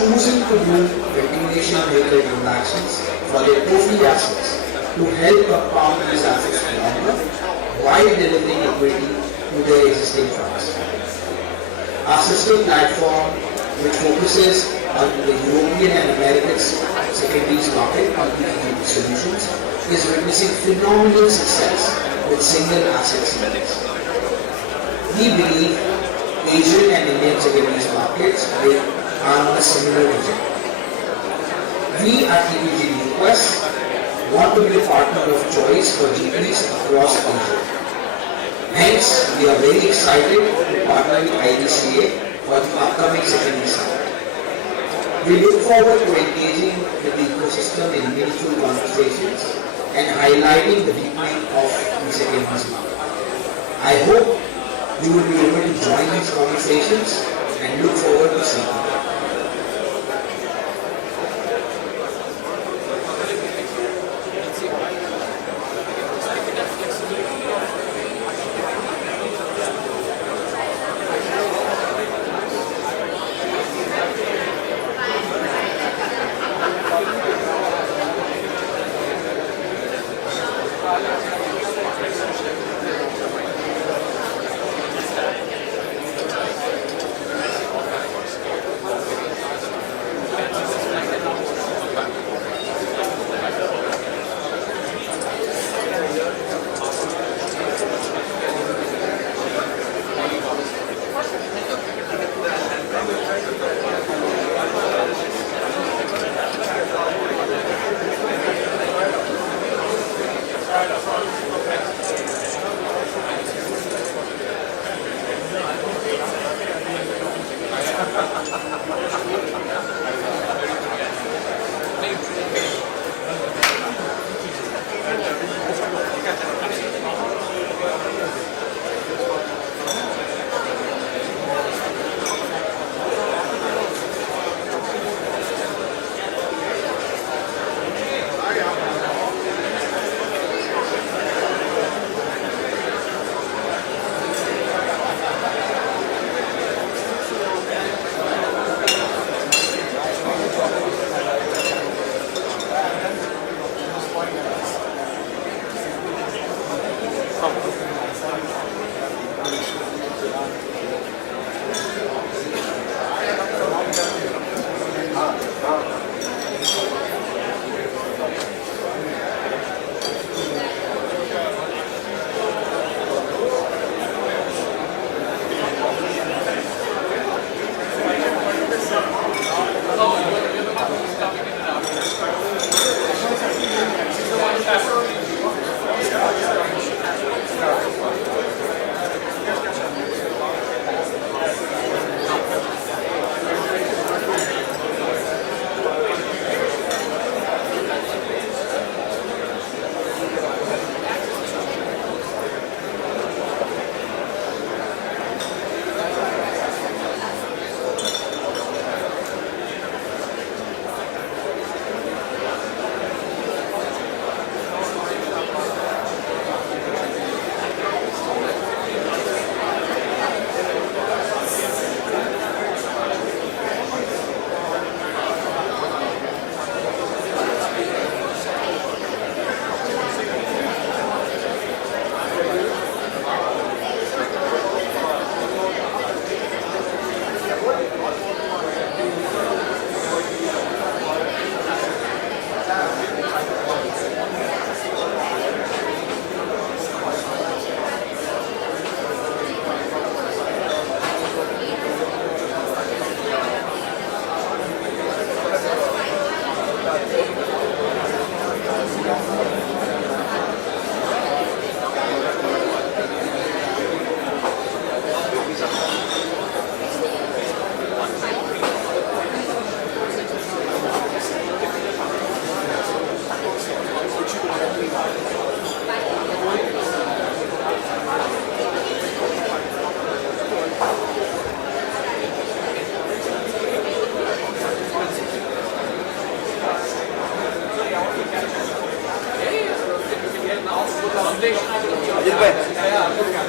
choosing to do regulation vehicle transactions for their trophy assets to help compound these assets longer while delivering liquidity to their existing funds. Our sister platform, which focuses on the European and American secondaries market on PPP solutions, is witnessing phenomenal success with single asset series. We believe Asian and Indian secondaries markets are on a similar vision. We at TPG Newquest want to be a partner of choice for GPs across Asia. Hence, we are very excited to partner with Ivca for the upcoming secondary summit. We look forward to engaging with the ecosystem in meaningful conversations and highlighting the deepening of the secondaries market. I hope you will be able to join these conversations and look forward to seeing you.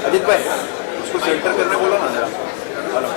Ajit भाई उसको centre करने बोलो ना जरा hello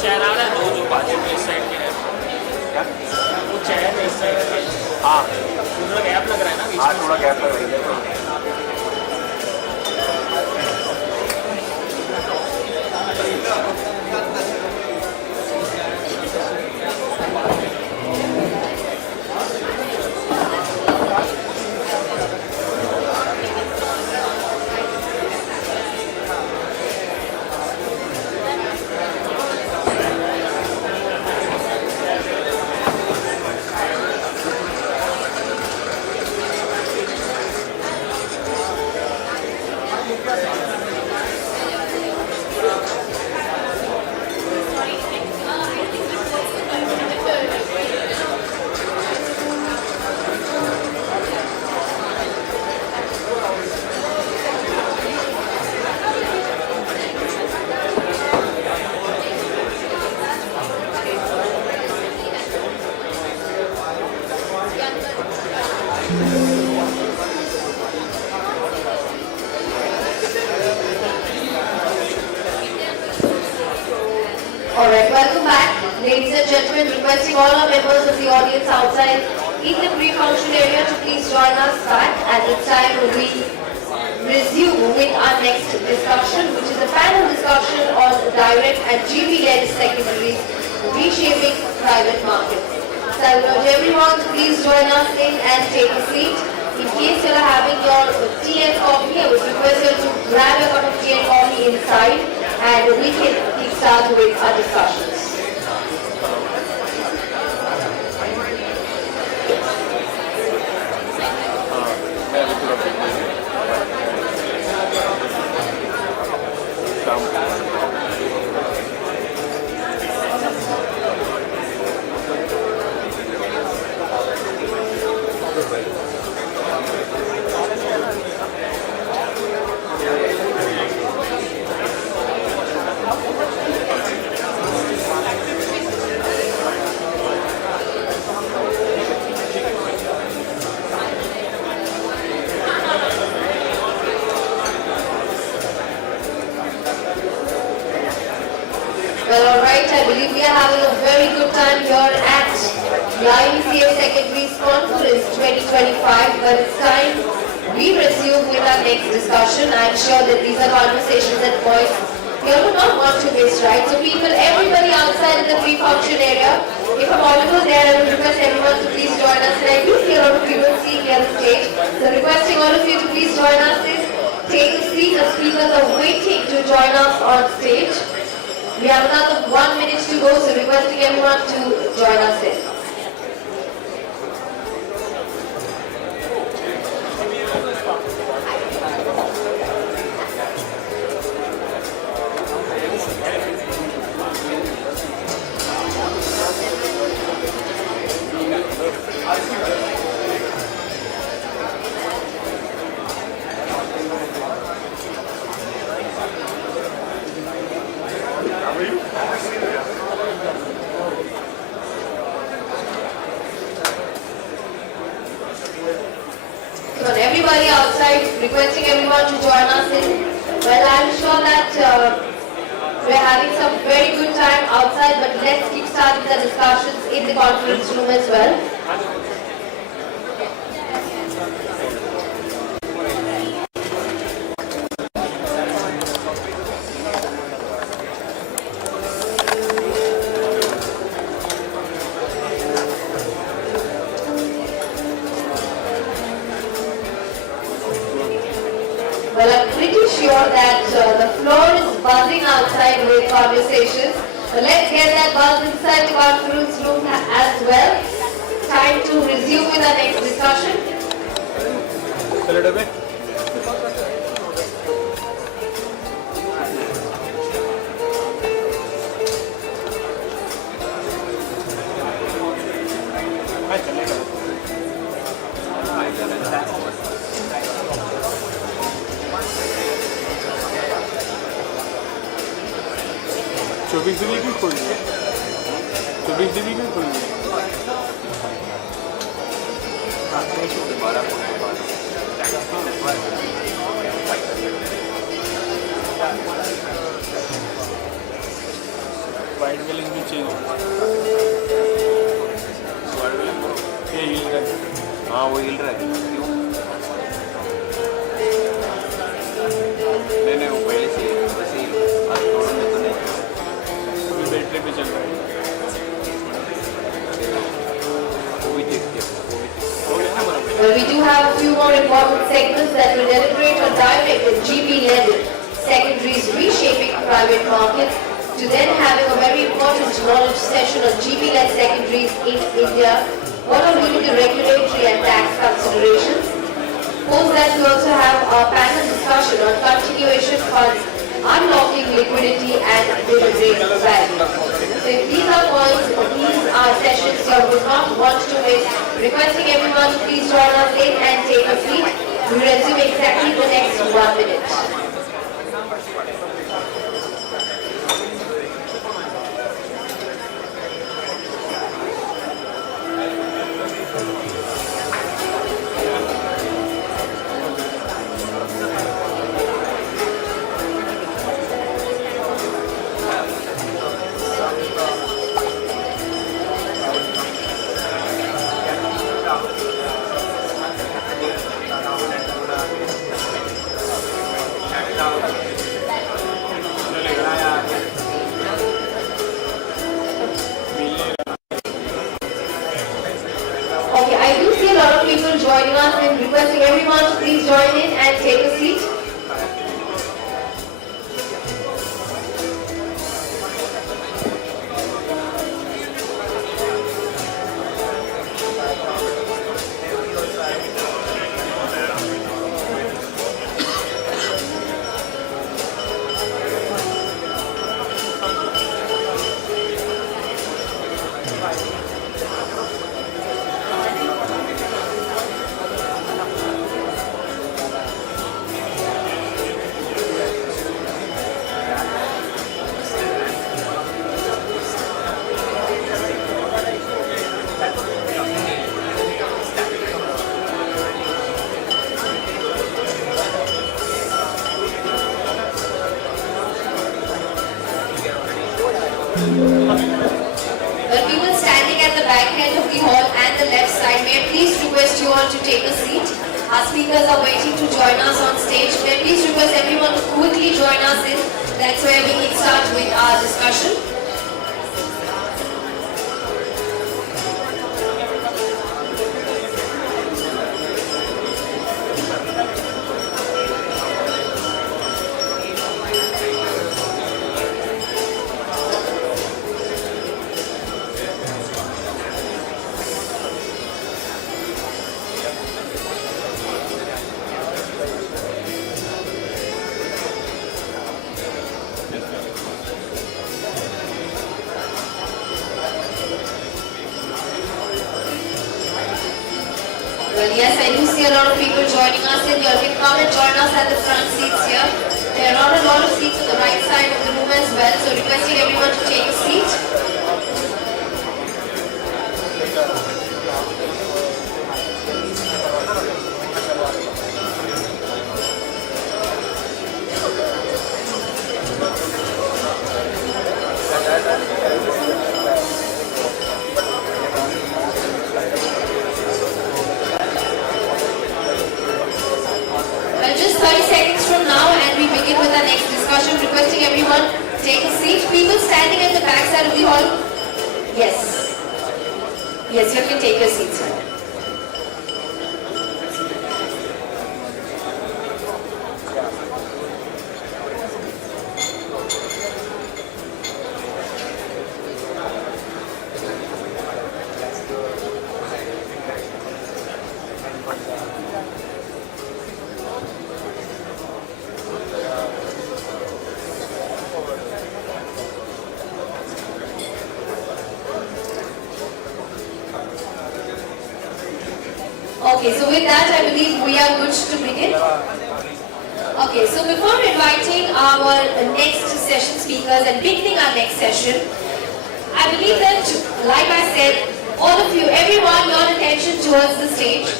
chair आ रहा है, दो जो बाजू में इस साइड के है, वो चेयर इस साइड पे, हाँ थोड़ा गैप लग रहा है ना बीच में, हाँ थोड़ा गैप लग रहा है। Alright, welcome back. Ladies and gentlemen, requesting all our members of the audience outside in the pre-function area to please join us back at the time we resume with our next discussion, which is a panel discussion on direct and GP-led secondaries reshaping private markets. So I would urge everyone to please join us in and take a seat. In case you are having your tea and coffee, I would request you to grab your cup of tea and coffee inside and we can start with our discussions. Well, alright, I believe we are having a very good time here at the Ivca Secondaries Conference 2025, but it's time we resume with our next discussion. I'm sure that these are conversations and points you would not want to miss, right? So people, everybody outside in the pre-function area, if I'm audible there, I would request everyone to please join us. And I do see a lot of people seeing me on the stage, so requesting all of you to please join us in. Take a seat, the speakers are waiting to join us on stage. We have another 1 minute to go, so requesting everyone to join us in. Come on, everybody outside, requesting everyone to join us in. Well, I'm sure that we're having some very good time outside, but let's keep starting the discussions in the conference room as well. Well, I'm pretty sure that the floor is buzzing outside with conversations. So let's get that buzz inside the conference room as well. Time to resume with our next discussion. Side का link भी change होगा। ये हिल रहा है। हाँ वो हिल रहा है। क्यों? नहीं वो पहले से वैसे ही आज थोड़ा में तो नहीं। अभी बैटरी पे चल रहा है। वो भी देखते हैं। Well, we do have a few more important segments that will deliberate on direct with GP-led secondaries reshaping private markets, to then having a very important knowledge session on GP-led secondaries in India. What are really the regulatory and tax considerations? Post that we also have a panel discussion on continuation funds, unlocking liquidity and dividend value. So if these are points, these are sessions you would not want to miss. Requesting everyone to please join us in and take a seat. We resume exactly the next 1 minute. Okay, I do see a lot of people joining us and requesting everyone to please join in and take a seat. Well, people standing at the back end of the hall and the left side, may I please request you all to take a seat. Our speakers are waiting to join us on stage. May I please request everyone to quickly join us in. That's where we can start with our discussion. Well, yes, I do see a lot of people joining us in. You all can come and join us at the front seats here. There are a lot of seats on the right side of the room as well, so requesting everyone to take a seat. Well, just 30 seconds from now and we begin with our next discussion. Requesting everyone take a seat. People standing at the back side of the hall. Yes. Yes, you can take your seats. Okay, so with that, I believe we are good to begin. Okay, so before inviting our next session speakers and beginning our next session, I believe that, like I said, all of you, everyone, your attention towards the stage.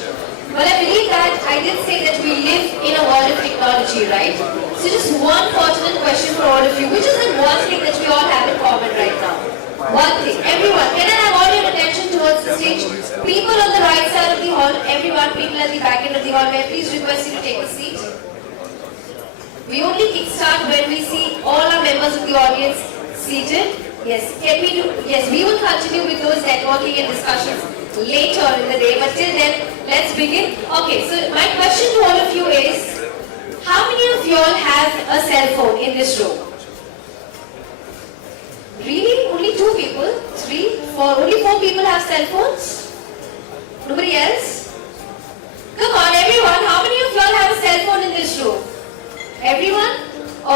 But I believe that I did say that we live in a world of technology, right? So just one pertinent question for all of you. Which is the one thing that we all have in common right now? One thing, everyone, can I have all your attention towards the stage? People on the right side of the hall, everyone, people at the back end of the hall, may I please request you to take a seat? We only kickstart when we see all our members of the audience seated. Yes, can we do? Yes, we will continue with those networking and discussions later in the day, but till then, let's begin. Okay, so my question to all of you is, how many of you all have a cell phone in this room? Really? Only 2 people? 3? 4? Only 4 people have cell phones? Nobody else? Come on everyone, how many of you all have a cell phone in this room? Everyone?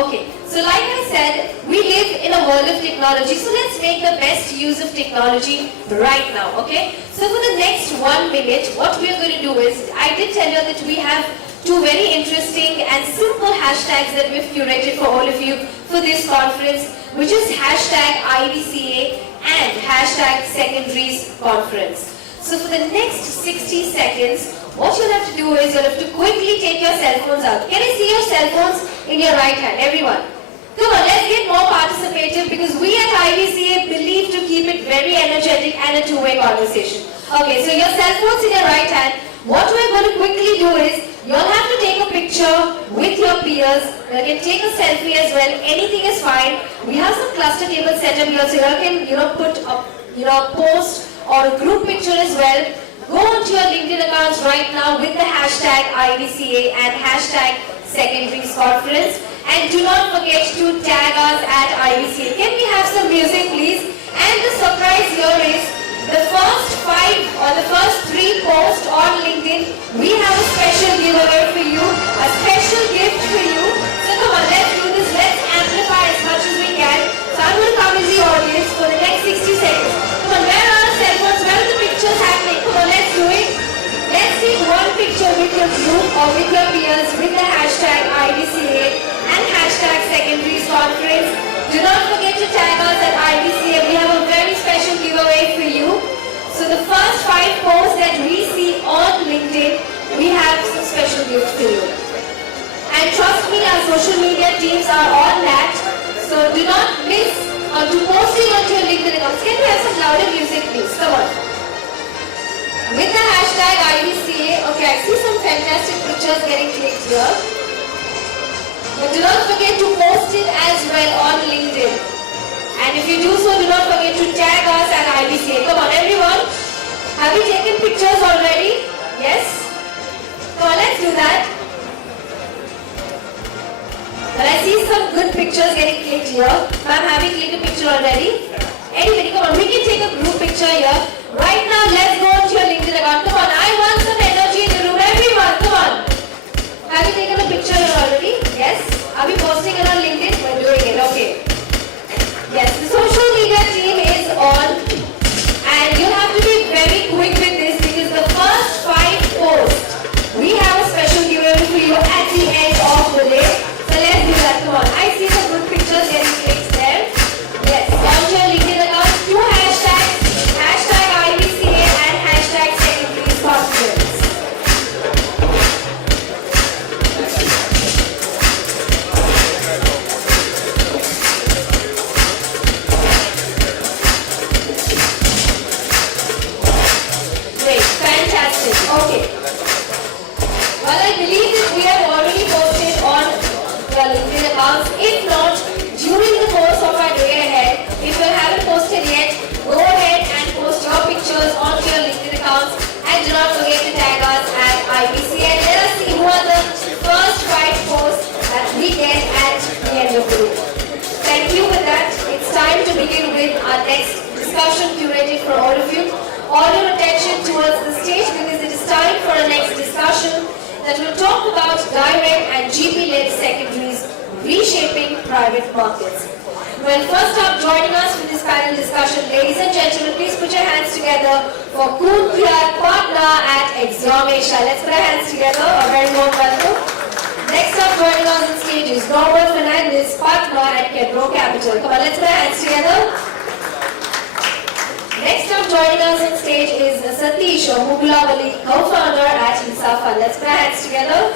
Okay. So like I said, we live in a world of technology, so let's make the best use of technology right now, okay? So for the next 1 minute, what we are going to do is, I did tell you that we have 2 very interesting and simple hashtags that we've curated for all of you for this conference, which is hashtag IVCA and hashtag Secondaries Conference. So for the next 60 seconds, what you'll have to do is you'll have to quickly take your cell phones out. Can I see your cell phones in your right hand, everyone? Come on, let's get more participative because we at IVCA believe to keep it very energetic and a two-way conversation. Okay, so your cell phones in your right hand. What we're going to quickly do is, you'll have to take a picture with your peers. You can take a selfie as well. Anything is fine. We have some cluster table set up here, so you can put a post or a group picture as well. Go onto your LinkedIn accounts right now with the hashtag IVCA and hashtag Secondaries Conference. And do not forget to tag us at IVCA. Can we have some music, please? And the surprise here is the first 5 or the first 3 posts on LinkedIn, we have a special giveaway for you, a special gift for you. So come on, let's do this. Let's amplify as much as we can. So I'm going to come into the audience for the next 60 seconds. Come on, where are our cell phones? Where are the pictures happening? Come on, let's do it. Let's take one picture with your group or with your peers with the hashtag IVCA and hashtag Secondaries Conference. Do not forget to tag us at IVCA. We have a very special giveaway for you. So the first 5 posts that we see on LinkedIn, we have some special gifts for you. And trust me, our social media teams are on that. So do not miss to posting onto your LinkedIn accounts. Can we have some louder music, please? Come on. With the hashtag IVCA, okay, I see some fantastic pictures getting clicked here. But do not forget to post it as well on LinkedIn. And if you do so, do not forget to tag us at IVCA. Come on, everyone. Have you taken pictures already? Yes? Come on, let's do that. But I see some good pictures getting clicked here. Ma'am, have you clicked a picture already? Anybody, come on, we can take a group picture here. Right now, let's go to your LinkedIn account. Come on, I want some energy in the room. Everyone, come on. Have you taken a picture here already? Yes? Are we posting it on LinkedIn? We're doing it, okay. Yes, the social media team is on. And you'll have to be very quick with this because the first 5 posts, we have a special giveaway for you at the end of the day. So let's do that, come on. I see some good pictures getting clicked there. Yes, on your LinkedIn account, 2 hashtags, hashtag IVCA and hashtag Secondaries Conference. Great, fantastic, okay. Well, I believe that we have already posted on your LinkedIn accounts. If not, during the course of our day ahead, if you haven't posted yet, go ahead and post your pictures onto your LinkedIn accounts and do not forget to tag us at IVCA. And let us see who are the first 5 posts that we get at the end of the day. Thank you for that. It's time to begin with our next discussion curated for all of you. All your attention towards the stage because it is time for our next discussion that will talk about direct and GP-led secondaries reshaping private markets. Well, first up, joining us for this panel discussion, ladies and gentlemen, please put your hands together for Kuhn Kiar, partner at Ivca. Let's put our hands together. A very warm welcome. Next up, joining us on stage is Norbert Fernandez, partner at Kedro Capital. Come on, let's put our hands together. Next up, joining us on stage is Satish Muglavali, co-founder at Ivca. Let's put our hands together.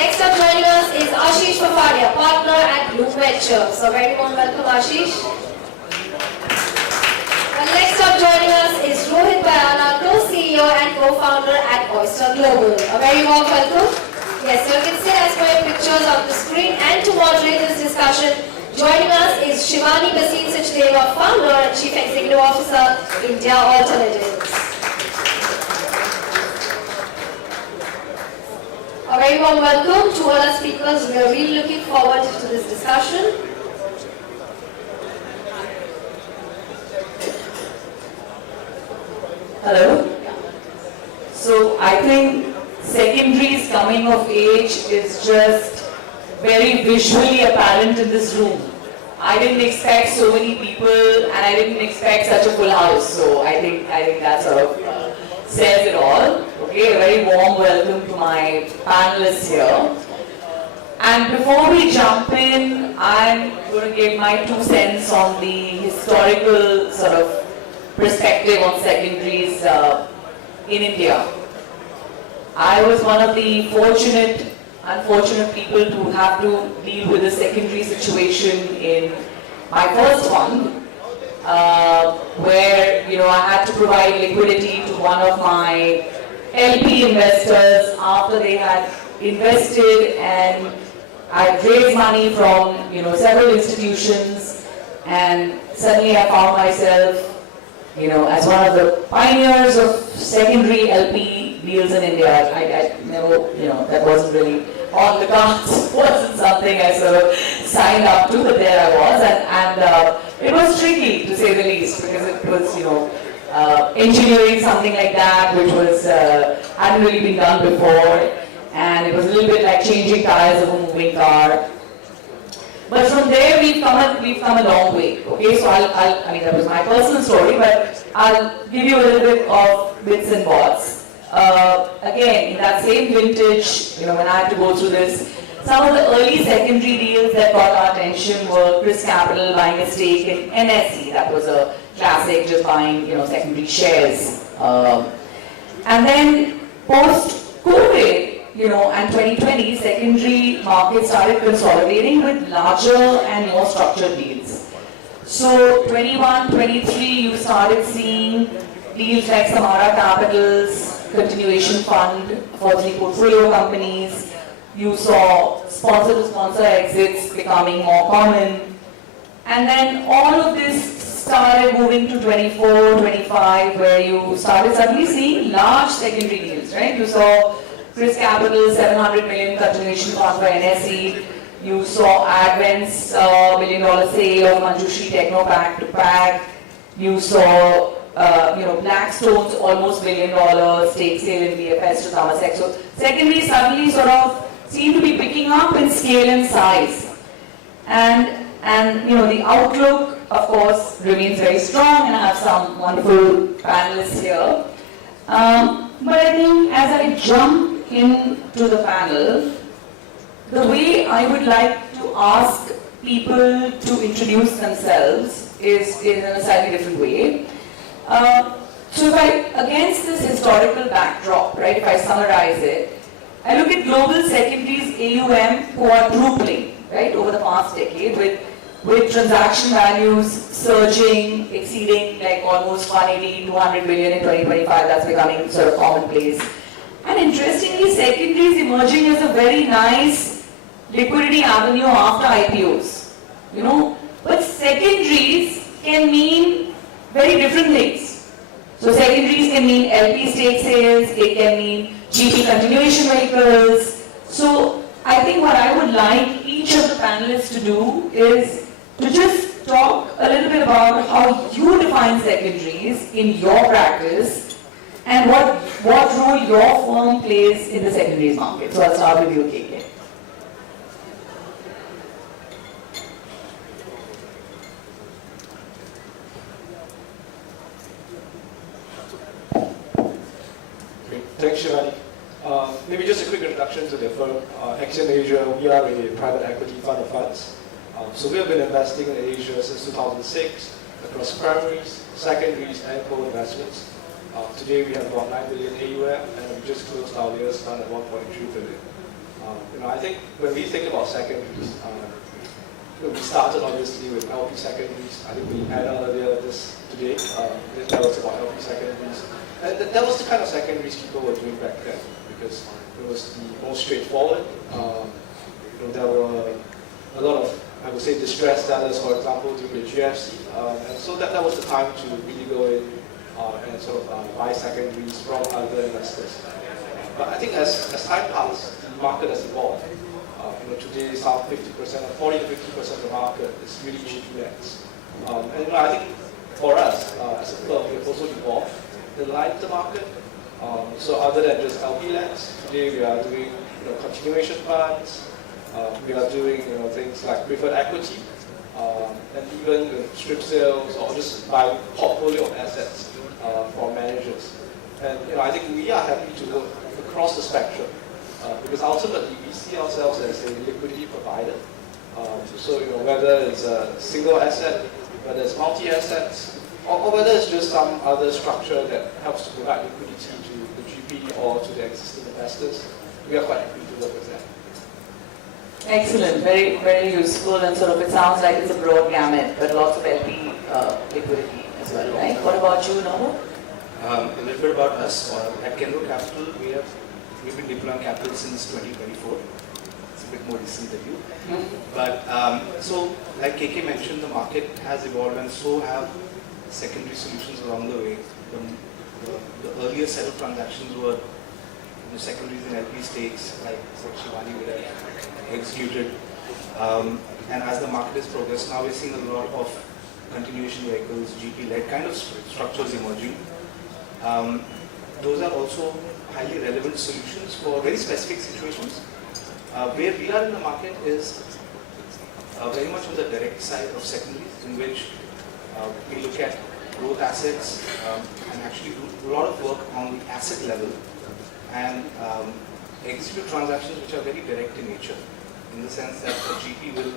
Next up, joining us is Ashish Papadia, partner at Blue Venture. So very warm welcome, Ashish. And next up joining us is Rohit Bayana, co-CEO and co-founder at Oyster Global. A very warm welcome. Yes, so you can sit as per your pictures on the screen, and to moderate this discussion, joining us is Shivani Basin Sachdeva, founder and Chief Executive Officer, India Alternatives. A very warm welcome to all our speakers. We are really looking forward to this discussion. Hello. So I think secondaries coming of age is just very visually apparent in this room. I didn't expect so many people, and I didn't expect such a full house. So I think that sort of says it all. Okay, a very warm welcome to my panelists here. And before we jump in, I'm going to give my 2 cents on the historical sort of perspective on secondaries in India. I was one of the unfortunate people to have to deal with a secondary situation in my first fund, where I had to provide liquidity to one of my LP investors after they had invested, and I raised money from several institutions, and suddenly I found myself as one of the pioneers of secondary LP deals in India. I never, that wasn't really on the cards. Wasn't something I sort of signed up to, but there I was, and it was tricky to say the least, because it was, engineering something like that, which was hadn't really been done before, and it was a little bit like changing tires of a moving car. But from there, we've come a long way. Okay, so I mean, that was my personal story, but I'll give you a little bit of bits and bobs. Again, in that same vintage, when I had to go through this, some of the early secondary deals that got our attention were Chris Capital buying a stake in NSE. That was a classic, just buying, secondary shares. And then post-COVID, and 2020, secondary markets started consolidating with larger and more structured deals. So 21, 23, you started seeing deals like Samara Capital's continuation fund for 3 portfolio companies. You saw sponsor-to-sponsor exits becoming more common. And then all of this started moving to 24, 25, where you started suddenly seeing large secondary deals, right? You saw Chris Capital, 700 million continuation fund for NSE. You saw Advent's $1 billion sale of Manjushri Technopack to PAC. You saw Blackstone's almost $1 billion stake sale in BFS to Temasek. So secondaries suddenly sort of seem to be picking up in scale and size. And the outlook, of course, remains very strong, and I have some wonderful panelists here. But I think as I jump into the panel, the way I would like to ask people to introduce themselves is in a slightly different way. So against this historical backdrop, right, if I summarize it, I look at global secondaries AUM quadrupling, right, over the past decade, with transaction values surging, exceeding like almost 180, 200 billion in 2025. That's becoming sort of commonplace. And interestingly, secondaries emerging as a very nice liquidity avenue after IPOs. But secondaries can mean very different things. So secondaries can mean LP stake sales, it can mean GP continuation vehicles. So I think what I would like each of the panelists to do is to just talk a little bit about how you define secondaries in your practice, and what role your firm plays in the secondaries market. So I'll start with you, KK. Thanks, Shivani. Maybe just a quick introduction to the firm. Action Asia, we are a private equity fund of funds. So we have been investing in Asia since 2006 across primaries, secondaries, and co-investments. Today we have about 9 billion AUM, and we just closed our latest fund at 1.3 billion. I think when we think about secondaries, we started obviously with LP secondaries. I think we had earlier this today. That was about LP secondaries. And that was the kind of secondaries people were doing back then because it was the most straightforward. There were a lot of, I would say, distressed sellers, for example, during the GFC. And so that was the time to really go in and sort of buy secondaries from other investors. But I think as time passed, the market has evolved. Today, some 50% or 40 to 50% of the market is really GP-leds. And I think for us, as a firm, we have also evolved in line with the market. So other than just LP-leds, today we are doing continuation funds. We are doing things like preferred equity, and even strip sales or just buying portfolio of assets for managers. And I think we are happy to work across the spectrum because ultimately we see ourselves as a liquidity provider. So whether it's a single asset, whether it's multi-assets, or whether it's just some other structure that helps to provide liquidity to the GP or to the existing investors, we are quite happy to work with that. Excellent, very, very useful, and sort of it sounds like it's a broad gamut, but lots of LP liquidity as well, right? What about you, Nomo? A little bit about us. At Kenro Capital, we've been deploying capital since 2024. It's a bit more recent than you. But so, like KK mentioned, the market has evolved, and so have secondary solutions along the way. The earlier set of transactions were secondaries and LP stakes, like what Shivani would have executed. And as the market has progressed, now we're seeing a lot of continuation vehicles, GP-led kind of structures emerging. Those are also highly relevant solutions for very specific situations. Where we are in the market is very much on the direct side of secondaries, in which we look at growth assets and actually do a lot of work on the asset level and execute transactions which are very direct in nature, in the sense that the GP will,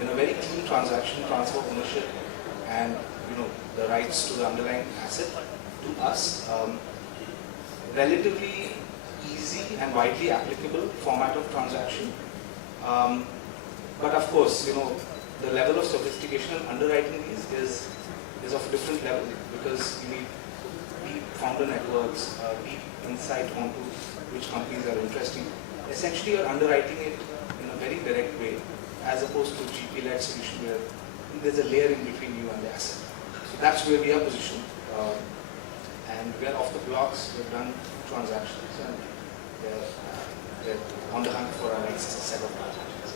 in a very clean transaction, transfer ownership and the rights to the underlying asset to us. Relatively easy and widely applicable format of transaction. But of course, the level of sophistication and underwriting is of a different level, because you need deep founder networks, deep insight onto which companies are interesting. Essentially, you're underwriting it in a very direct way, as opposed to GP-led solution where there's a layer in between you and the asset. So that's where we are positioned. And we're off the blocks, we've done transactions, and we're on the hunt for our next set of transactions.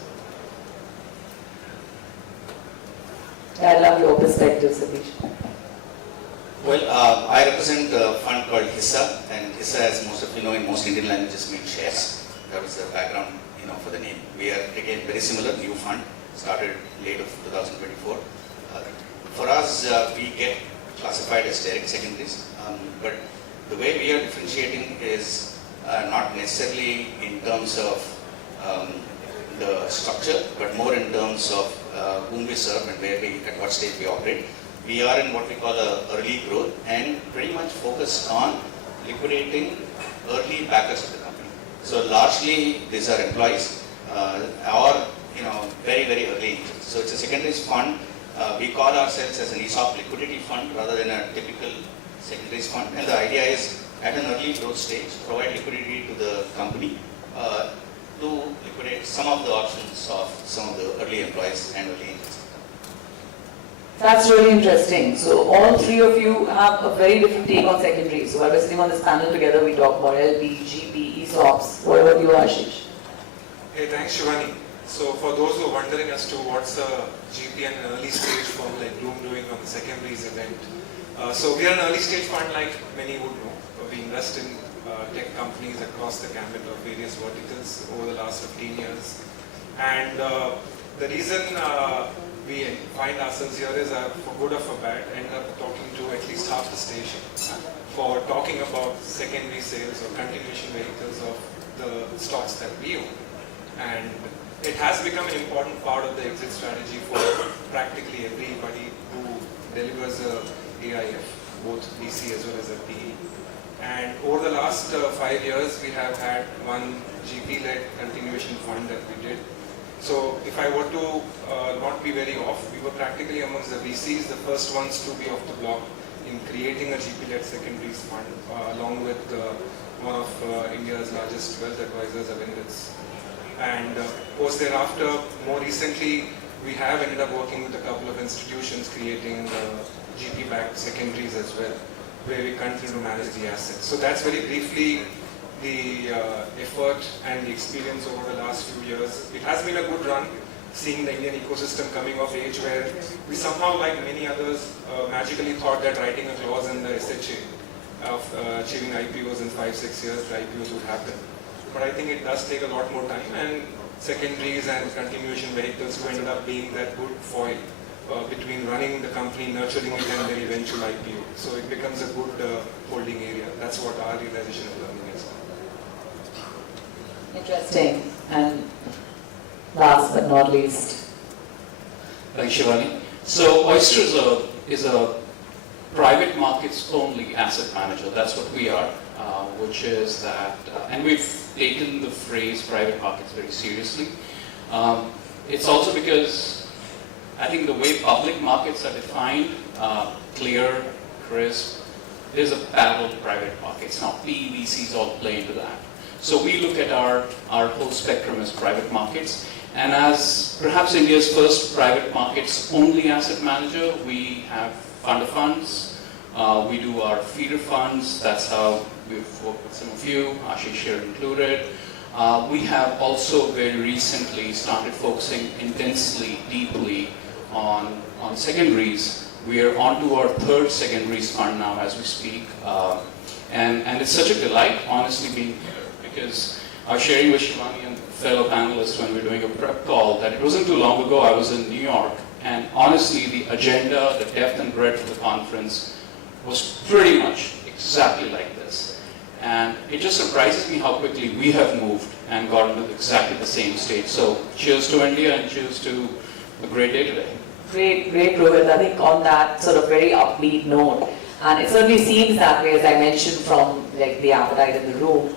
I love your perspective, Satish. Well, I represent a fund called Ivca, and Ivca, as most of you know, in most Indian languages means shares. That was the background, for the name. We are again very similar, new fund, started late of 2024. For us, we get classified as direct secondaries, but the way we are differentiating is not necessarily in terms of the structure, but more in terms of whom we serve and at what stage we operate. We are in what we call early growth and pretty much focused on liquidating early backers of the company. So largely these are employees or very, very early angels. So it's a secondaries fund. We call ourselves as an ESOP liquidity fund rather than a typical secondaries fund. And the idea is at an early growth stage, provide liquidity to the company to liquidate some of the options of some of the early employees and early angels. That's really interesting. So all three of you have a very different take on secondaries. So while we're sitting on this panel together, we talk about LP, GP, ESOPs. What about you, Ashish? Hey, thanks, Shivani. So for those who are wondering as to what's a GP and an early stage fund like Bloom doing on the secondaries event. So we are an early stage fund like many would know. We invest in tech companies across the gamut of various verticals over the last 15 years. And the reason we find ourselves here is for good or for bad, end up talking to at least half the station for talking about secondary sales or continuation vehicles of the stocks that we own. And it has become an important part of the exit strategy for practically everybody who delivers a AIF, both VC as well as a PE. And over the last 5 years, we have had one GP-led continuation fund that we did. So if I were to not be very off, we were practically amongst the VCs, the first ones to be off the block in creating a GP-led secondaries fund, along with one of India's largest wealth advisors, Avendits. And post thereafter, more recently, we have ended up working with a couple of institutions creating GP-backed secondaries as well, where we continue to manage the assets. So that's very briefly the effort and the experience over the last few years. It has been a good run, seeing the Indian ecosystem coming of age, where we somehow, like many others, magically thought that writing a clause in the SHA of achieving IPOs in 5-6 years, the IPOs would happen. But I think it does take a lot more time, and secondaries and continuation vehicles who ended up being that good foil between running the company, nurturing it, and their eventual IPO. So it becomes a good holding area. That's what our realization of learning is. Interesting. And last but not least. Thanks, Shivani. So Oyster is a private markets only asset manager. That's what we are, which is that, and we've taken the phrase private markets very seriously. It's also because I think the way public markets are defined, clear, crisp, there's a parallel to private markets. Now, PE, VCs all play into that. So we look at our whole spectrum as private markets. And as perhaps India's first private markets only asset manager, we have fund of funds. We do our feeder funds. That's how we've worked with some of you, Ashish here included. We have also very recently started focusing intensely, deeply on secondaries. We are on to our third secondaries fund now as we speak. And it's such a delight, honestly, being here, because I was sharing with Shivani and fellow panelists when we were doing a prep call that it wasn't too long ago I was in New York, and honestly the agenda, the depth and breadth of the conference was pretty much exactly like this. And it just surprises me how quickly we have moved and gotten to exactly the same stage. So cheers to India and cheers to a great day today. Great, Rohit. I think on that sort of very upbeat note, and it certainly seems that way, as I mentioned, from like the appetite in the room.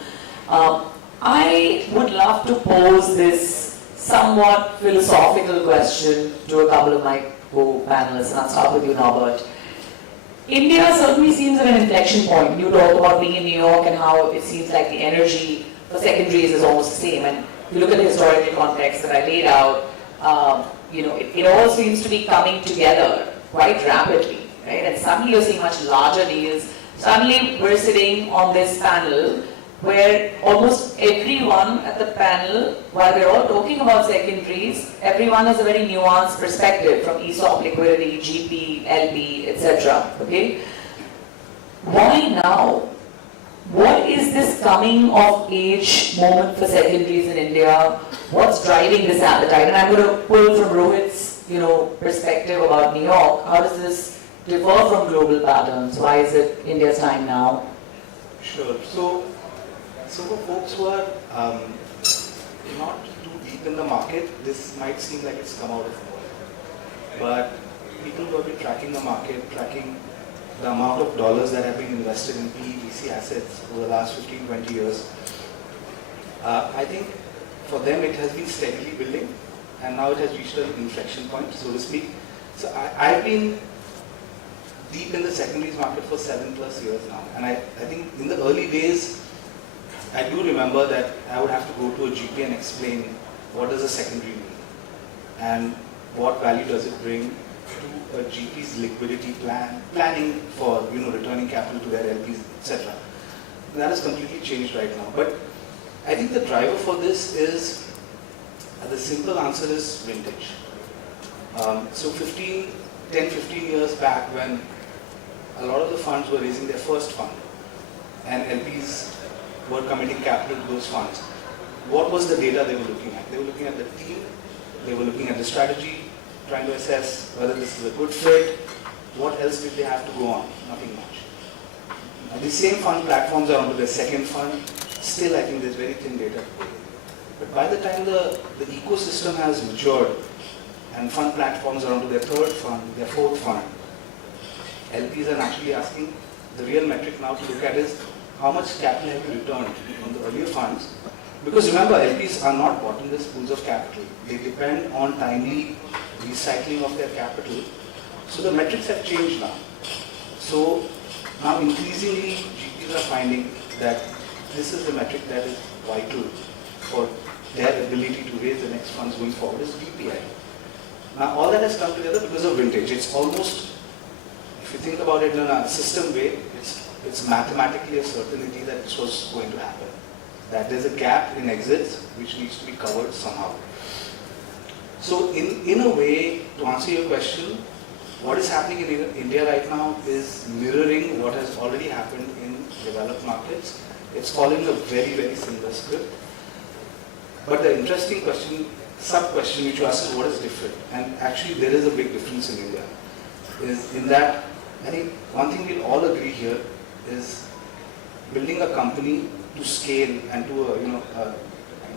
I would love to pose this somewhat philosophical question to a couple of my co-panelists, and I'll start with you, Norbert. India certainly seems at an inflection point. You talk about being in New York and how it seems like the energy for secondaries is almost the same. And if you look at the historical context that I laid out, it all seems to be coming together quite rapidly, right? And suddenly you're seeing much larger deals. Suddenly we're sitting on this panel where almost everyone at the panel, while we're all talking about secondaries, everyone has a very nuanced perspective from ESOP liquidity, GP, LP, etc. Okay? Why now? What is this coming of age moment for secondaries in India? What's driving this appetite? And I'm going to pull from Rohit's, perspective about New York. How does this differ from global patterns? Why is it India's time now? Sure. So for folks who are not too deep in the market, this might seem like it's come out of nowhere. But people who have been tracking the market, tracking the amount of dollars that have been invested in PE, VC assets over the last 15, 20 years, I think for them it has been steadily building, and now it has reached an inflection point, so to speak. So I've been deep in the secondaries market for 7+ years now, and I think in the early days, I do remember that I would have to go to a GP and explain what does a secondary mean and what value does it bring to a GP's liquidity planning for returning capital to their LPs, etc. That has completely changed right now. But I think the driver for this is, the simple answer is vintage. So 10, 15 years back, when a lot of the funds were raising their first fund and LPs were committing capital to those funds, what was the data they were looking at? They were looking at the team, they were looking at the strategy, trying to assess whether this is a good fit. What else did they have to go on? Nothing much. The same fund platforms are onto their second fund. Still, I think there's very thin data. But by the time the ecosystem has matured and fund platforms are onto their third fund, their fourth fund, LPs are actually asking, the real metric now to look at is how much capital have you returned on the earlier funds Because remember, LPs are not bottomless pools of capital. They depend on timely recycling of their capital. So the metrics have changed now. So now increasingly GPs are finding that this is the metric that is vital for their ability to raise the next funds going forward is DPI. Now all that has come together because of vintage. It's almost, if you think about it in a system way, it's mathematically a certainty that this was going to happen. That there's a gap in exits which needs to be covered somehow. So in a way, to answer your question, what is happening in India right now is mirroring what has already happened in developed markets. It's following a very, very similar script. But the interesting question, sub-question which you asked is what is different? And actually there is a big difference in India. Is in that, I think one thing we'll all agree here is building a company to scale and to a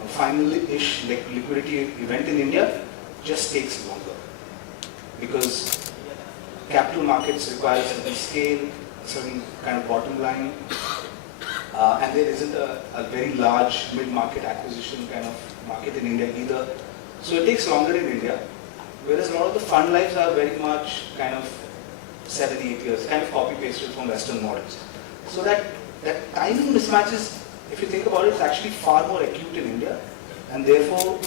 final-ish liquidity event in India just takes longer. Because capital markets require a certain scale, a certain kind of bottom line, and there isn't a very large mid-market acquisition kind of market in India either. So it takes longer in India, whereas a lot of the fund lives are very much kind of 7-8 years, kind of copy-pasted from Western models. So that timing mismatch is, if you think about it, it's actually far more acute in India, and therefore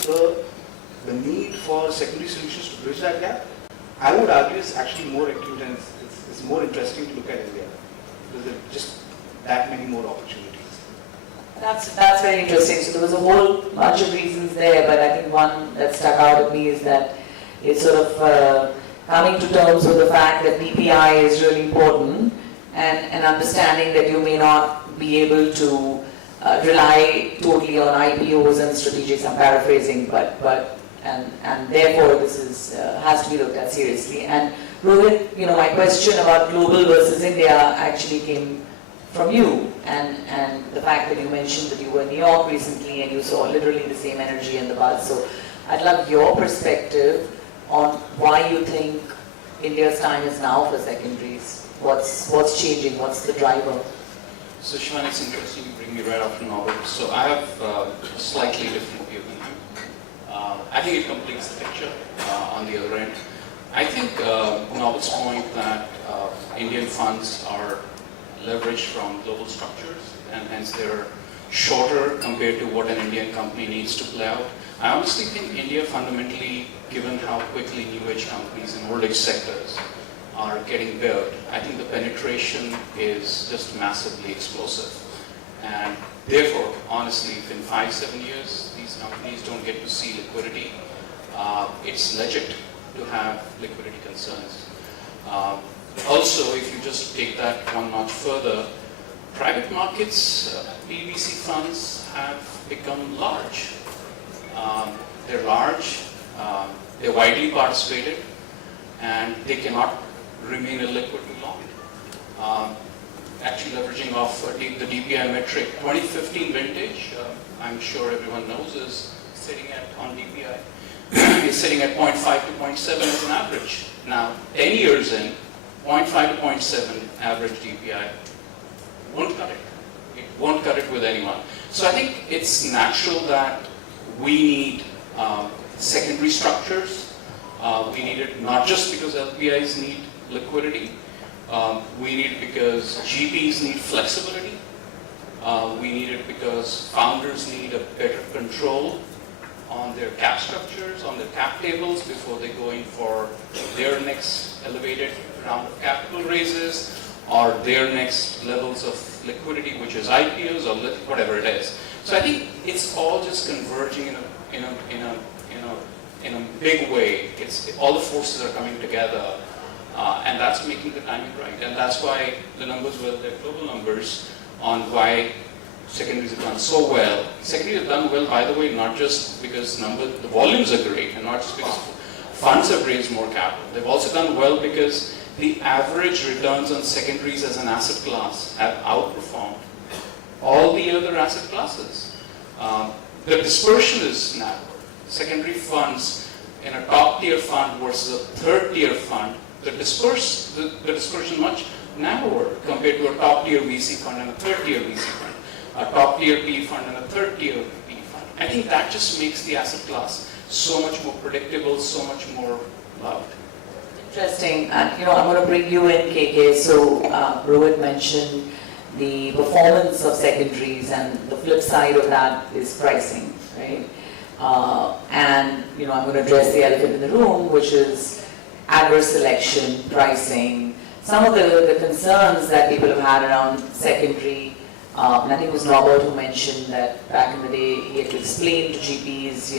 the need for secondary solutions to bridge that gap, I would argue, is actually more acute, and it's more interesting to look at India because there are just that many more opportunities. That's very interesting. So there was a whole bunch of reasons there, but I think one that stuck out at me is that it's sort of coming to terms with the fact that DPI is really important, and understanding that you may not be able to rely totally on IPOs and strategics. I'm paraphrasing, and therefore this is has to be looked at seriously. And Rohit, my question about global versus India actually came from you, and the fact that you mentioned that you were in New York recently and you saw literally the same energy and the buzz. So I'd love your perspective on why you think India's time is now for secondaries. What's changing? What's the driver? So Shivani, it's interesting you bring me right after Norbert. So I have a slightly different view than you. I think it completes the picture on the other end. I think Norbert's point that Indian funds are leveraged from global structures and hence they're shorter compared to what an Indian company needs to play out. I honestly think India fundamentally, given how quickly new age companies and old age sectors are getting built, I think the penetration is just massively explosive. And therefore, honestly, if in 5-7 years these companies don't get to see liquidity, it's legit to have liquidity concerns. Also, if you just take that one notch further, private markets, PVC funds have become large. They're large, they're widely participated, and they cannot remain illiquid long. Actually leveraging off the DPI metric, 2015 vintage, I'm sure everyone knows, is sitting at, on DPI, is sitting at 0.5 to 0.7 as an average. Now, 10 years in, 0.5 to 0.7 average DPI won't cut it. It won't cut it with anyone. So I think it's natural that we need secondary structures. We need it not just because LPIs need liquidity. We need it because GPs need flexibility. We need it because founders need a better control on their cap structures, on their cap tables before they go in for their next elevated round of capital raises or their next levels of liquidity, which is IPOs or whatever it is. So I think it's all just converging in a big way. All the forces are coming together, and that's making the timing right. And that's why the numbers were the global numbers on why secondaries have done so well. Secondaries have done well, by the way, not just because the volumes are great, and not just because funds have raised more capital. They've also done well because the average returns on secondaries as an asset class have outperformed all the other asset classes. The dispersion is narrow. Secondary funds in a top tier fund versus a third tier fund, the dispersion is much narrower compared to a top tier VC fund and a third tier VC fund, a top tier PE fund and a third tier PE fund. I think that just makes the asset class so much more predictable, so much more loved. Interesting. And I'm going to bring you in, KK. So Rohit mentioned the performance of secondaries, and the flip side of that is pricing, right? And I'm going to address the elephant in the room, which is adverse selection, pricing, some of the concerns that people have had around secondary. And I think it was Robert who mentioned that back in the day he had to explain to GPs,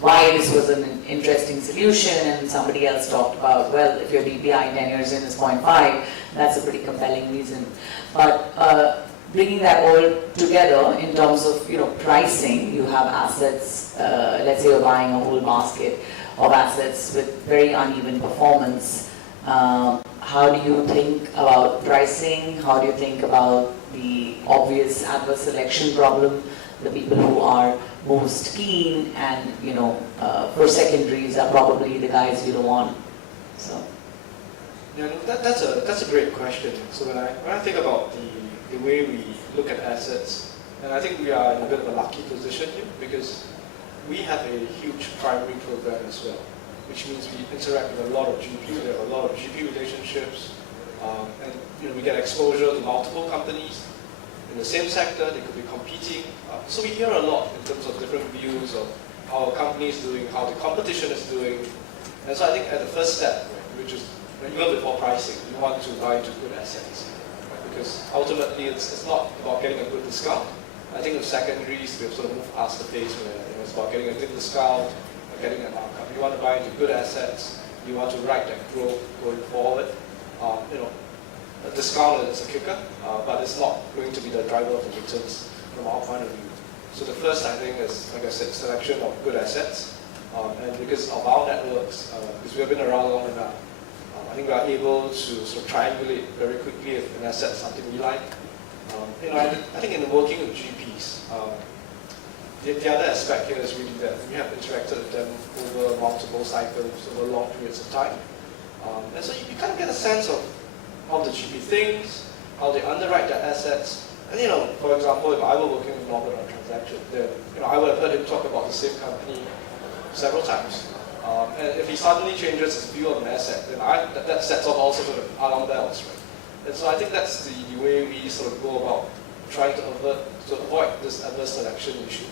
why this was an interesting solution, and somebody else talked about, well, if your DPI 10 years in is 0.5, that's a pretty compelling reason. But bringing that all together in terms of pricing, you have assets, let's say you're buying a whole basket of assets with very uneven performance. How do you think about pricing? How do you think about the obvious adverse selection problem? The people who are most keen and for secondaries are probably the guys you don't want. So yeah, that's a great question. So when I think about the way we look at assets, and I think we are in a bit of a lucky position here because we have a huge primary program as well, which means we interact with a lot of GPs. We have a lot of GP relationships, and we get exposure to multiple companies in the same sector. They could be competing. So we hear a lot in terms of different views of how a company is doing, how the competition is doing. And so I think at the first step, which is even before pricing, you want to buy into good assets. Because ultimately it's not about getting a good discount. I think with secondaries, we've sort of moved past the phase where it's about getting a good discount or getting an outcome. You want to buy into good assets. You want to ride that growth going forward. A discount is a kicker, but it's not going to be the driver of the returns from our point of view. So the first, I think, is, like I said, selection of good assets. And because of our networks, because we have been around long enough, I think we are able to sort of triangulate very quickly if an asset is something we like. I think in the working with GPs, the other aspect here is really that we have interacted with them over multiple cycles, over long periods of time. And so you kind of get a sense of how the GP thinks, how they underwrite their assets. And for example, if I were working with Robert on a transaction, then I would have heard him talk about the same company several times. And if he suddenly changes his view of an asset, then that sets off all sorts of alarm bells, right? And so I think that's the way we sort of go about trying to avoid this adverse selection issue.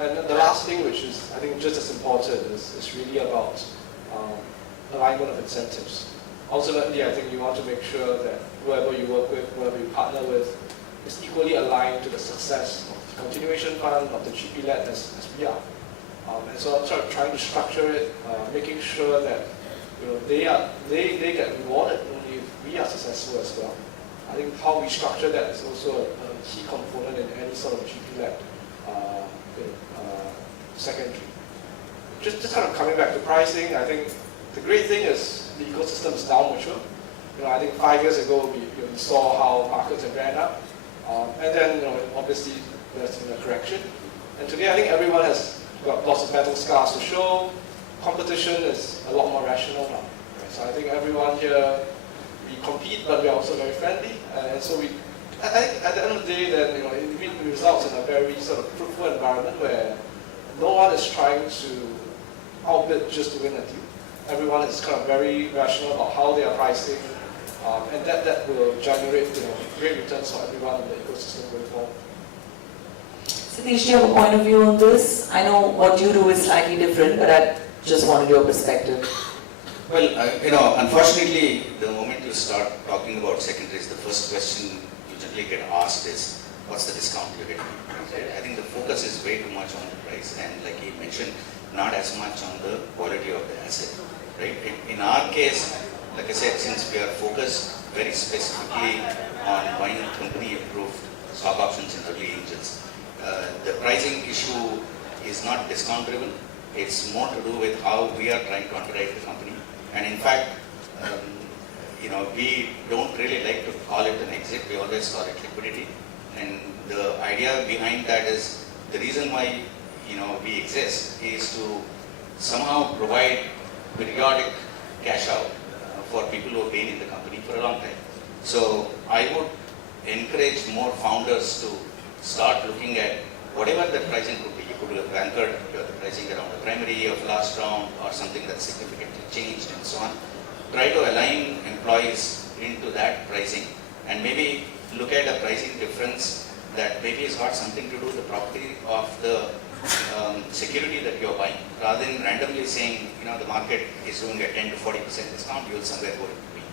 And then the last thing, which is I think just as important, is really about alignment of incentives. Ultimately, I think you want to make sure that whoever you work with, whoever you partner with, is equally aligned to the success of the continuation fund, of the GP-led as we are. And so I'm sort of trying to structure it, making sure that they get rewarded only if we are successful as well. I think how we structure that is also a key component in any sort of GP-led secondary. Just kind of coming back to pricing, I think the great thing is the ecosystem is now mature. I think 5 years ago we saw how markets had ran up, and then obviously there's been a correction. And today I think everyone has got lots of battle scars to show. Competition is a lot more rational now. Right? So I think everyone here, we compete, but we are also very friendly. And so I think at the end of the day, then it results in a very sort of fruitful environment where no one is trying to outbid just to win a deal. Everyone is kind of very rational about how they are pricing, and that will generate great returns for everyone in the ecosystem going forward. Satish, do you have a point of view on this? I know what you do is slightly different, but I just wanted your perspective. Well, unfortunately, the moment you start talking about secondaries, the first question you generally get asked is, what's the discount you're getting? I think the focus is way too much on the price, and like he mentioned, not as much on the quality of the asset. Right? In our case, like I said, since we are focused very specifically on buying company-approved stock options in early angels, the pricing issue is not discount-driven. It's more to do with how we are trying to underwrite the company. And in fact, we don't really like to call it an exit. We always call it liquidity. And the idea behind that is the reason why we exist is to somehow provide periodic cash out for people who have been in the company for a long time. So I would encourage more founders to start looking at whatever the pricing could be, you could have anchored the pricing around the primary of last round or something that's significantly changed and so on. Try to align employees into that pricing and maybe look at a pricing difference that maybe has got something to do with the property of the security that you're buying, rather than randomly saying, the market is doing a 10 to 40% discount, you will somewhere go in between.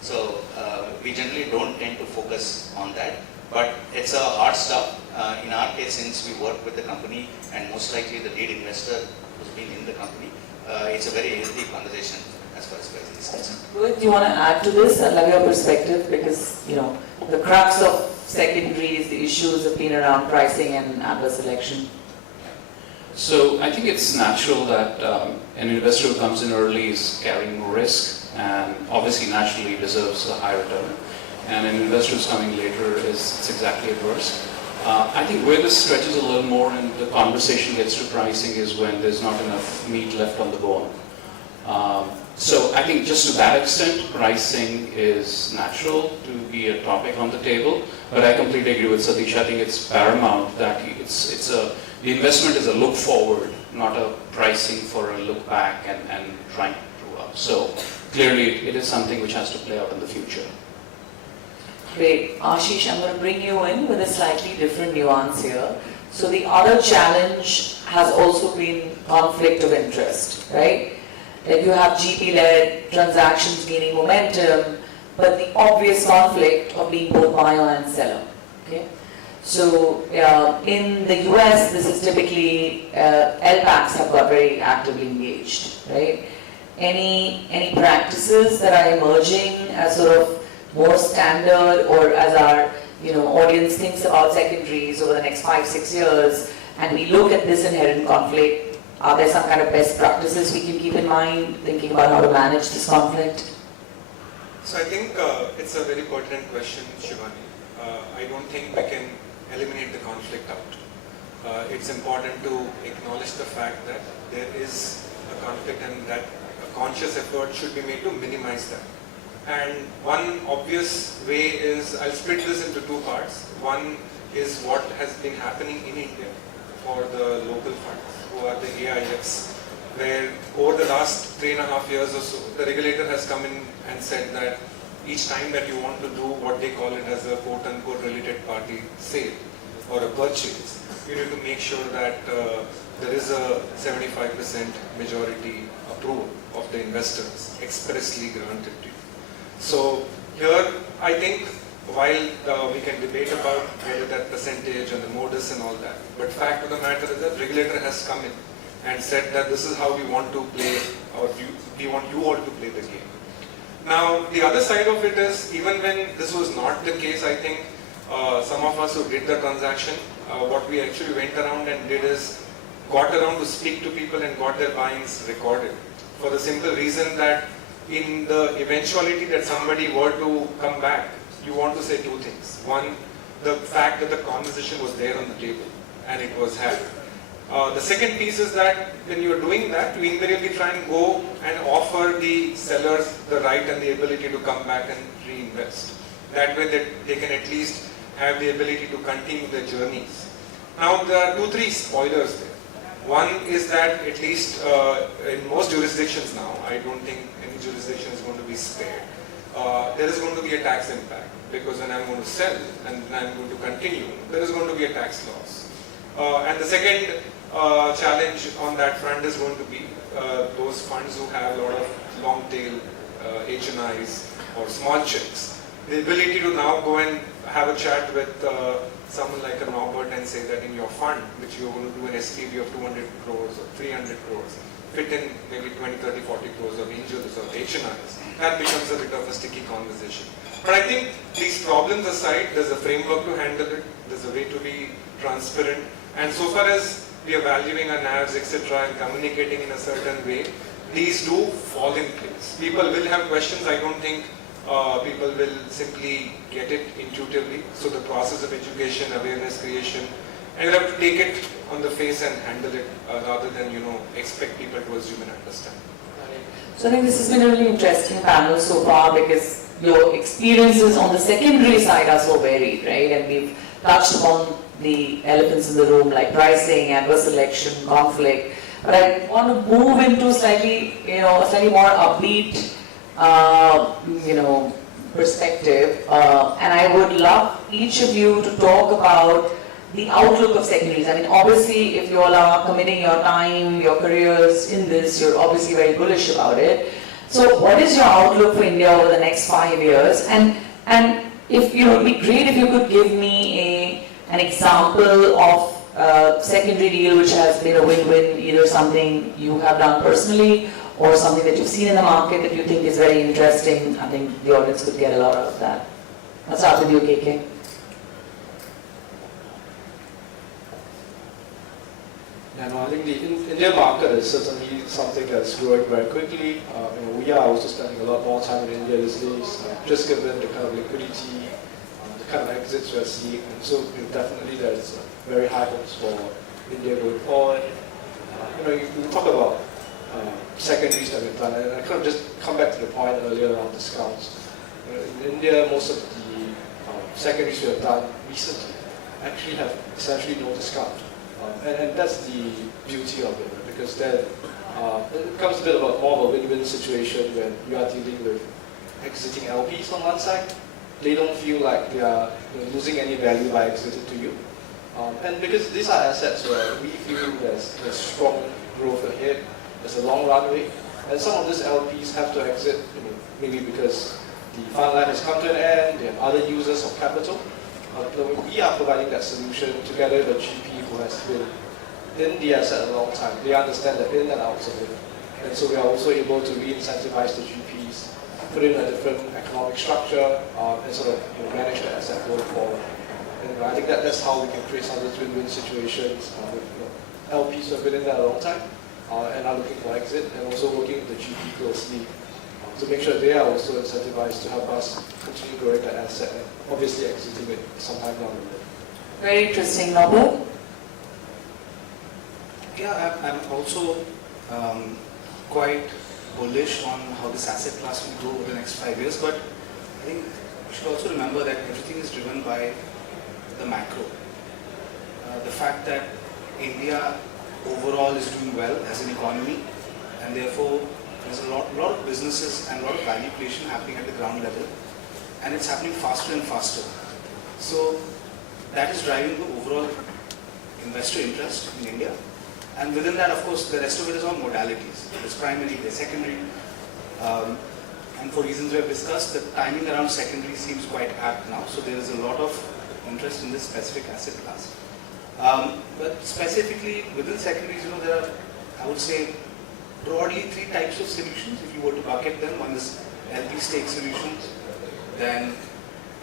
So we generally don't tend to focus on that, but it's a hard stuff. In our case, since we work with the company and most likely the lead investor who's been in the company, it's a very healthy conversation as far as pricing is concerned. Rohit, do you want to add to this? I love your perspective because, the crux of secondaries, the issues have been around pricing and adverse selection. So I think it's natural that an investor who comes in early is carrying more risk and obviously naturally deserves a high return. And an investor who's coming later it's exactly adverse. I think where this stretches a little more and the conversation gets to pricing is when there's not enough meat left on the bone. So I think just to that extent, pricing is natural to be a topic on the table. But I completely agree with Satish. I think it's paramount that the investment is a look forward, not a pricing for a look back and trying to prove up. So clearly it is something which has to play out in the future. Great. Ashish, I'm going to bring you in with a slightly different nuance here. So the other challenge has also been conflict of interest, right? Like you have GP-led transactions gaining momentum, but the obvious conflict of being both buyer and seller. Okay? So in the US, this is typically LPACs have got very actively engaged, right? Any practices that are emerging as sort of more standard or as our audience thinks about secondaries over the next 5-6 years, and we look at this inherent conflict? Are there some kind of best practices we can keep in mind, thinking about how to manage this conflict? So I think it's a very pertinent question, Shivani. I don't think we can eliminate the conflict out. It's important to acknowledge the fact that there is a conflict and that a conscious effort should be made to minimize that. And one obvious way is, I'll split this into two parts. One is what has been happening in India for the local funds, who are the AIFs, where over the last 3.5 years or so, the regulator has come in and said that each time that you want to do what they call it as a quote-unquote related party sale or a purchase, you need to make sure that there is a 75% majority approval of the investors expressly granted to you. So here, I think while we can debate about whether that percentage and the modus and all that, but fact of the matter is that regulator has come in and said that this is how we want to play, or we want you all to play the game. Now, the other side of it is, even when this was not the case, I think some of us who did the transaction, what we actually went around and did is got around to speak to people and got their buyings recorded, for the simple reason that in the eventuality that somebody were to come back, you want to say two things. One, the fact that the conversation was there on the table and it was had. The second piece is that when you are doing that, you invariably try and go and offer the sellers the right and the ability to come back and reinvest. That way they can at least have the ability to continue their journeys. Now there are 2-3 spoilers there. One is that at least in most jurisdictions now, I don't think any jurisdiction is going to be spared. There is going to be a tax impact, because when I'm going to sell and when I'm going to continue, there is going to be a tax loss. And the second challenge on that front is going to be those funds who have a lot of long tail HNIs or small checks. The ability to now go and have a chat with someone like a Norbert and say that in your fund, which you're going to do an SPV of 200 crores or 300 crores, fit in maybe 20, 30, 40 crores of angels or HNIs. That becomes a bit of a sticky conversation. But I think these problems aside, there's a framework to handle it, there's a way to be transparent, and so far as we are valuing our NAVs, etc., and communicating in a certain way, these do fall in place. People will have questions. I don't think people will simply get it intuitively. So the process of education, awareness creation, and you have to take it on the face and handle it rather than expect people to assume and understand. So I think this has been a really interesting panel so far, because your experiences on the secondary side are so varied, right? And we've touched upon the elephants in the room like pricing, adverse selection, conflict. But I want to move into slightly more upbeat, perspective. And I would love each of you to talk about the outlook of secondaries. I mean, obviously, if you all are committing your time, your careers in this, you're obviously very bullish about it. So what is your outlook for India over the next 5 years? And if it would be great if you could give me an example of a secondary deal which has been a win-win, either something you have done personally or something that you've seen in the market that you think is very interesting. I think the audience could get a lot out of that. I'll start with you, KK. And I think the Indian market is certainly something that's growing very quickly. We are also spending a lot more time in India these days, just given the kind of liquidity, the kind of exits we're seeing. And so definitely there's very high hopes for India going forward. You talk about secondaries that we've done, and I kind of just come back to the point earlier around discounts. In India, most of the secondaries we have done recently actually have essentially no discount. And that's the beauty of it, because then it becomes a bit of more of a win-win situation when you are dealing with exiting LPs on one side. They don't feel like they are losing any value by exiting to you. And because these are assets where we feel there's strong growth ahead, there's a long runway, and some of these LPs have to exit, maybe because the fund life has come to an end, they have other users of capital. We are providing that solution together with a GP who has been in the asset a long time. They understand the in and outs of it. And so we are also able to re-incentivize the GPs, put in a different economic structure, and sort of manage the asset going forward. And I think that's how we can create some of those win-win situations with LPs who have been in there a long time and are looking for exit, and also working with the GP closely to make sure they are also incentivized to help us continue growing that asset and obviously exiting it sometime down the road. Very interesting, Noble. Yeah, I'm also quite bullish on how this asset class will grow over the next 5 years, but I think we should also remember that everything is driven by the macro. The fact that India overall is doing well as an economy, and therefore there's a lot of businesses and a lot of value creation happening at the ground level, and it's happening faster and faster. So that is driving the overall investor interest in India. And within that, of course, the rest of it is all modalities. There's primary, there's secondary. And for reasons we have discussed, the timing around secondary seems quite apt now. So there is a lot of interest in this specific asset class. But specifically within secondaries, there are, I would say, broadly 3 types of solutions if you were to bucket them. One is LP stake solutions, then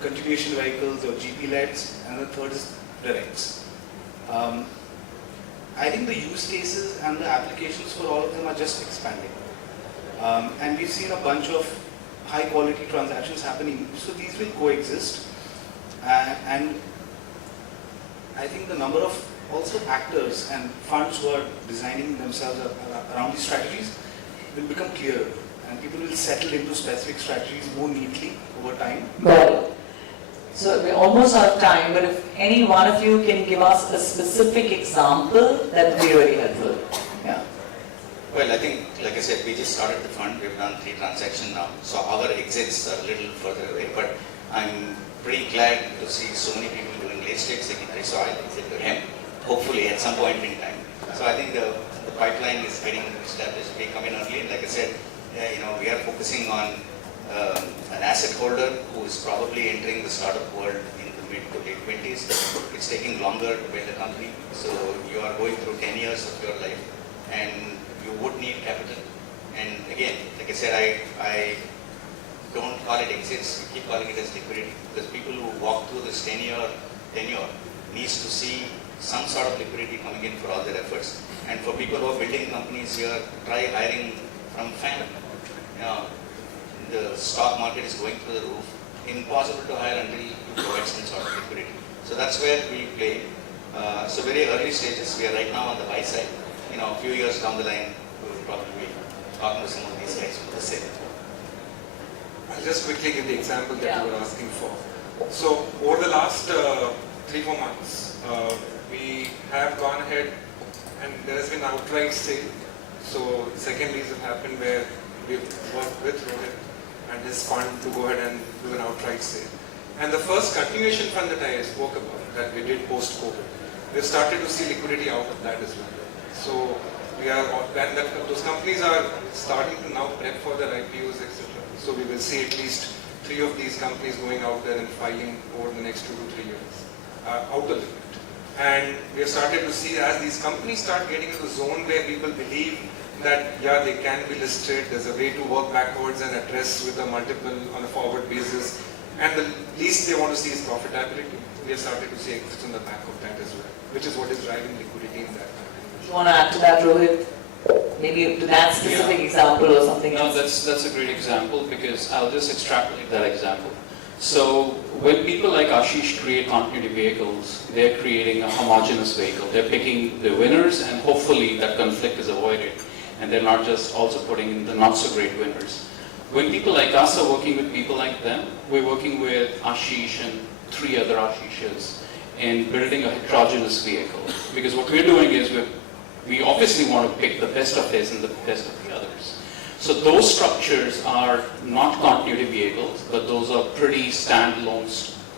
continuation vehicles or GP-leds, and the third is directs. I think the use cases and the applications for all of them are just expanding. And we've seen a bunch of high quality transactions happening, so these will coexist. And I think the number of also actors and funds who are designing themselves around these strategies will become clearer, and people will settle into specific strategies more neatly over time. Well, so we're almost out of time, but if any one of you can give us a specific example, that would be really helpful. Yeah. Well, I think, like I said, we just started the fund. We've done 3 transactions now, so our exits are a little further away. But I'm pretty glad to see so many people doing late-stage secondary, so I'll exit to him, hopefully at some point in time. So I think the pipeline is getting established. We come in early, like I said, we are focusing on an asset holder who is probably entering the startup world in the mid to late 20s. It's taking longer to build a company, so you are going through 10 years of your life, and you would need capital. And again, like I said, I don't call it exits, keep calling it as liquidity, because people who walk through this tenure needs to see some sort of liquidity coming in for all their efforts. And for people who are building companies here, try hiring from FAM. The stock market is going through the roof. Impossible to hire until you provide some sort of liquidity. So that's where we play. So very early stages. We are right now on the buy side. A few years down the line, we will probably be talking to some of these guys for the same. I'll just quickly give the example that you were asking for. So over the last 3-4 months, we have gone ahead and there has been outright sale. So secondaries have happened where we've worked with Rohit and his fund to go ahead and do an outright sale. And the first continuation fund that I spoke about, that we did post-COVID, we've started to see liquidity out of that as well. So we are, and those companies are starting to now prep for their IPOs, etc. So we will see at least 3 of these companies going out there and filing over the next 2 to 3 years, out of it. And we have started to see as these companies start getting into the zone where people believe that, yeah, they can be listed, there's a way to work backwards and address with a multiple on a forward basis, and the least they want to see is profitability. We have started to see exits on the back of that as well, which is what is driving liquidity in that. You want to add to that, Rohit? Maybe to that specific example or something else? No, that's a great example because I'll just extrapolate that example. So when people like Ashish create continuity vehicles, they're creating a homogeneous vehicle. They're picking the winners and hopefully that conflict is avoided. And they're not just also putting in the not so great winners. When people like us are working with people like them, we're working with Ashish and 3 other Ashishas in building a heterogeneous vehicle. Because what we're doing is we obviously want to pick the best of his and the best of the others. So those structures are not continuity vehicles, but those are pretty standalone,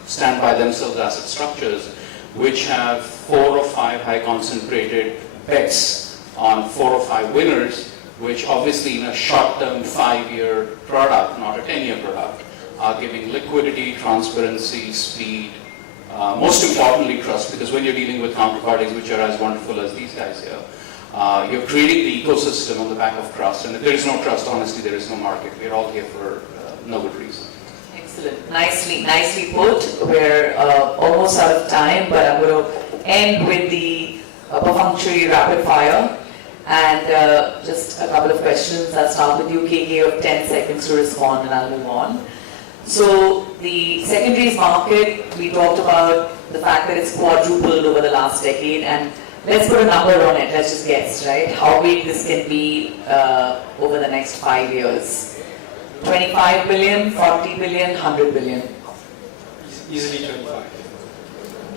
stand by themselves asset structures, which have 4 or 5 high concentrated bets on 4 or 5 winners, which obviously in a short-term 5-year product, not a 10-year product, are giving liquidity, transparency, speed, most importantly trust, because when you're dealing with counterparties which are as wonderful as these guys here, you're creating the ecosystem on the back of trust, and if there is no trust, honestly, there is no market. We're all here for no good reason. Excellent. Nicely put. We're almost out of time, but I'm going to end with the perfunctory rapid fire. And just a couple of questions. I'll start with you, KK, of 10 seconds to respond, and I'll move on. So the secondaries market, we talked about the fact that it's quadrupled over the last decade, and let's put a number on it. Let's just guess, right? How big this can be over the next 5 years? 25 billion, 40 billion, 100 billion? Easily 25.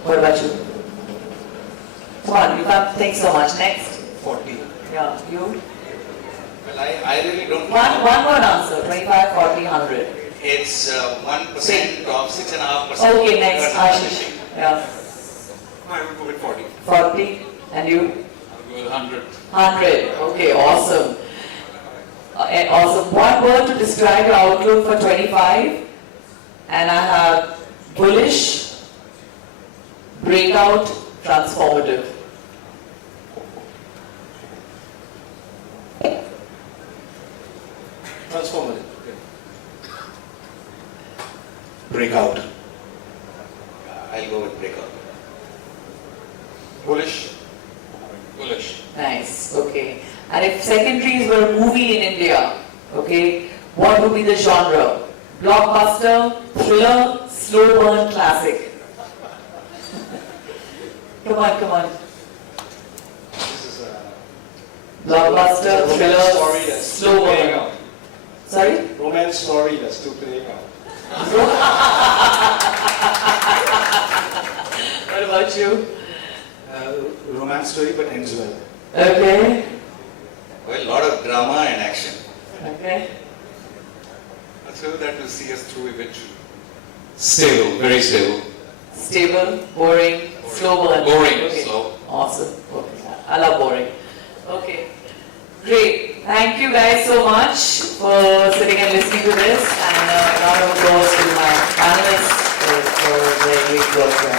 What about you? Come on, you can't think so much. Next. 40. Yeah, you? Well, I really don't know. One word answer, 25, 40, 100. It's 1% of 6.5%. Okay, next, Ashish. Yeah. I will go with 40. 40, and you? I'll go with 100. 100, okay, awesome. Awesome. One word to describe your outlook for 25, and I have bullish, breakout, transformative. Transformative. Breakout. I'll go with breakout. Bullish. Bullish. Nice, okay. And if secondaries were a movie in India, okay, what would be the genre? Blockbuster, thriller, slow burn, classic. Come on. This is a Blockbuster, romance story thriller, that's slow still playing burn. out. Sorry? Romance story that's still playing out. What about you? Romance story, but ends well. Okay. Well, a lot of drama and action. Okay. A thrill that will see us through eventually. Stable, very stable. Stable, boring, slow burn. Boring, okay. slow. Awesome. Okay. I love boring. Okay. Great. Thank you guys so much for sitting and listening to this, and a round of applause to my panelists for their great work here.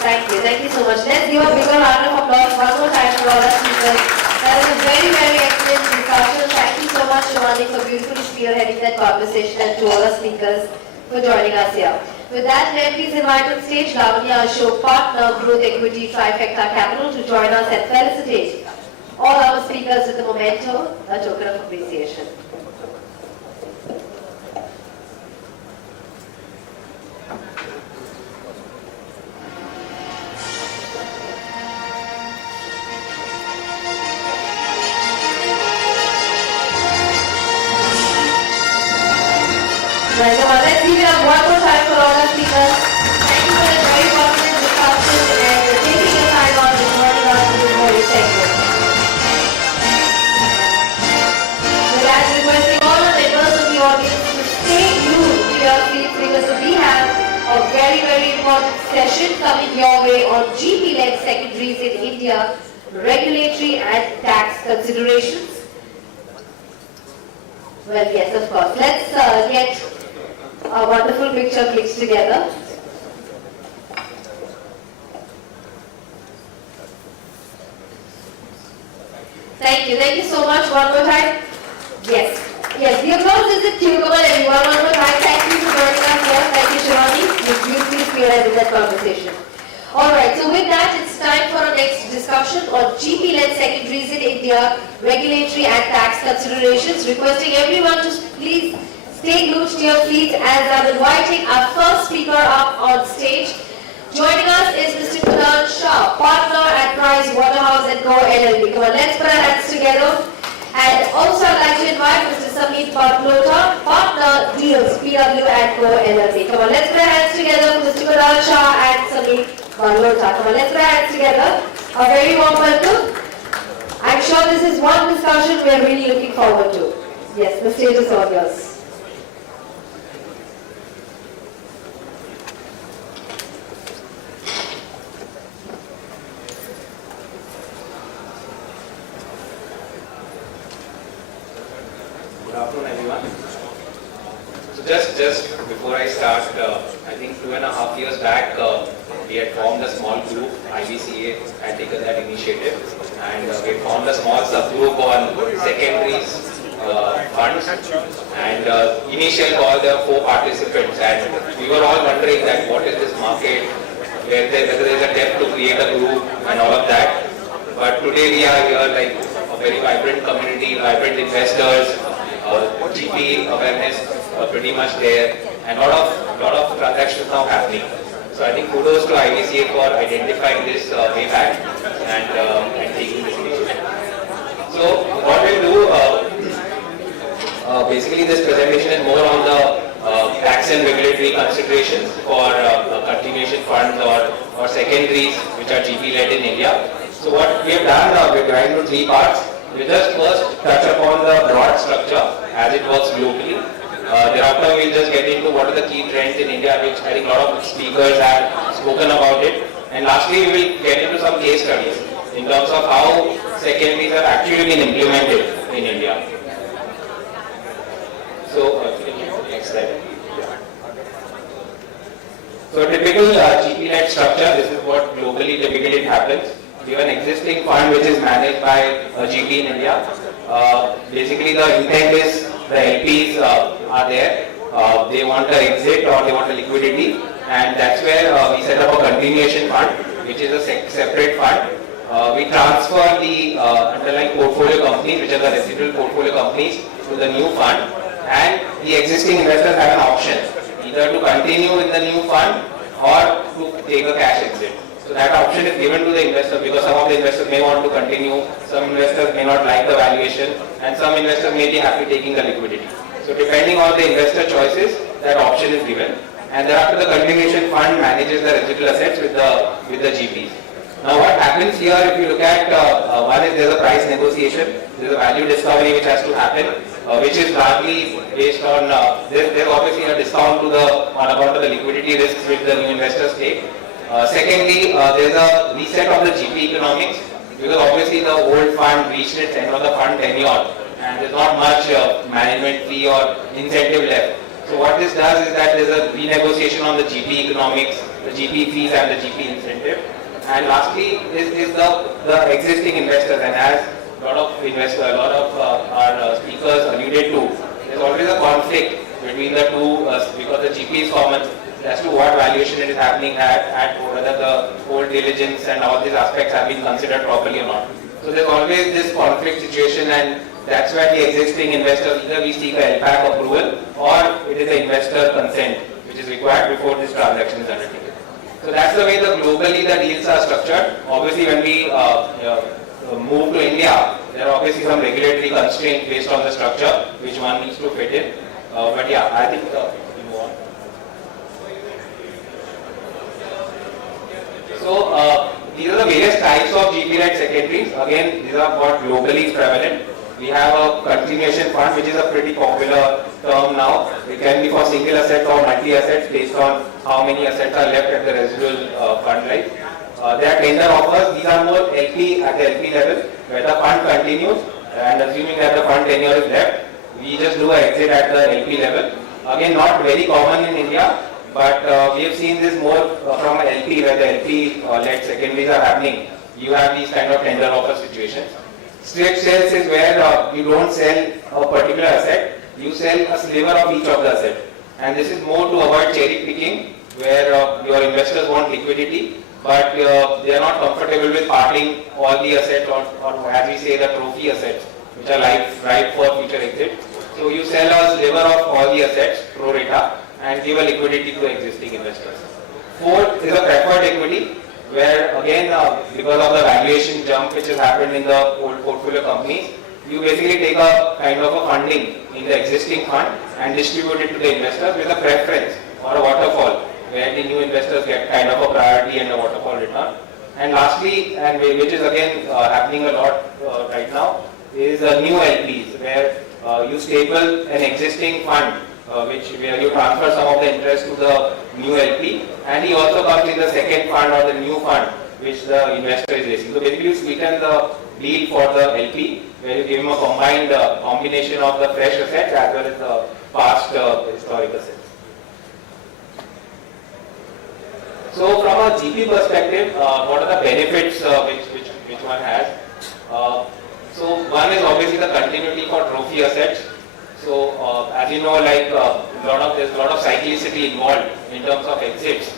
Thank you so much. Let's give a bigger round of applause one more time for all our speakers. That was a very excellent discussion. Thank you so much, Shivani, for beautifully spearheading that conversation, and to all our speakers for joining us here. With that, may I please invite on stage Lavanya Ashok, partner, Growth Equity Trifecta Capital, to join us and felicitate all our speakers with a memento, a token of appreciation. Let's give it up one more time for all our speakers. Thank you for the very confident session coming your way on GP-led secondaries in India, regulatory and tax considerations. Well, yes, of course. Let's get a wonderful picture clicked together. Thank you so much. One more time. Yes, the applause is due. Come on everyone, one more time. Thank you for joining us here. Thank you, Shivani. You please spearheaded that conversation. Alright, so with that, it's time for our next discussion on GP-led secondaries in India, regulatory and tax considerations. Requesting everyone to please stay glued to your seats as I'm inviting our first speaker up on stage. Joining us is Mr. Kunal Shah, partner at Price Waterhouse & Co. LLP. Come on, let's put our hands together. And also I'd like to invite Mr. Sameet Bartlota, partner deals PW & Co. LLP. Come on, let's put our hands together for Mr. Kunal Shah and Sameet Bartlota. Come on, let's put our hands together. A very warm welcome. I'm sure this is one discussion we are really looking forward to. Yes, the stage is all yours. Good afternoon, everyone. So just before I start, I think 2.5 years back, we had formed a small group. IVCA had taken that initiative, and we formed a small subgroup on secondaries funds. And initial call, there were 4 participants, and we were all wondering that what is this market, whether there is a depth to create a group and all of that. But today we are here like a very vibrant community, vibrant investors. GP awareness pretty much there, and lot of transactions now happening. So I think kudos to IVCA for identifying this way back and taking this initiative. So what we'll do, basically this presentation is more on the tax and regulatory considerations for continuation funds or secondaries which are GP led in India. So what we have done, we're divided into 3 parts. We'll just first touch upon the broad structure as it works globally. Thereafter, we'll just get into what are the key trends in India, which I think a lot of speakers have spoken about it. And lastly, we will get into some case studies in terms of how secondaries have actually been implemented in India. So, next slide. So, typical GP-led structure, this is what globally typically happens. We have an existing fund which is managed by a GP in India. Basically the intent is the LPs are there, they want an exit or they want a liquidity, and that's where we set up a continuation fund which is a separate fund. We transfer the underlying portfolio companies, which are the residual portfolio companies, to the new fund, and the existing investors have an option either to continue in the new fund or to take a cash exit. So that option is given to the investor because some of the investors may want to continue, some investors may not like the valuation, and some investors may be happy taking the liquidity. So depending on the investor choices, that option is given. And thereafter the continuation fund manages the residual assets with the GPs. Now what happens here, if you look at, one is there's a price negotiation, there's a value discovery which has to happen, which is largely based on, there's obviously a discount to on account of the liquidity risks which the new investors take. Secondly, there's a reset of the GP economics because obviously the old fund reached its end of the fund tenure and there's not much management fee or incentive left. So what this does is that there's a renegotiation on the GP economics, the GP fees and the GP incentive. And lastly is the existing investors, and as a lot of our speakers alluded to, there's always a conflict between the two because the GP is common as to what valuation it is happening at whether the whole diligence and all these aspects have been considered properly or not. So there's always this conflict situation, and that's where the existing investors, either we seek a LPAC approval or it is the investor consent which is required before this transaction is undertaken. So that's the way globally the deals are structured. Obviously when we move to India, there are obviously some regulatory constraints based on the structure which one needs to fit in. But yeah, I think we move on. So these are the various types of GP-led secondaries. Again, these are what globally is prevalent. We have a continuation fund, which is a pretty popular term now. It can be for single assets or multi-assets based on how many assets are left at the residual fund life. There are tender offers. These are more LP at the LP level, where the fund continues, and assuming that the fund tenure is left, we just do an exit at the LP level. Again, not very common in India, but we have seen this more from an LP, where the LP-led secondaries are happening. You have these kind of tender offer situations. Straight sales is where you don't sell a particular asset, you sell a sliver of each of the assets. And this is more to avoid cherry picking, where your investors want liquidity, but they are not comfortable with parting all the assets, or as we say, the trophy assets, which are ripe for future exit. So you sell a sliver of all the assets, pro rata, and give a liquidity to existing investors. Fourth is a preferred equity, where again, because of the valuation jump which has happened in the old portfolio companies, you basically take a kind of a funding in the existing fund and distribute it to the investors with a preference or a waterfall, where the new investors get kind of a priority and a waterfall return. And lastly, and which is again happening a lot right now, is new LPs, where you staple an existing fund, where you transfer some of the interest to the new LP, and he also comes in the second fund or the new fund which the investor is raising. So basically you sweeten the deal for the LP, where you give him a combined combination of the fresh assets as well as the past historic assets. So from a GP perspective, what are the benefits which one has? So one is obviously the continuity for trophy assets. So as you know, like there's a lot of cyclicity involved in terms of exits.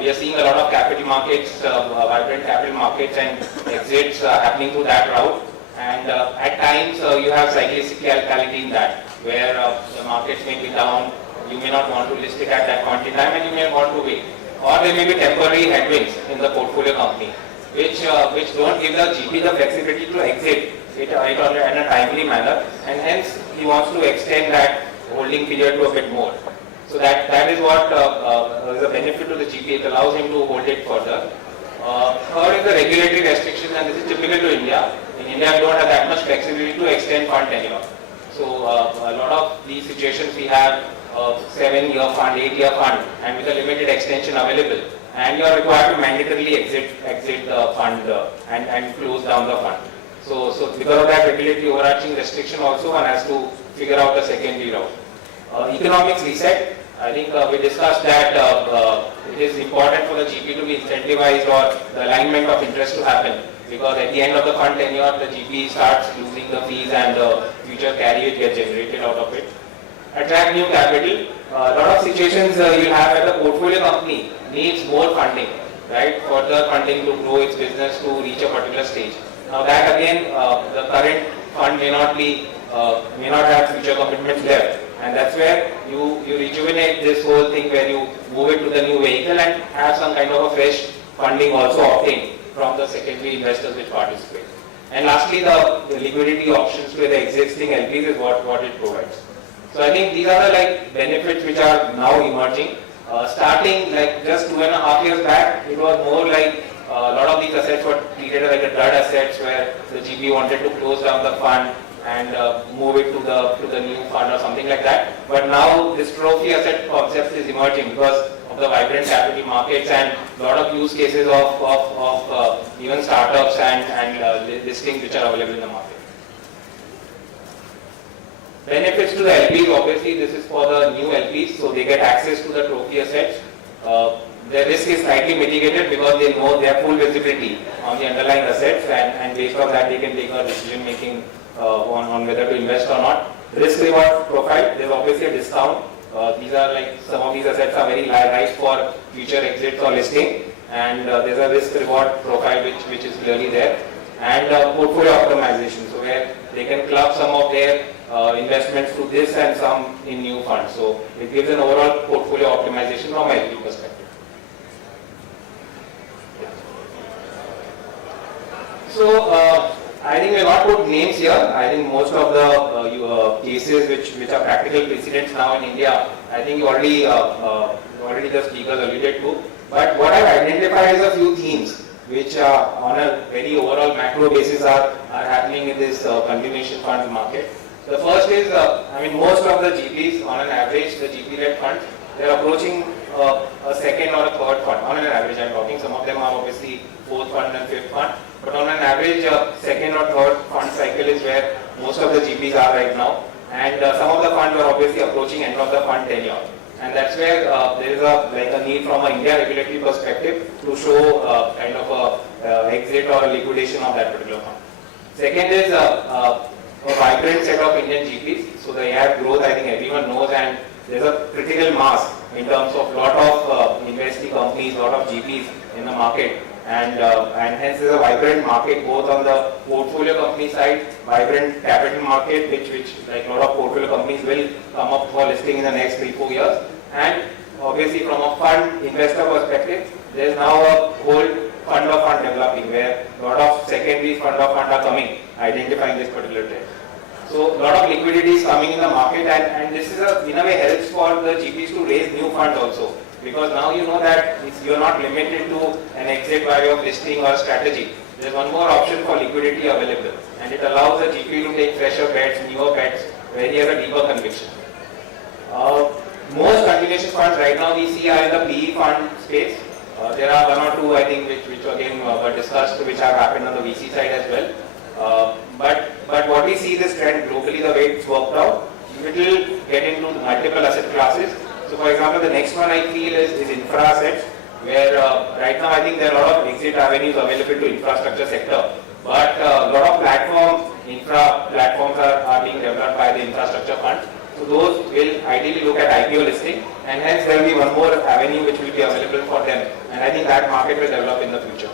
We are seeing a lot of capital markets, vibrant capital markets and exits happening through that route. And at times you have cyclicality in that, where the markets may be down, you may not want to list it at that point in time, and you may want to wait. Or there may be temporary headwinds in the portfolio company, which don't give the GP the flexibility to exit it in a timely manner, and hence he wants to extend that holding period to a bit more. So that is what is a benefit to the GP. It allows him to hold it further. Third is the regulatory restrictions, and this is typical to India. In India, we don't have that much flexibility to extend fund tenure. So a lot of these situations we have 7-year fund, 8-year fund, and with a limited extension available, and you are required to mandatorily exit the fund and close down the fund. So because of that regulatory overarching restriction, also one has to figure out the secondary route. Economics reset. I think we discussed that it is important for the GP to be incentivized, or the alignment of interest to happen, because at the end of the fund tenure, the GP starts losing the fees and the future carry which gets generated out of it. Attract new capital. A lot of situations you have at the portfolio company needs more funding, right? Further funding to grow its business to reach a particular stage. Now that again, the current fund may not have future commitments left, and that's where you rejuvenate this whole thing, where you move it to the new vehicle and have some kind of a fresh funding also obtained from the secondary investors which participate. And lastly, the liquidity options to the existing LPs is what it provides. So I think these are the benefits which are now emerging. Starting just 2.5 years back, it was more like a lot of these assets were treated like a dud assets, where the GP wanted to close down the fund and move it to the new fund or something like that. But now this trophy asset concept is emerging because of the vibrant capital markets and a lot of use cases of even startups and listings which are available in the market. Benefits to the LPs, obviously this is for the new LPs, so they get access to the trophy assets. Their risk is slightly mitigated because they know they have full visibility on the underlying assets, and based on that they can take a decision making on whether to invest or not. Risk reward profile, there is obviously a discount. These are some of these assets are very ripe for future exits or listing, and there's a risk reward profile which is clearly there. And portfolio optimization, so where they can club some of their investments to this and some in new funds. So it gives an overall portfolio optimization from an LP perspective. So I think we have not put names here. I think most of the cases which are practical precedents now in India, I think already the speakers alluded to. But what I've identified is a few themes which on a very overall macro basis are happening in this continuation funds market. The first is, most of the GPs, on an average, the GP-led funds, they are approaching a second or a third fund. On an average, I'm talking. Some of them are obviously fourth fund and fifth fund. But on an average, second or third fund cycle is where most of the GPs are right now. And some of the funds are obviously approaching end of the fund tenure. And that's where there is a need from an India regulatory perspective to show kind of a exit or a liquidation of that particular fund. Second is a vibrant set of Indian GPs. So the AI growth, I think everyone knows, and there's a critical mass in terms of lot of investing companies, lot of GPs in the market. And hence there's a vibrant market both on the portfolio company side, vibrant capital market, which like a lot of portfolio companies will come up for listing in the next 3-4 years. And obviously from a fund investor perspective, there's now a whole fund of fund developing where a lot of secondary fund of fund are coming, identifying this particular trend. So a lot of liquidity is coming in the market, and this is in a way helps for the GPs to raise new funds also. Because now you know that you're not limited to an exit by way of listing or strategy. There's one more option for liquidity available, and it allows the GP to take fresher bets, newer bets, where he has a deeper conviction. Most continuation funds right now we see are in the PE fund space. There are one or two, I think, which again were discussed, which have happened on the VC side as well. But what we see this trend globally, the way it's worked out, it will get into multiple asset classes. So for example, the next one I feel is infra assets, where right now I think there are a lot of exit avenues available to infrastructure sector. But a lot of infra platforms are being developed by the infrastructure fund. So those will ideally look at IPO listing, and hence there will be one more avenue which will be available for them. And I think that market will develop in the future.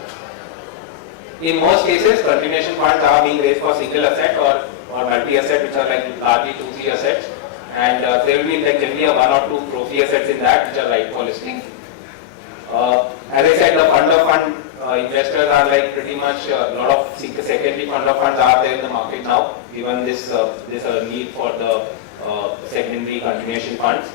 In most cases, continuation funds are being raised for single asset or multi-asset, which are like largely 2-3 assets. And there will be like generally a 1 or 2 trophy assets in that which are right for listing. As I said, the fund of fund investors are like pretty much a lot of secondary fund of funds are there in the market now, given this need for the secondary continuation funds.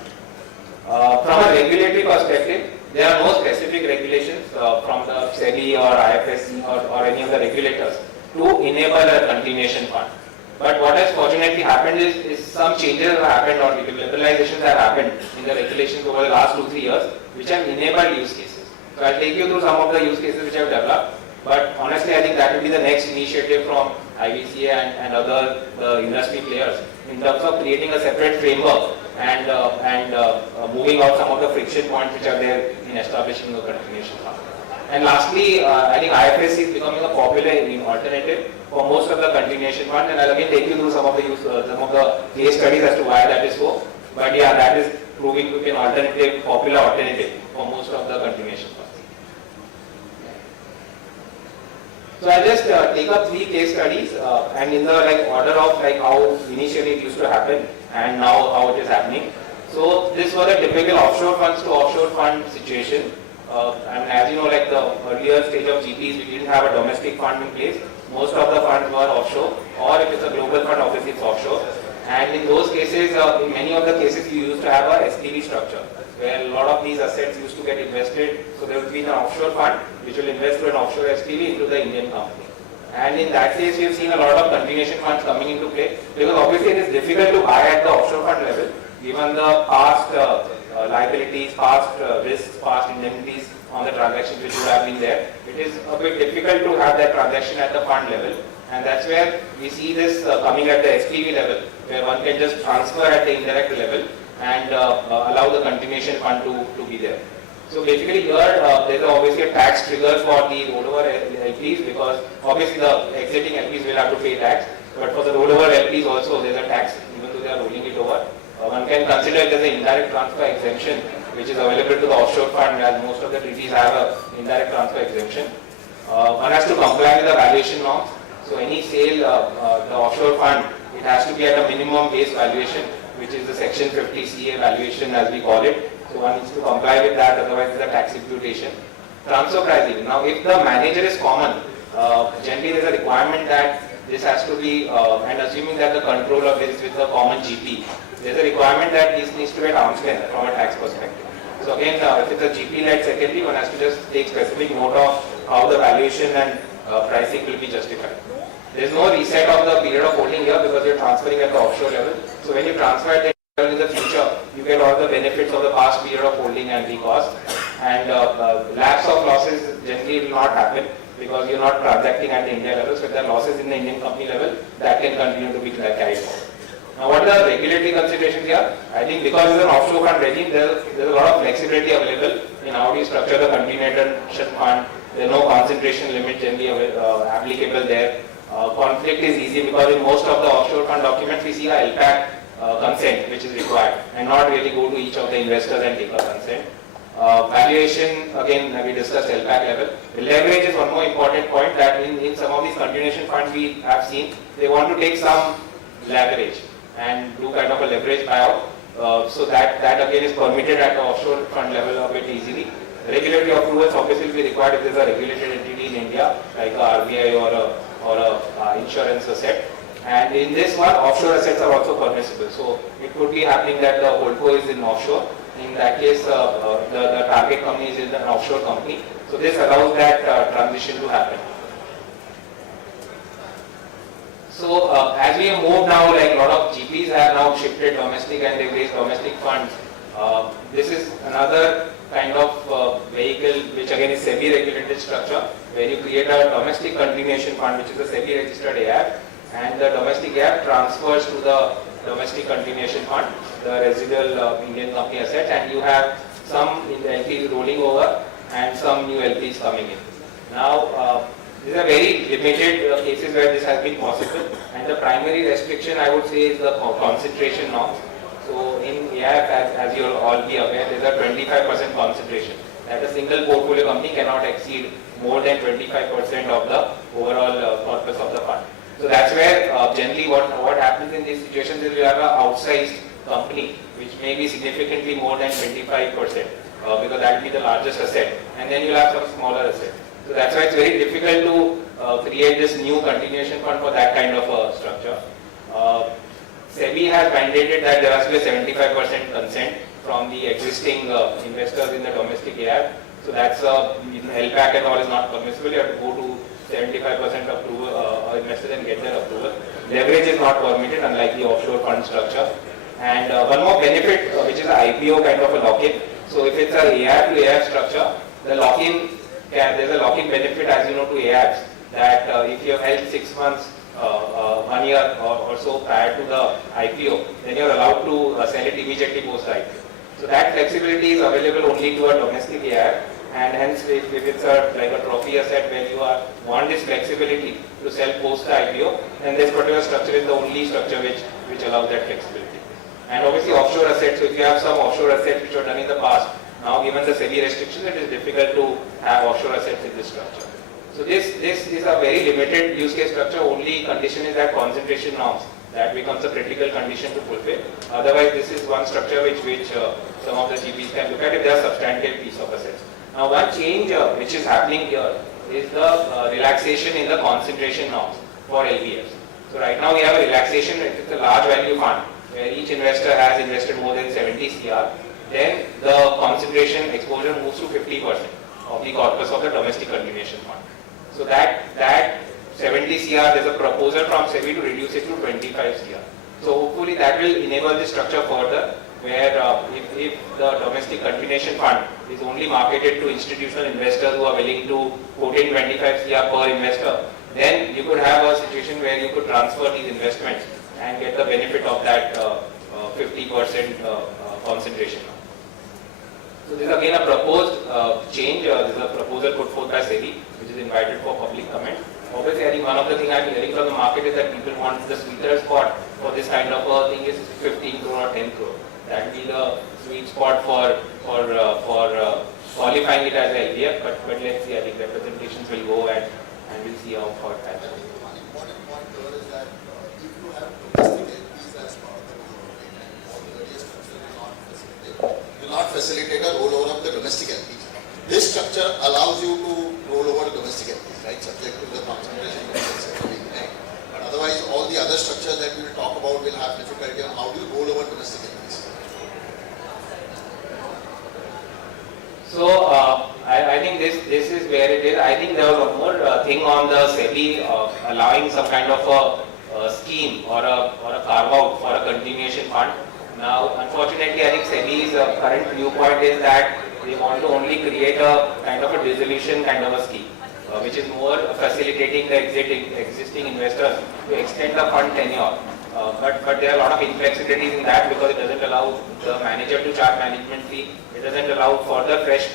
From a regulatory perspective, there are no specific regulations from the SEBI or IFSC or any of the regulators to enable a continuation fund. But what has fortunately happened is some changes have happened or liberalizations have happened in the regulations over the last 2-3 years, which have enabled use cases. So I'll take you through some of the use cases which have developed. But honestly, I think that will be the next initiative from IVCA and other industry players in terms of creating a separate framework and moving out some of the friction points which are there in establishing a continuation fund. And lastly, I think IFSC is becoming a popular alternative for most of the continuation funds, and I'll again take you through some of the case studies as to why that is so. But yeah, that is proving to be an alternative, popular alternative for most of the continuation funds. So I'll just take up 3 case studies and in the order of how initially it used to happen and now how it is happening. So this was a typical offshore funds to offshore fund situation. And as you know, like the earlier stage of GPs, we didn't have a domestic fund in place. Most of the funds were offshore, or if it's a global fund, obviously it's offshore. And in those cases, in many of the cases, you used to have a SPV structure, where a lot of these assets used to get invested. So there would be an offshore fund, which will invest through an offshore SPV into the Indian company. And in that case, we have seen a lot of continuation funds coming into play, because obviously it is difficult to buy at the offshore fund level, given the past liabilities, past risks, past indemnities on the transactions which would have been there. It is a bit difficult to have that transaction at the fund level, and that's where we see this coming at the SPV level, where one can just transfer at the indirect level and allow the continuation fund to be there. So basically here there is obviously a tax trigger for the rollover LPs, because obviously the exiting LPs will have to pay tax, but for the rollover LPs also there is a tax even though they are rolling it over. One can consider it as an indirect transfer exemption which is available to the offshore fund, as most of the treaties have an indirect transfer exemption. One has to comply with the valuation norms. So any sale, the offshore fund, it has to be at a minimum base valuation, which is the section 50 CA valuation as we call it. So one needs to comply with that, otherwise there's a tax imputation. Transfer pricing. Now if the manager is common, generally there's a requirement that this has to be, and assuming that the controller is with the common GP, there's a requirement that this needs to be at arm's length from a tax perspective. So again, if it's a GP-led secondary, one has to just take specific note of how the valuation and pricing will be justified. There's no reset of the period of holding here because you're transferring at the offshore level. So when you transfer at the level in the future, you get all the benefits of the past period of holding and the cost. And lapse of losses generally will not happen because you're not transacting at the India level. So if there are losses in the Indian company level, that can continue to be carried forward. Now what are the regulatory considerations here? I think because it's an offshore fund regime, there's a lot of flexibility available in how you structure the continuation fund. There's no concentration limit generally applicable there. Conflict is easy because in most of the offshore fund documents we see a LPAC consent which is required and not really go to each of the investors and take a consent. Valuation, again we discussed LPAC level. Leverage is one more important point that in some of these continuation funds we have seen, they want to take some leverage and do kind of a leverage buyout. So that again is permitted at the offshore fund level a bit easily. Regulatory approvals obviously will be required if there is a regulated entity in India like a RBI or a insurance asset. And in this one, offshore assets are also permissible. So it could be happening that the holdco is in offshore. In that case, the target company is in an offshore company. So this allows that transition to happen. So as we move now, like a lot of GPs have now shifted domestic and they've raised domestic funds. This is another kind of vehicle which again is SEBI-regulated structure where you create a domestic continuation fund which is a SEBI-registered AIF and the domestic AIF transfers to the domestic continuation fund, the residual Indian company assets, and you have some in the LPs rolling over and some new LPs coming in. Now, these are very limited cases where this has been possible, and the primary restriction I would say is the concentration norms. So in AIF, as you will all be aware, there is a 25% concentration that a single portfolio company cannot exceed more than 25% of the overall corpus of the fund. So that's where generally what happens in these situations is you have an outsized company which may be significantly more than 25% because that will be the largest asset, and then you'll have some smaller assets. So that's why it's very difficult to create this new continuation fund for that kind of a structure. SEBI has mandated that there has to be a 75% consent from the existing investors in the domestic AIF. So that's LPAC and all is not permissible. You have to go to 75% approval investors and get their approval. Leverage is not permitted unlike the offshore fund structure. And one more benefit which is an IPO kind of a lock-in. So if it's an AIF to AIF structure, the lock-in, there's a lock-in benefit as you know to AIFs that if you have held 6 months, 1 year or so prior to the IPO, then you're allowed to sell it immediately post IPO. So that flexibility is available only to a domestic AIF, and hence if it's like a trophy asset where you want this flexibility to sell post the IPO, then this particular structure is the only structure which allows that flexibility. And obviously offshore assets, so if you have some offshore assets which were done in the past, now given the SEBI restrictions, it is difficult to have offshore assets in this structure. So this is a very limited use case structure. Only condition is that concentration norms. That becomes a critical condition to fulfill. Otherwise, this is one structure which some of the GPs can look at if they are substantial piece of assets. Now, one change which is happening here is the relaxation in the concentration norms for LPFs. So right now we have a relaxation if it's a large value fund where each investor has invested more than 70 CR. Then the concentration exposure moves to 50% of the corpus of the domestic continuation fund. So that 70 CR, there's a proposal from SEBI to reduce it to 25 CR. So hopefully that will enable this structure further where if the domestic continuation fund is only marketed to institutional investors who are willing to put in 25 CR per investor, then you could have a situation where you could transfer these investments and get the benefit of that 50% concentration. So this is again a proposed change. This is a proposal put forth by SEBI, which is invited for public comment. Obviously, I think one of the things I'm hearing from the market is that people want the sweeter spot for this kind of a thing is 15 crore or 10 crore. That will be the sweet spot for qualifying it as an LPF. But let's see. I think representations will go and we'll see how it pans out. One important point is that if you have domestic LPs as part of the rollover and all the earlier structure will not facilitate a rollover of the domestic LPs. This structure allows you to roll over domestic LPs, right? Subject to the concentration limits and everything, right? But otherwise, all the other structures that we will talk about will have difficulty on how do you roll over domestic LPs. So I think this is where it is. I think there was one more thing on the SEBI allowing some kind of a scheme or a carve out for a continuation fund. Now, unfortunately, I think SEBI's current viewpoint is that they want to only create a kind of a dissolution kind of a scheme, which is more facilitating the existing investors to extend the fund tenure. But there are a lot of inflexibilities in that because it doesn't allow the manager to charge management fee. It doesn't allow further fresh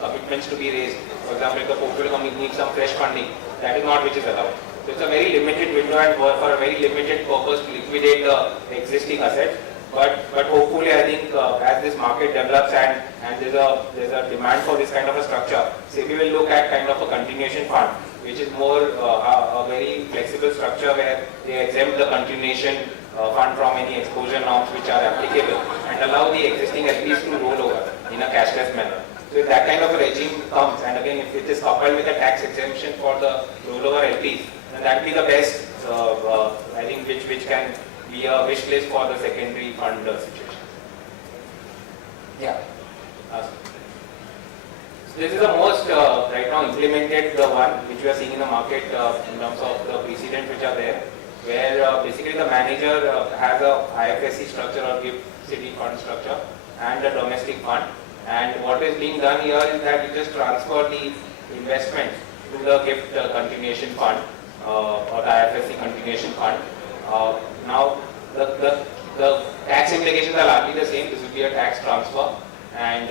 commitments to be raised. For example, if the portfolio company needs some fresh funding, that is not which is allowed. So it's a very limited window and for a very limited purpose to liquidate the existing assets. But hopefully, I think as this market develops and there's a demand for this kind of a structure, SEBI will look at kind of a continuation fund, which is more a very flexible structure where they exempt the continuation fund from any exposure norms which are applicable and allow the existing LPs to roll over in a cashless manner. So if that kind of a regime comes, and again if it is coupled with a tax exemption for the rollover LPs, then that will be the best, I think, which can be a wish list for the secondary fund situation. Yeah. So this is the most right now implemented one which we are seeing in the market in terms of the precedents which are there, where basically the manager has a IFSC structure or gift city fund structure and a domestic fund. And what is being done here is that you just transfer the investment to the gift continuation fund or the IFSC continuation fund. Now the tax implications are largely the same. This will be a tax transfer, and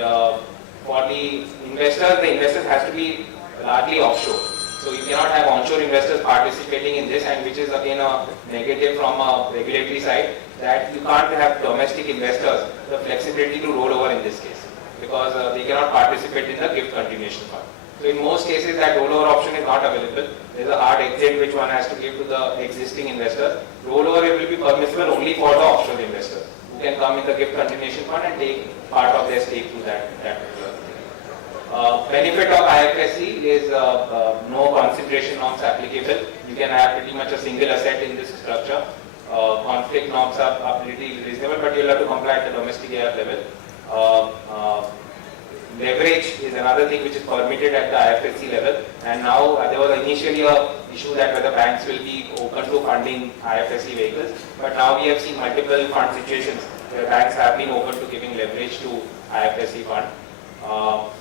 for the investors has to be largely offshore. So you cannot have onshore investors participating in this, and which is again a negative from a regulatory side, that you can't have domestic investors the flexibility to roll over in this case, because they cannot participate in the gift continuation fund. So in most cases that rollover option is not available. There is a hard exit which one has to give to the existing investors. Rollover will be permissible only for the offshore investors who can come in the gift continuation fund and take part of their stake to that particular thing. Benefit of IFSC is no concentration norms applicable. You can have pretty much a single asset in this structure. Conflict norms are pretty reasonable, but you will have to comply at the domestic AR level. Leverage is another thing which is permitted at the IFSC level, and now there was initially a issue that whether banks will be open to funding IFSC vehicles, but now we have seen multiple fund situations where banks have been open to giving leverage to IFSC fund.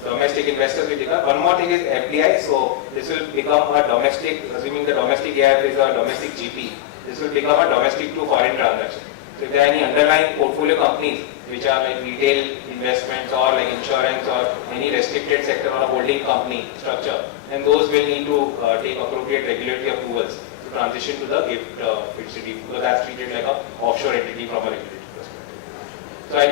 Domestic investors will become, one more thing is FDI, so this will become a domestic, assuming the domestic AIF is a domestic GP, this will become a domestic to foreign transaction. So if there are any underlying portfolio companies which are like retail investments or like insurance or any restricted sector or a holding company structure, then those will need to take appropriate regulatory approvals to transition to the gift entity, because that's treated like a offshore entity from a regulatory perspective. So I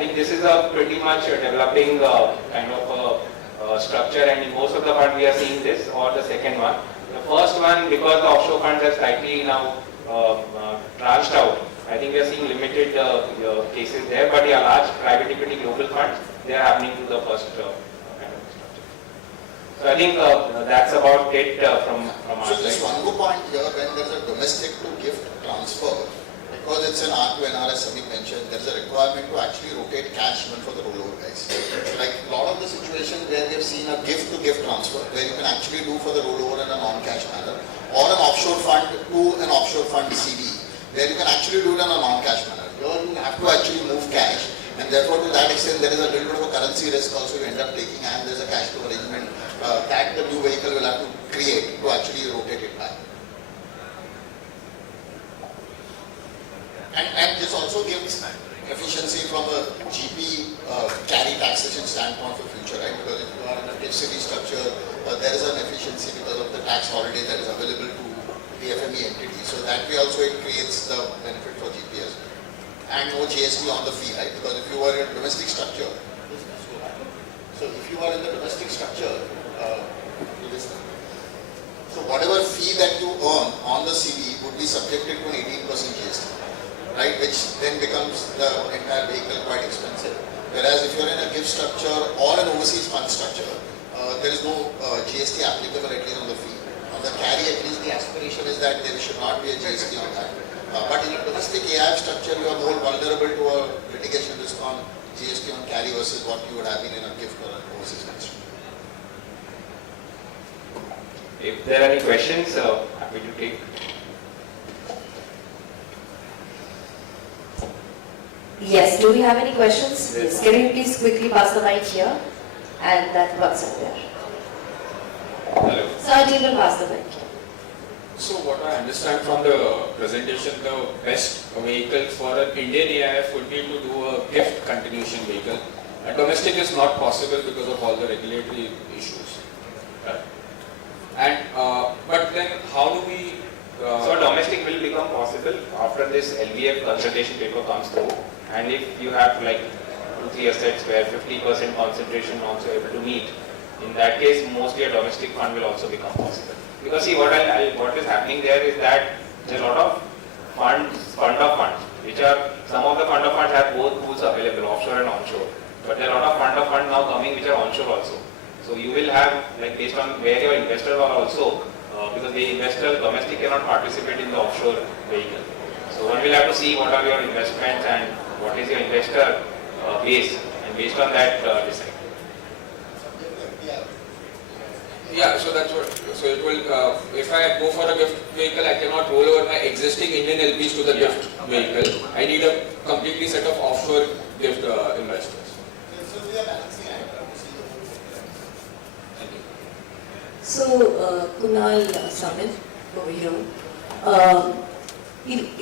think this is a pretty much developing kind of a structure, and in most of the funds we are seeing this, or the second one. The first one, because the offshore funds are slightly now branched out, I think we are seeing limited cases there, but yeah, large private equity global funds, they are happening to the first kind of structure. So I think that's about it from our side. So just one more point here, when there is a domestic to gift transfer, because it's an R to NR as Samik mentioned, there is a requirement to actually rotate cash even for the rollover guys. Like a lot of the situations where we have seen a gift to gift transfer, where you can actually do for the rollover in a non-cash manner, or an offshore fund to an offshore fund CB, where you can actually do it in a non-cash manner. Here you have to actually move cash, and therefore to that extent there is a little bit of a currency risk also you end up taking, and there is a cash flow arrangement that the new vehicle will have to create to actually rotate it back. And this also gives efficiency from a GP carry taxation standpoint for future, right? Because if you are in a gift city structure, there is an efficiency because of the tax holiday that is available to the FME entity. So that way also it creates the benefit for GPS. And no GST on the fee, right? Because if you are in a domestic structure, so if you are in the domestic structure, so whatever fee that you earn on the CB would be subjected to an 18% GST, right? Which then becomes the entire vehicle quite expensive. Whereas if you are in a gift structure or an overseas fund structure, there is no GST applicable at least on the fee. On the carry, at least the aspiration is that there should not be a GST on that. But in a domestic AIF structure, you are more vulnerable to a litigation risk on GST on carry versus what you would have been in a gift or an overseas fund structure. If there are any questions, happy to take. Yes, do we have any questions? Yes. Can you please quickly pass the mic here? And that person there. Hello. Sir, you will pass the mic. So what I understand from the presentation, the best vehicle for an Indian AIF would be to do a gift continuation vehicle. And domestic is not possible because of all the regulatory issues. Right? And but then how do we? So domestic will become possible after this LVF consultation paper comes through, and if you have like 2-3 assets where 50% concentration also able to meet, in that case mostly a domestic fund will also become possible. Because see what is happening there is that there are a lot of fund of funds, which are, some of the fund of funds have both pools available, offshore and onshore. But there are a lot of fund of funds now coming which are onshore also. So you will have, like based on where your investors are also, because the investor domestic cannot participate in the offshore vehicle. So one will have to see what are your investments and what is your investor base, and based on that decide. Yeah, so that's what. So it will. If I go for a gift vehicle, I cannot roll over my existing Indian LPs to the gift vehicle. I need a completely set of offshore gift investors. So, Kunal Samit over here.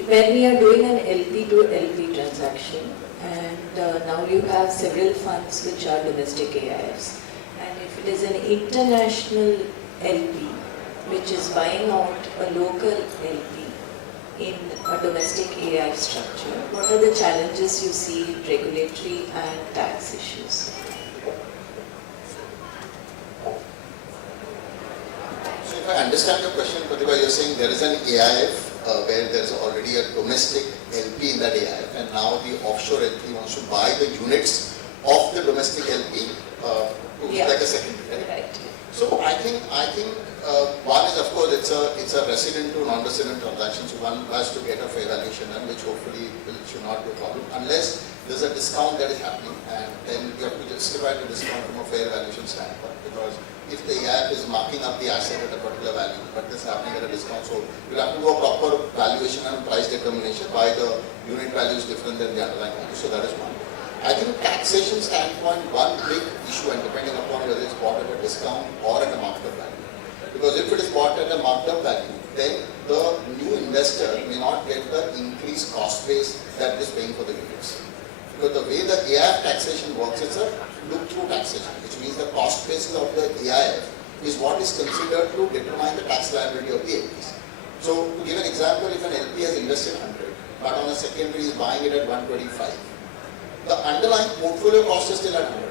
When we are doing an LP to LP transaction, and now you have several funds which are domestic AIFs, and if it is an international LP which is buying out a local LP in a domestic AIF structure, what are the challenges you see, regulatory and tax issues? So if I understand your question, Pratibha, you're saying there is an AIF where there is already a domestic LP in that AIF, and now the offshore LP wants to buy the units of the domestic LP like a secondary. Right? So I think one is, of course, it's a resident to non-resident transaction, so one has to get a fair valuation done, which hopefully should not be a problem unless there's a discount that is happening, and then you have to justify the discount from a fair valuation standpoint, because if the AIF is marking up the asset at a particular value, but this is happening at a discount, so you'll have to do a proper valuation and price determination why the unit value is different than the underlying value. So that is one. I think taxation standpoint, one big issue, and depending upon whether it's bought at a discount or at a marked up value. Because if it is bought at a marked up value, then the new investor may not get the increased cost base that is paying for the units. Because the way the AIF taxation works, it's a look-through taxation, which means the cost basis of the AIF is what is considered to determine the tax liability of the LPs. So to give an example, if an LP has invested 100, but on a secondary is buying it at 125, the underlying portfolio cost is still at 100.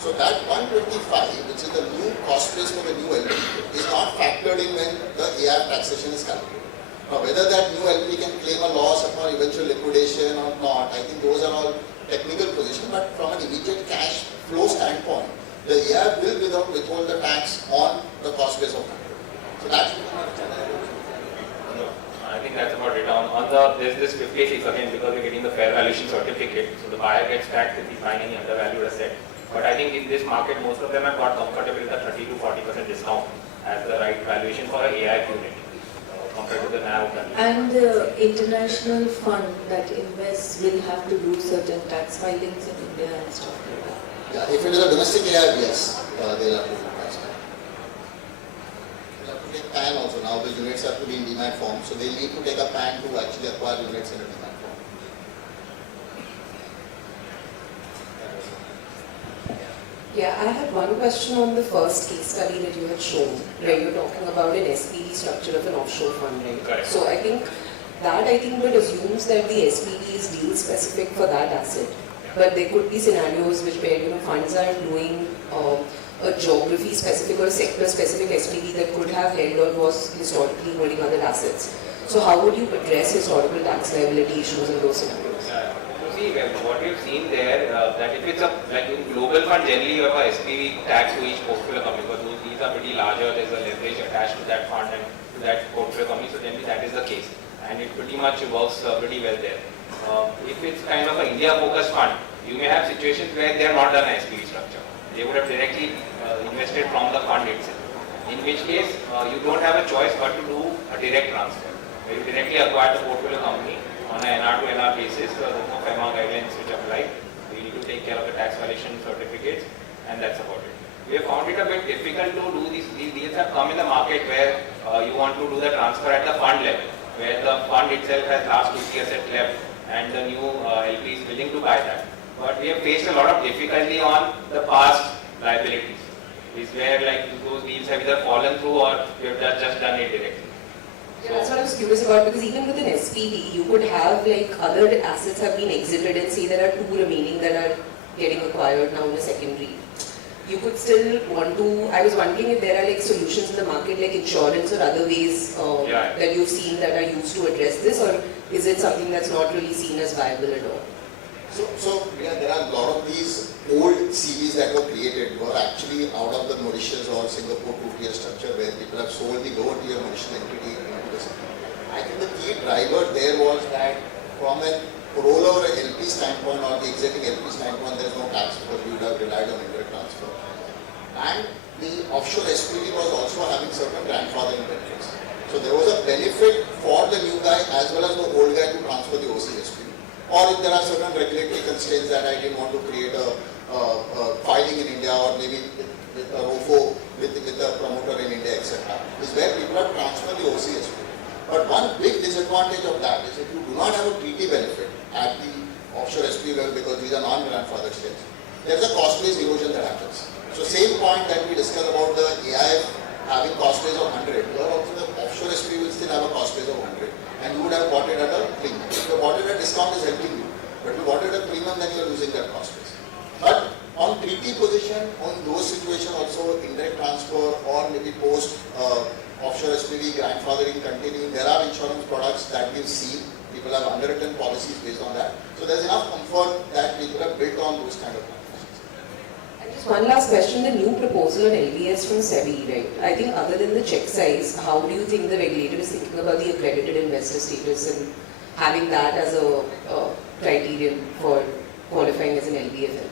So that 125, which is the new cost base for the new LP, is not factored in when the AIF taxation is calculated. Now, whether that new LP can claim a loss upon eventual liquidation or not, I think those are all technical positions, but from an immediate cash flow standpoint, the AIF will withhold the tax on the cost base of 100. So that's I think that's about it. There's this 56 again, because we're getting the fair valuation certificate, so the buyer gets taxed if he's buying any undervalued asset. But I think in this market, most of them have got comfortable with the 30 to 40% discount as the right valuation for an AIF unit compared to the NAV value. And the international fund that invests will have to do certain tax filings in India and stuff like that. Yeah, if it is a domestic AIF, yes, they'll have to do tax filing. They'll have to take PAN also. Now the units have to be in demat form, so they need to take a PAN to actually acquire units in a demat form. Yeah, I had one question on the first case study that you had shown, where you were talking about an SPV structure of an offshore fund, right? Correct. So I think it assumes that the SPV is deal specific for that asset, but there could be scenarios where funds are doing a geography specific or sector specific SPV that could have held or was historically holding other assets. So how would you address historical tax liability issues in those scenarios? What we've seen there, that if it's like in global fund, generally you have a SPV tax to each portfolio company, because these are pretty larger, there's a leverage attached to that fund and to that portfolio company, so generally that is the case. And it pretty much works pretty well there. If it's kind of an India focused fund, you may have situations where they have not done an SPV structure. They would have directly invested from the fund itself. in which case you don't have a choice but to do a direct transfer. Where you directly acquire the portfolio company on an NR to NR basis. There are no FEMA guidelines which apply. You need to take care of the tax violation certificates, and that's about it. We have found it a bit difficult to do these deals have come in the market where you want to do the transfer at the fund level, where the fund itself has last 2-3 assets left and the new LP is willing to buy that. But we have faced a lot of difficulty on the past liabilities. Is where like those deals have either fallen through or we have just done it directly. Yeah, that's what I was curious about, because even with an SPV, you could have like other assets have been exited and say there are 2 remaining that are getting acquired now in a secondary. You could still want to, I was wondering if there are like solutions in the market like insurance or other ways that you've seen that are used to address this, or is it something that's not really seen as viable at all? So yeah, there are a lot of these old CVs that were created were actually out of the Mauritius or Singapore 2-tier structure where people have sold the lower tier Mauritian entity into this. I think the key driver there was that from a rollover LP standpoint or the exiting LP standpoint, there is no tax because we would have relied on indirect transfer. And the offshore SPV was also having certain grandfathering benefits. So there was a benefit for the new guy as well as the old guy to transfer the OC SPV. Or if there are certain regulatory constraints that I didn't want to create a filing in India or maybe with a ROFO with a promoter in India, etc. is where people have transferred the OC SPV. But one big disadvantage of that is if you do not have a treaty benefit at the offshore SPV level because these are non-grandfathered states, there is a cost-based erosion that happens. So same point that we discussed about the AIF having cost base of 100, here also the offshore SPV will still have a cost base of 100 and you would have bought it at a premium. If you bought it at a discount is helping you, but if you bought it at a premium then you are losing that cost base. But on treaty position, on those situations also indirect transfer or maybe post offshore SPV grandfathering continuing, there are insurance products that we've seen. People have underwritten policies based on that. So there's enough comfort that people have built on those kind of policies. And just one last question, the new proposal on LBS from SEBI, right? I think other than the check size, how do you think the regulator is thinking about the accredited investor status and having that as a criterion for qualifying as an LBFL?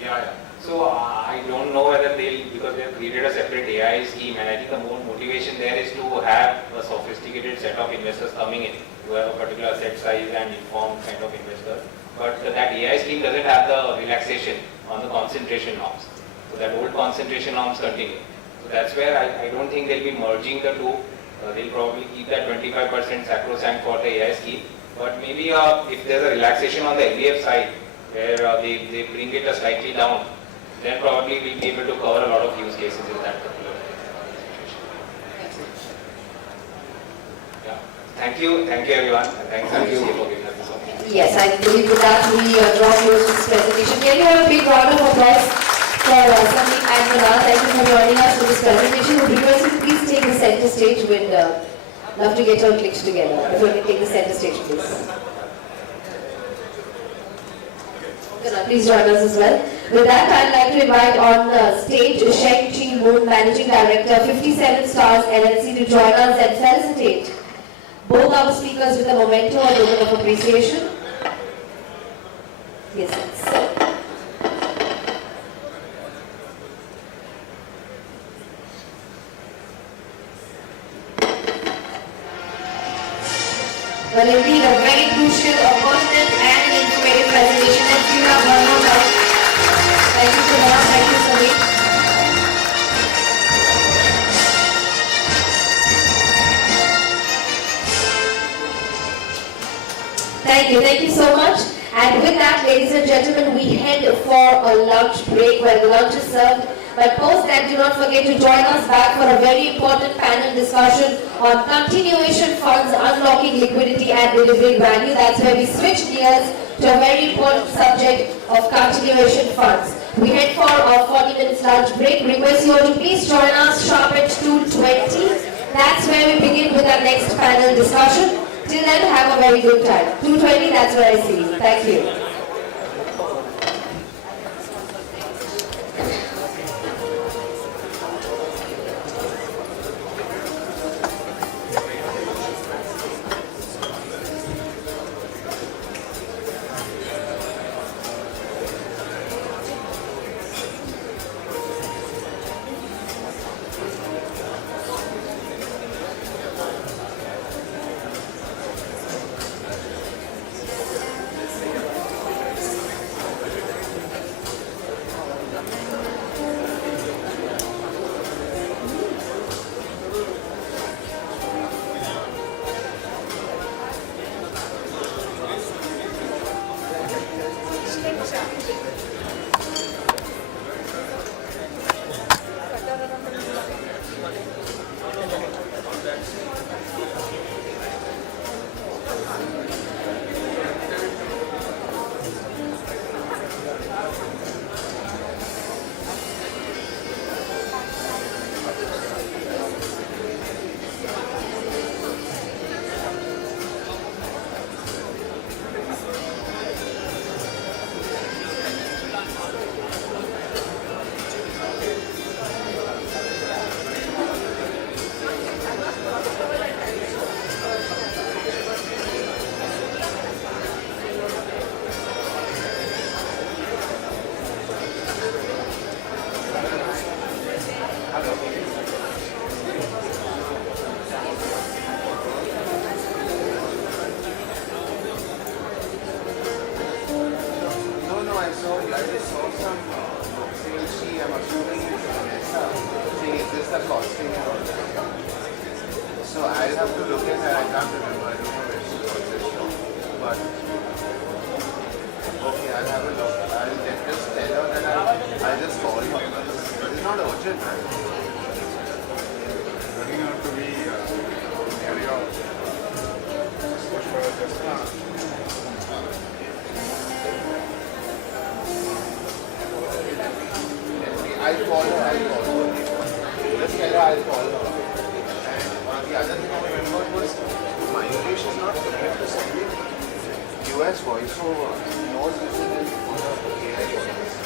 Yeah. So I don't know whether because they have created a separate AI scheme, and I think the more motivation there is to have a sophisticated set of investors coming in who have a particular set size and informed kind of investor. But that AI scheme doesn't have the relaxation on the concentration norms. So that old concentration norms continue. So that's where I don't think they'll be merging the two. They'll probably keep that 25% sacrosanct for the AI scheme. But maybe if there's a relaxation on the LBF side, where they bring it slightly down, then probably we'll be able to cover a lot of use cases in that particular situation. Yeah. Thank you everyone. Thanks for giving us this opportunity. Yes, I believe with that we draw close to this presentation. Can you have a big round of applause for Sandeep and Manal? Thank you for joining us for this presentation. Would request you to please take the center stage. We'd love to get your clicks together. If you can take the center stage, please. Please join us as well. With that, I'd like to invite on stage Sheng Chi Moon, Managing Director, 57 Stars LLC, to join us and felicitate both our speakers with a memento or token of appreciation. Yes, sir. Well, indeed, a very crucial, pertinent and informative presentation. Let's give up one more time. Thank you, Kunal. Thank you, Sameer. Thank you so much. And with that, ladies and gentlemen, we head for a lunch break where the lunch is served. But post that, do not forget to join us back for a very important panel discussion on continuation funds, unlocking liquidity and delivering value. That's where we switch gears to a very important subject of continuation funds. We head for a 40 minutes lunch break. Request you all to please join us sharp at 2:20. That's where we begin with our next panel discussion. Till then, have a very good time. 2:20, that's where I see you. Thank you. just saw some sales sheet. I'm assuming saying is this the costing and all that. So I'll have to look at that. I can't remember. I don't know where she got this from. But okay, I'll have a look. I'll just tell her that I'll just call you. It's not urgent, right? Turning out to be near your I'll call her. Just tell her I'll call her. And the other thing I remembered was my English is not correct to sending US voiceover. Knows this is for the AI audience.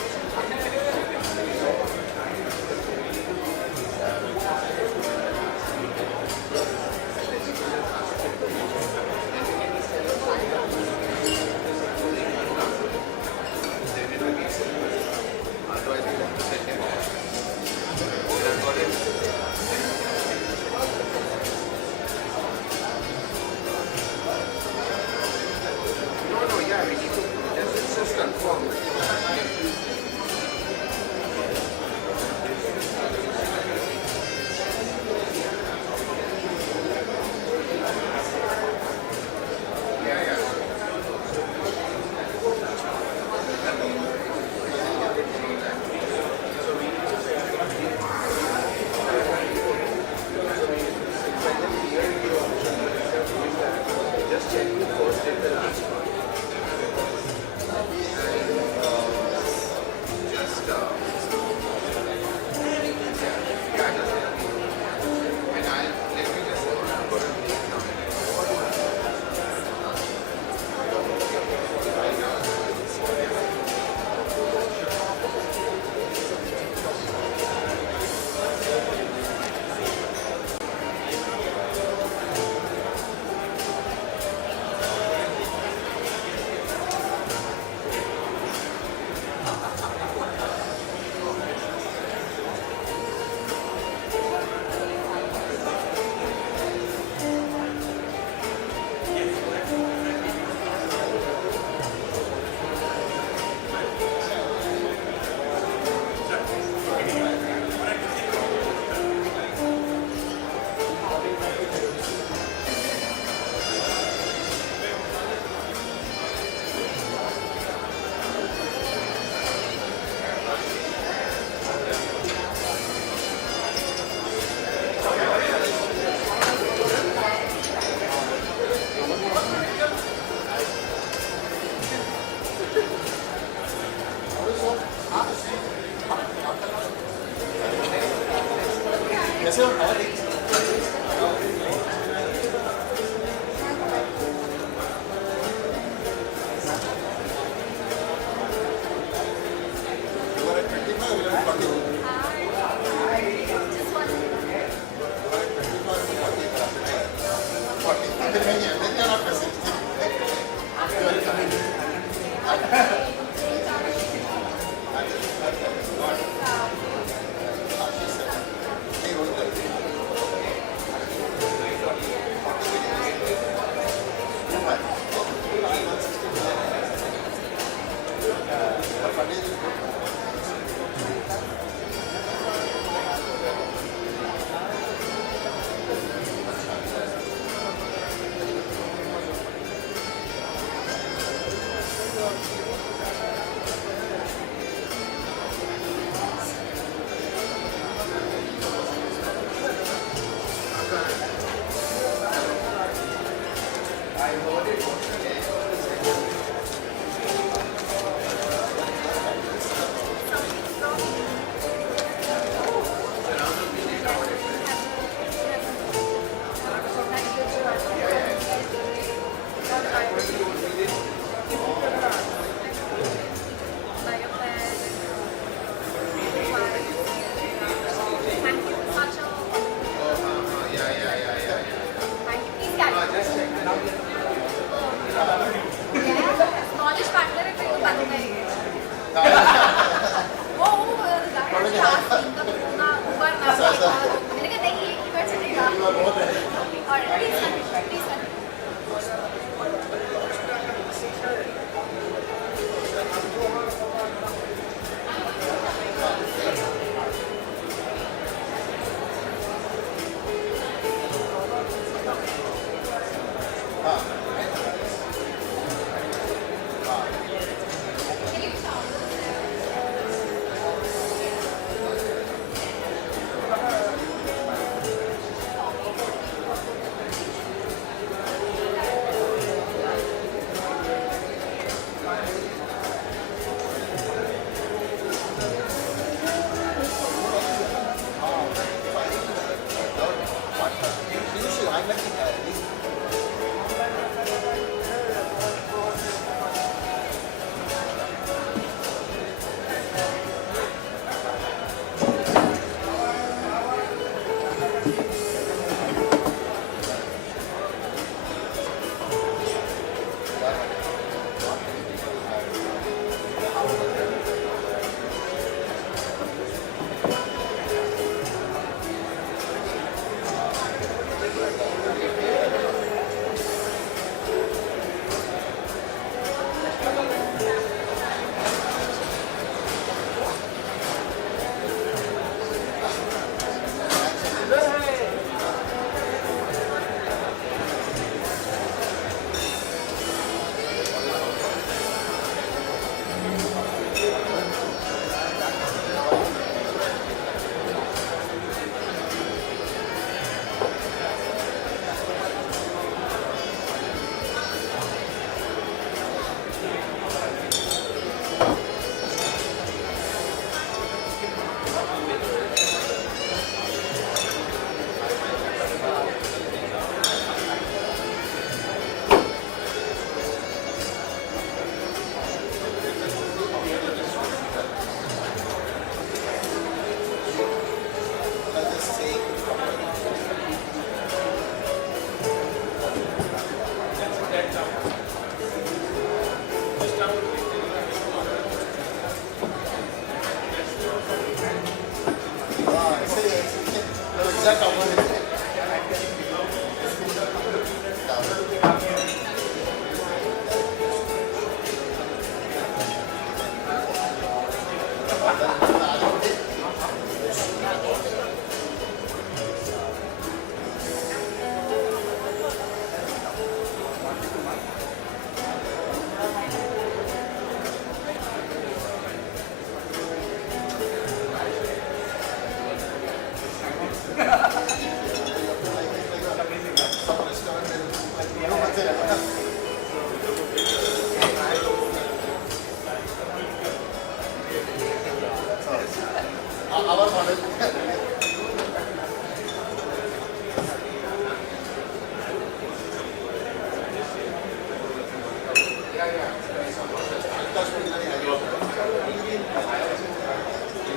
our model.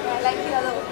I like the other one.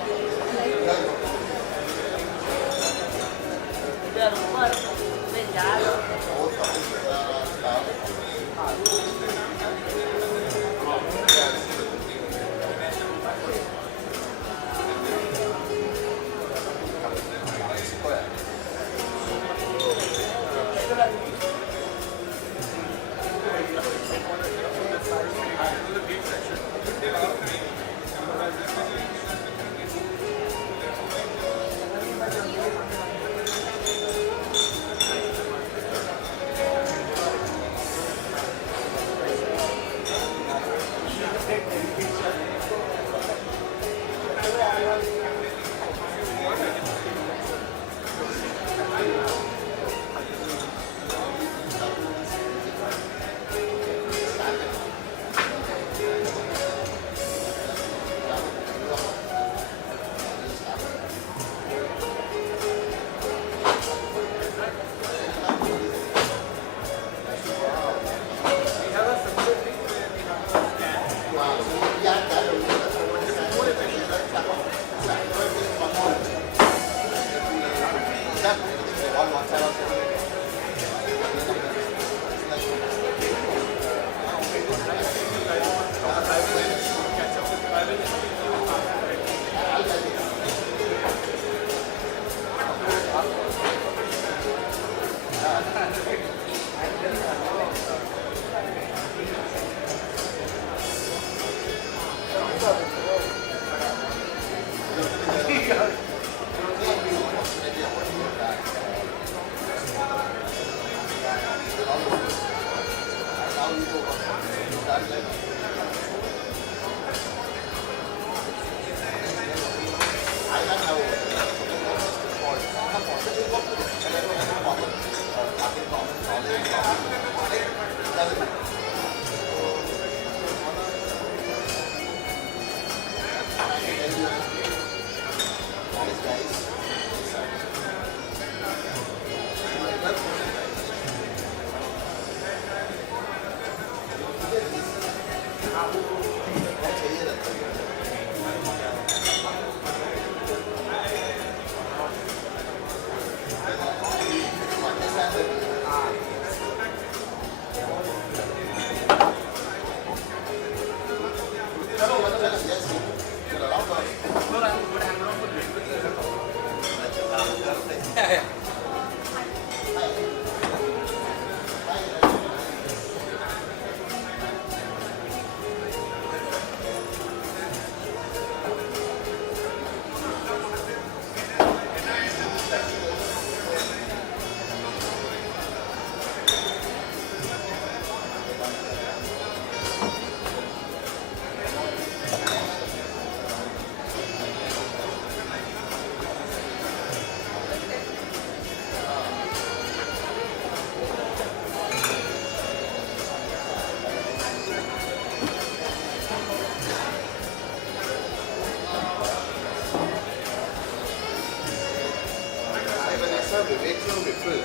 Vivek from Ripple.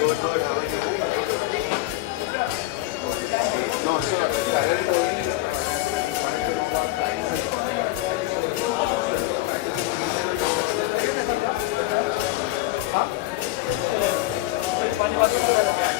Good, how are you? No, so Karen told me wanted to know about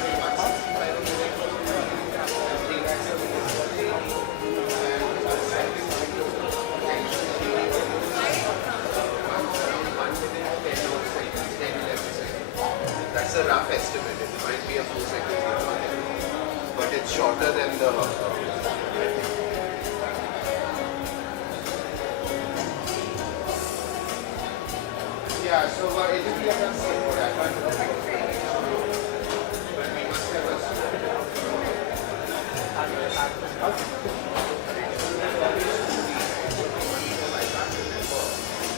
That's a rough estimate. It might be a few seconds, but it's shorter than the. Yeah, so it will be a same code. I can't do it. But we must have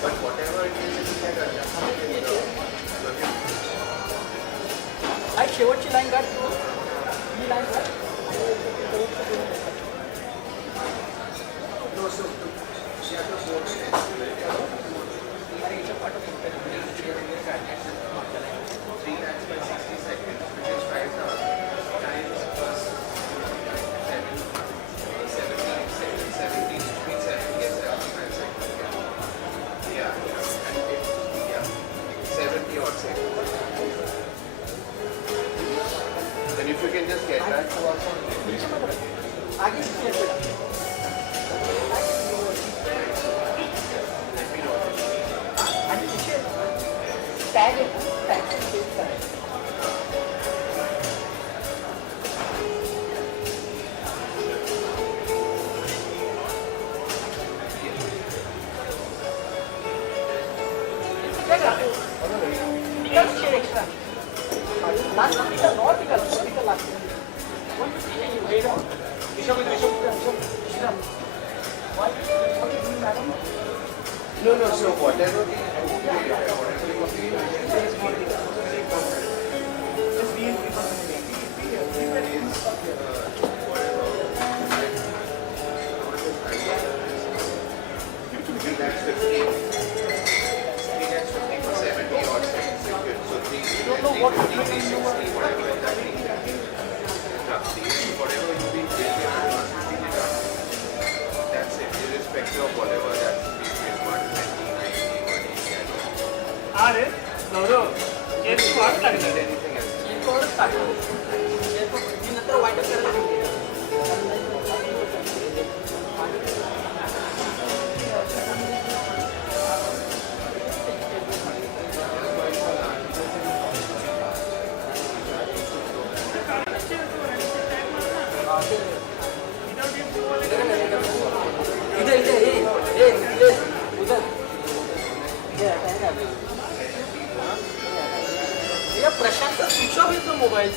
but whatever it is, we can adjust it in the. I शेवटची line काढ ही line काढ No, so yeah, the No, so whatever we that's 50. 3 that's 50 for 70 odd seconds. So 3, whatever that means. Whatever you be that's it, irrespective of whatever that is 120, 90, 180. अरे नवरो एक squad लागणार आहे एक code टाकलं नंतर white करायला प्रशांत switch off येतो mobile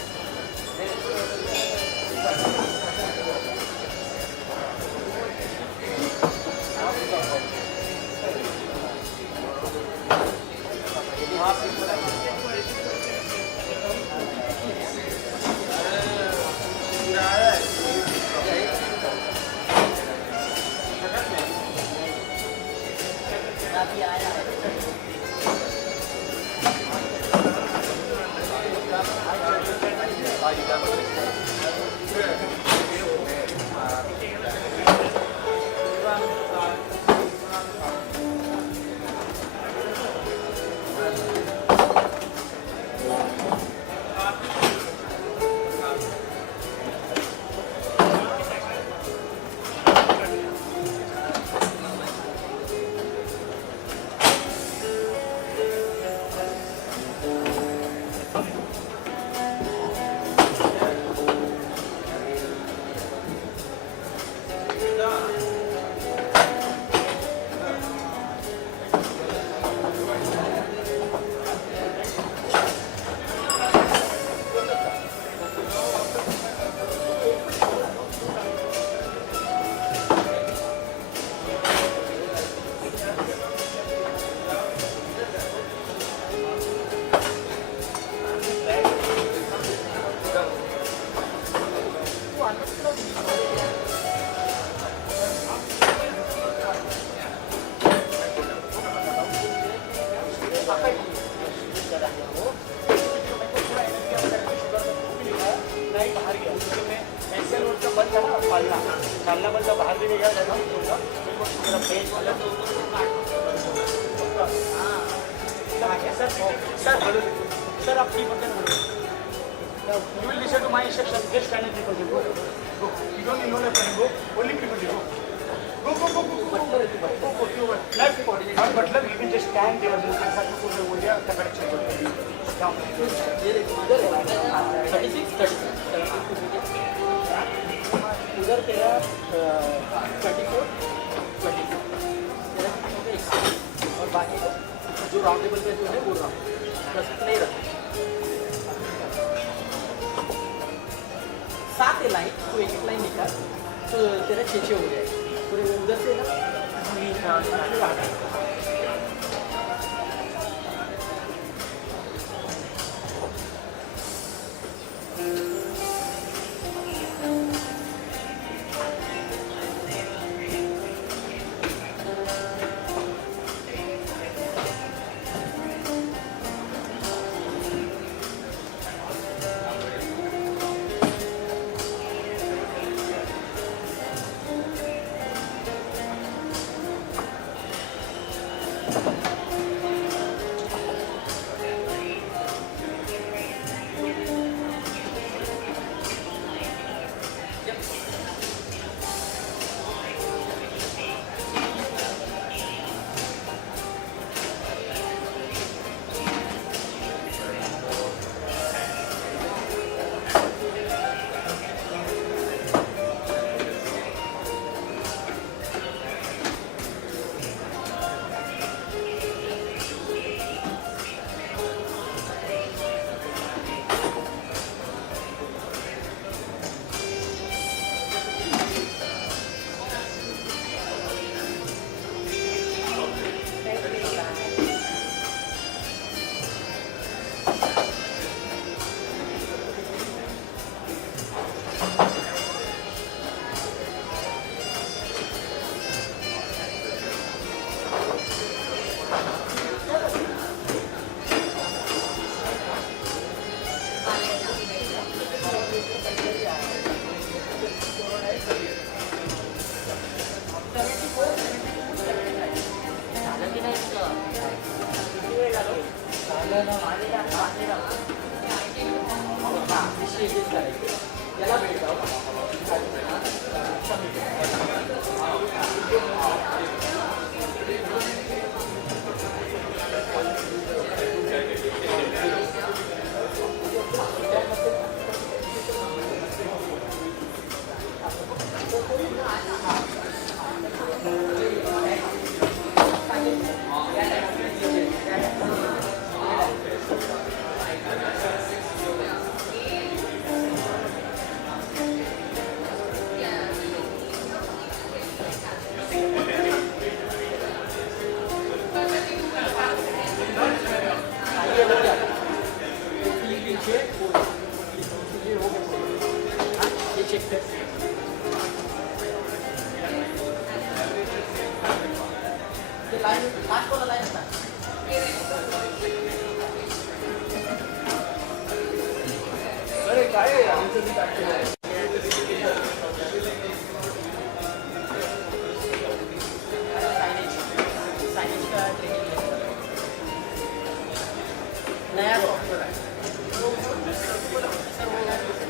नया सॉफ्टवेयर है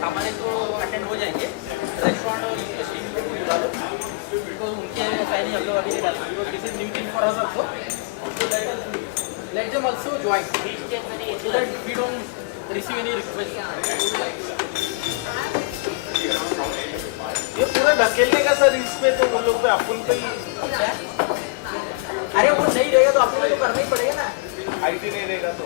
हमारे को अटेंड हो जाएंगे रेस्टोरेंट और स्टीम पे बुला लो बिकॉज उनके साइनिंग हम लोग अभी नहीं डालते because this is new thing for us also let them also join so that we don't receive any request ये पूरा ढकेलने का सर इस पे तो वो लोग पे अपन पे ही अरे वो नहीं रहेगा तो अपन को तो करना ही पड़ेगा ना आईटी नहीं रहेगा तो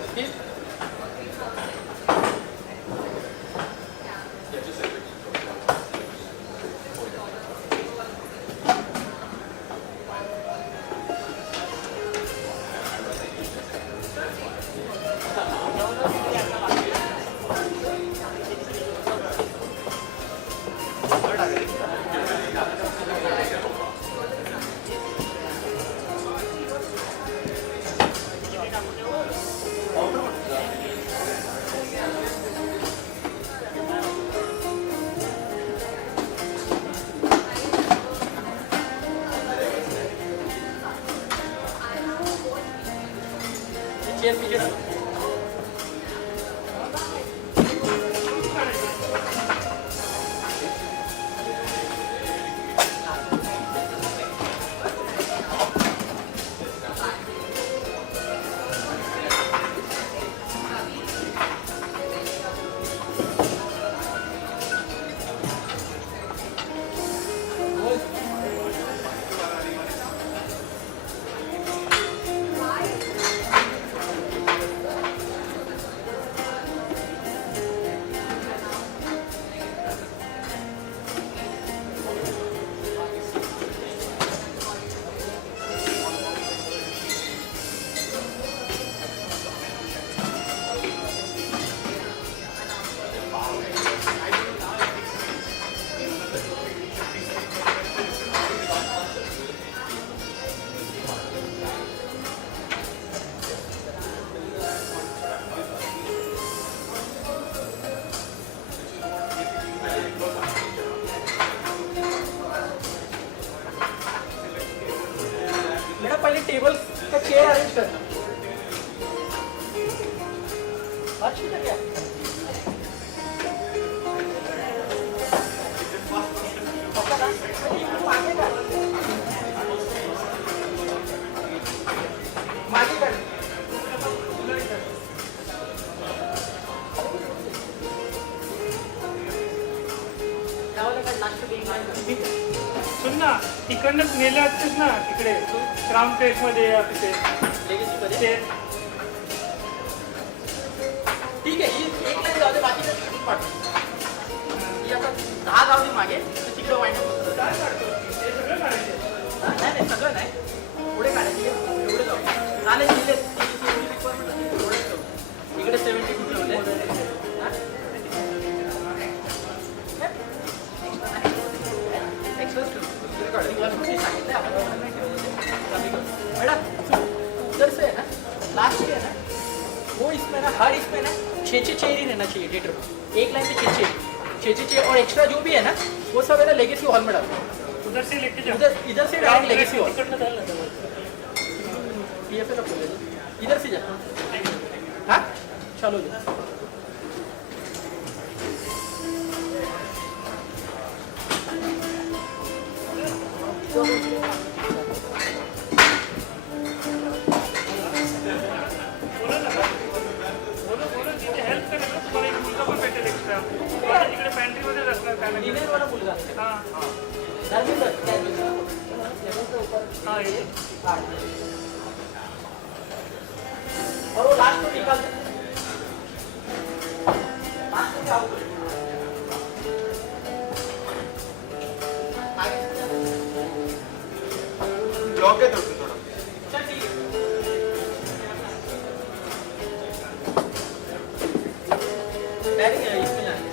चेयर पीछे डालो पहले टेबल का चेयर अरेंज करना अच्छी लग गया सुन ना तिकडनंच नेले असतेस ना तिकडे क्राउन पेस मध्ये तिथे ठीक आहे एक लाईन जाऊ दे बाकी आता 10 जाऊ दे मागे तिकडे वाईट काय काढतो ते सगळं काढायचं नाही सगळं नाही पुढे काढायचे एवढे जाऊ झाले दिले रिक्वायरमेंट एवढे जाऊ इकडे 70 कुठे ठेवले मैडम उधर से है ना लास्ट है ना वो इसमें ना हर इसमें ना 6 चेयर ही रहना चाहिए थिएटर में एक लाइन पे 6 चेयर और एक्स्ट्रा जो भी है ना वो सब है ना लेगेसी हॉल में डालो उधर से लेके जाओ इधर से डायरेक्ट लेगेसी हॉल पीएफएल इधर से जा हाँ चलो जी हेल्प करेल ना तुम्हाला एक मुलगा पण भेटेल एक्स्ट्रा तिकडे पॅन्ट्रीमध्येच असणार काय नाही वाला मुलगा हां हां येईल और वो लास्ट में निकाल लास्ट में आउट जॉब के तरफ से थोड़ा चल ठीक है डायरेक्ट इसमें जाएंगे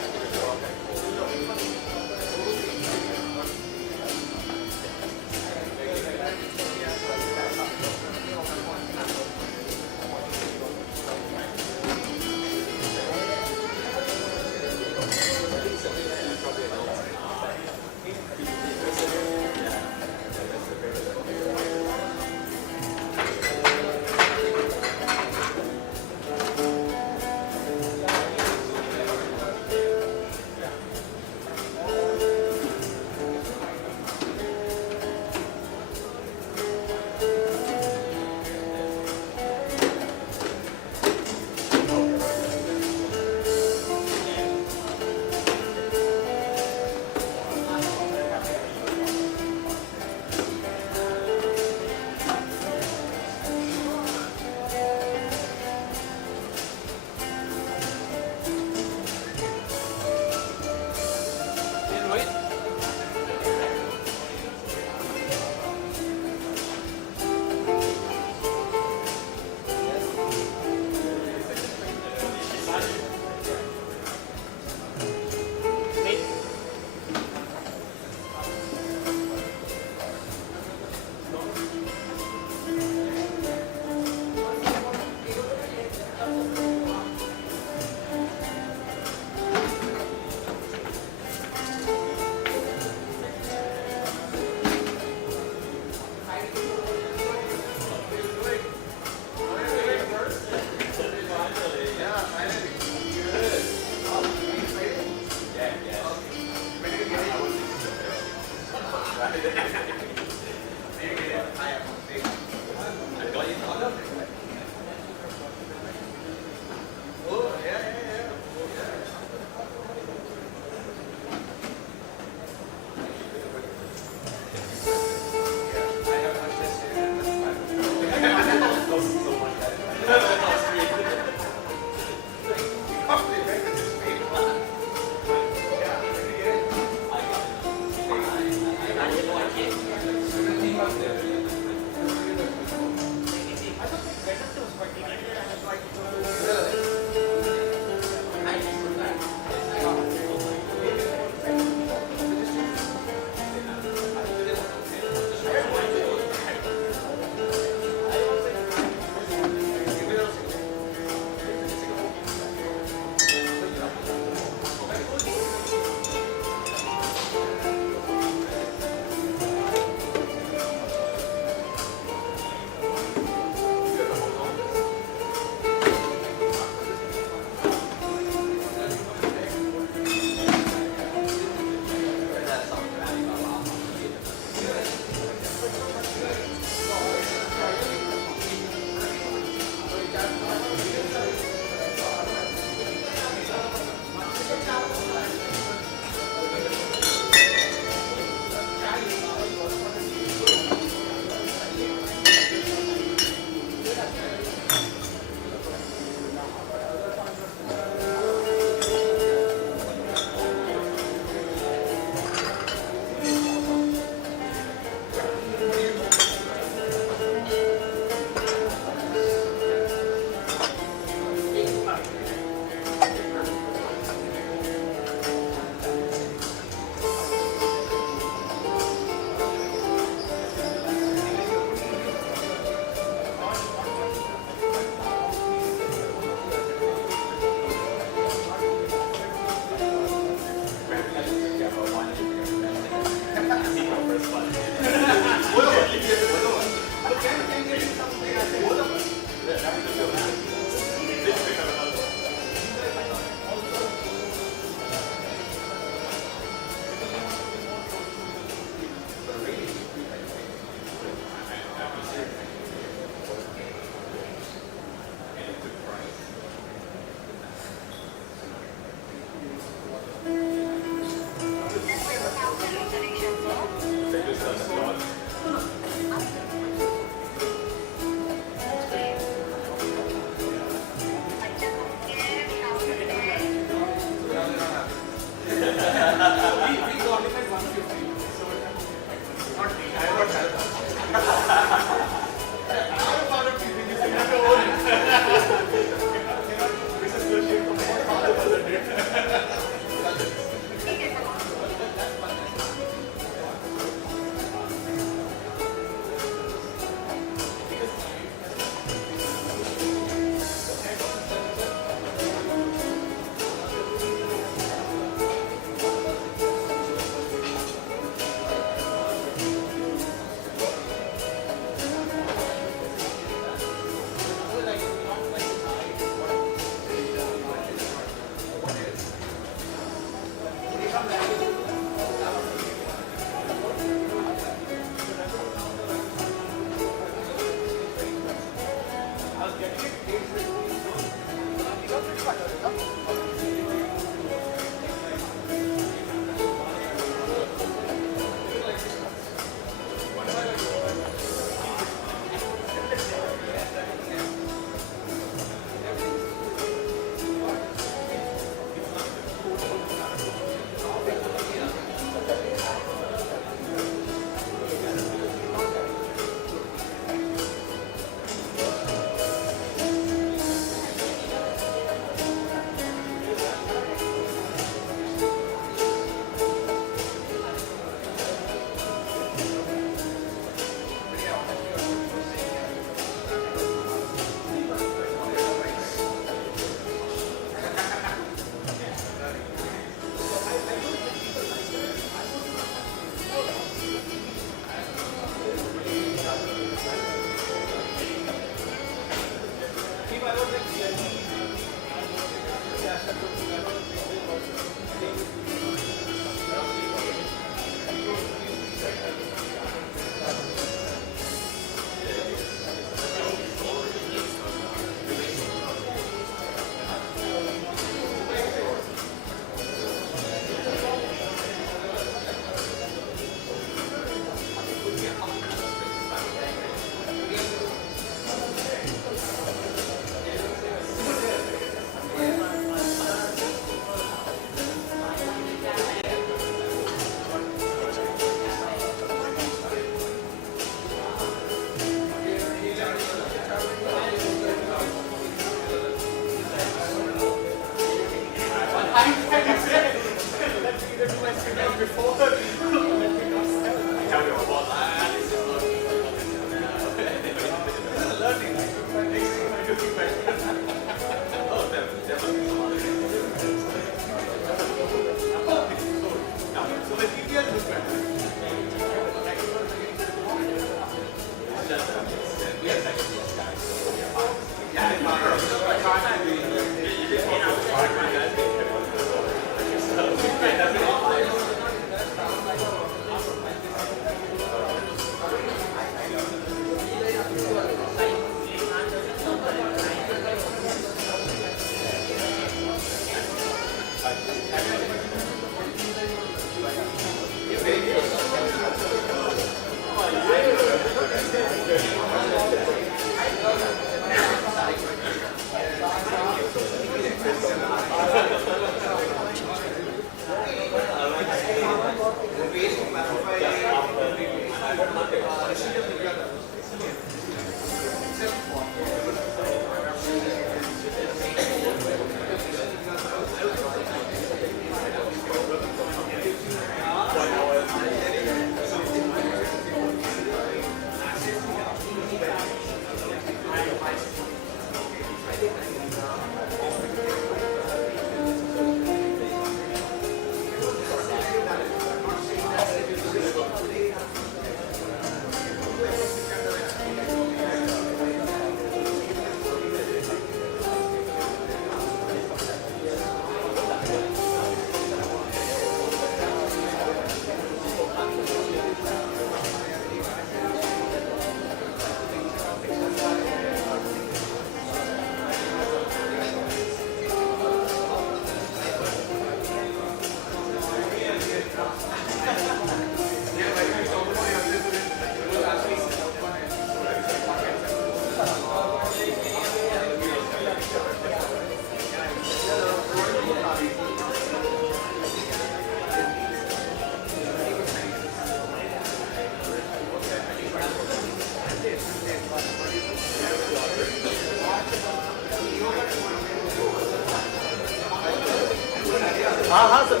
हाँ हाँ सर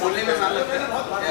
बोलने में आसान लगता है ना बहुत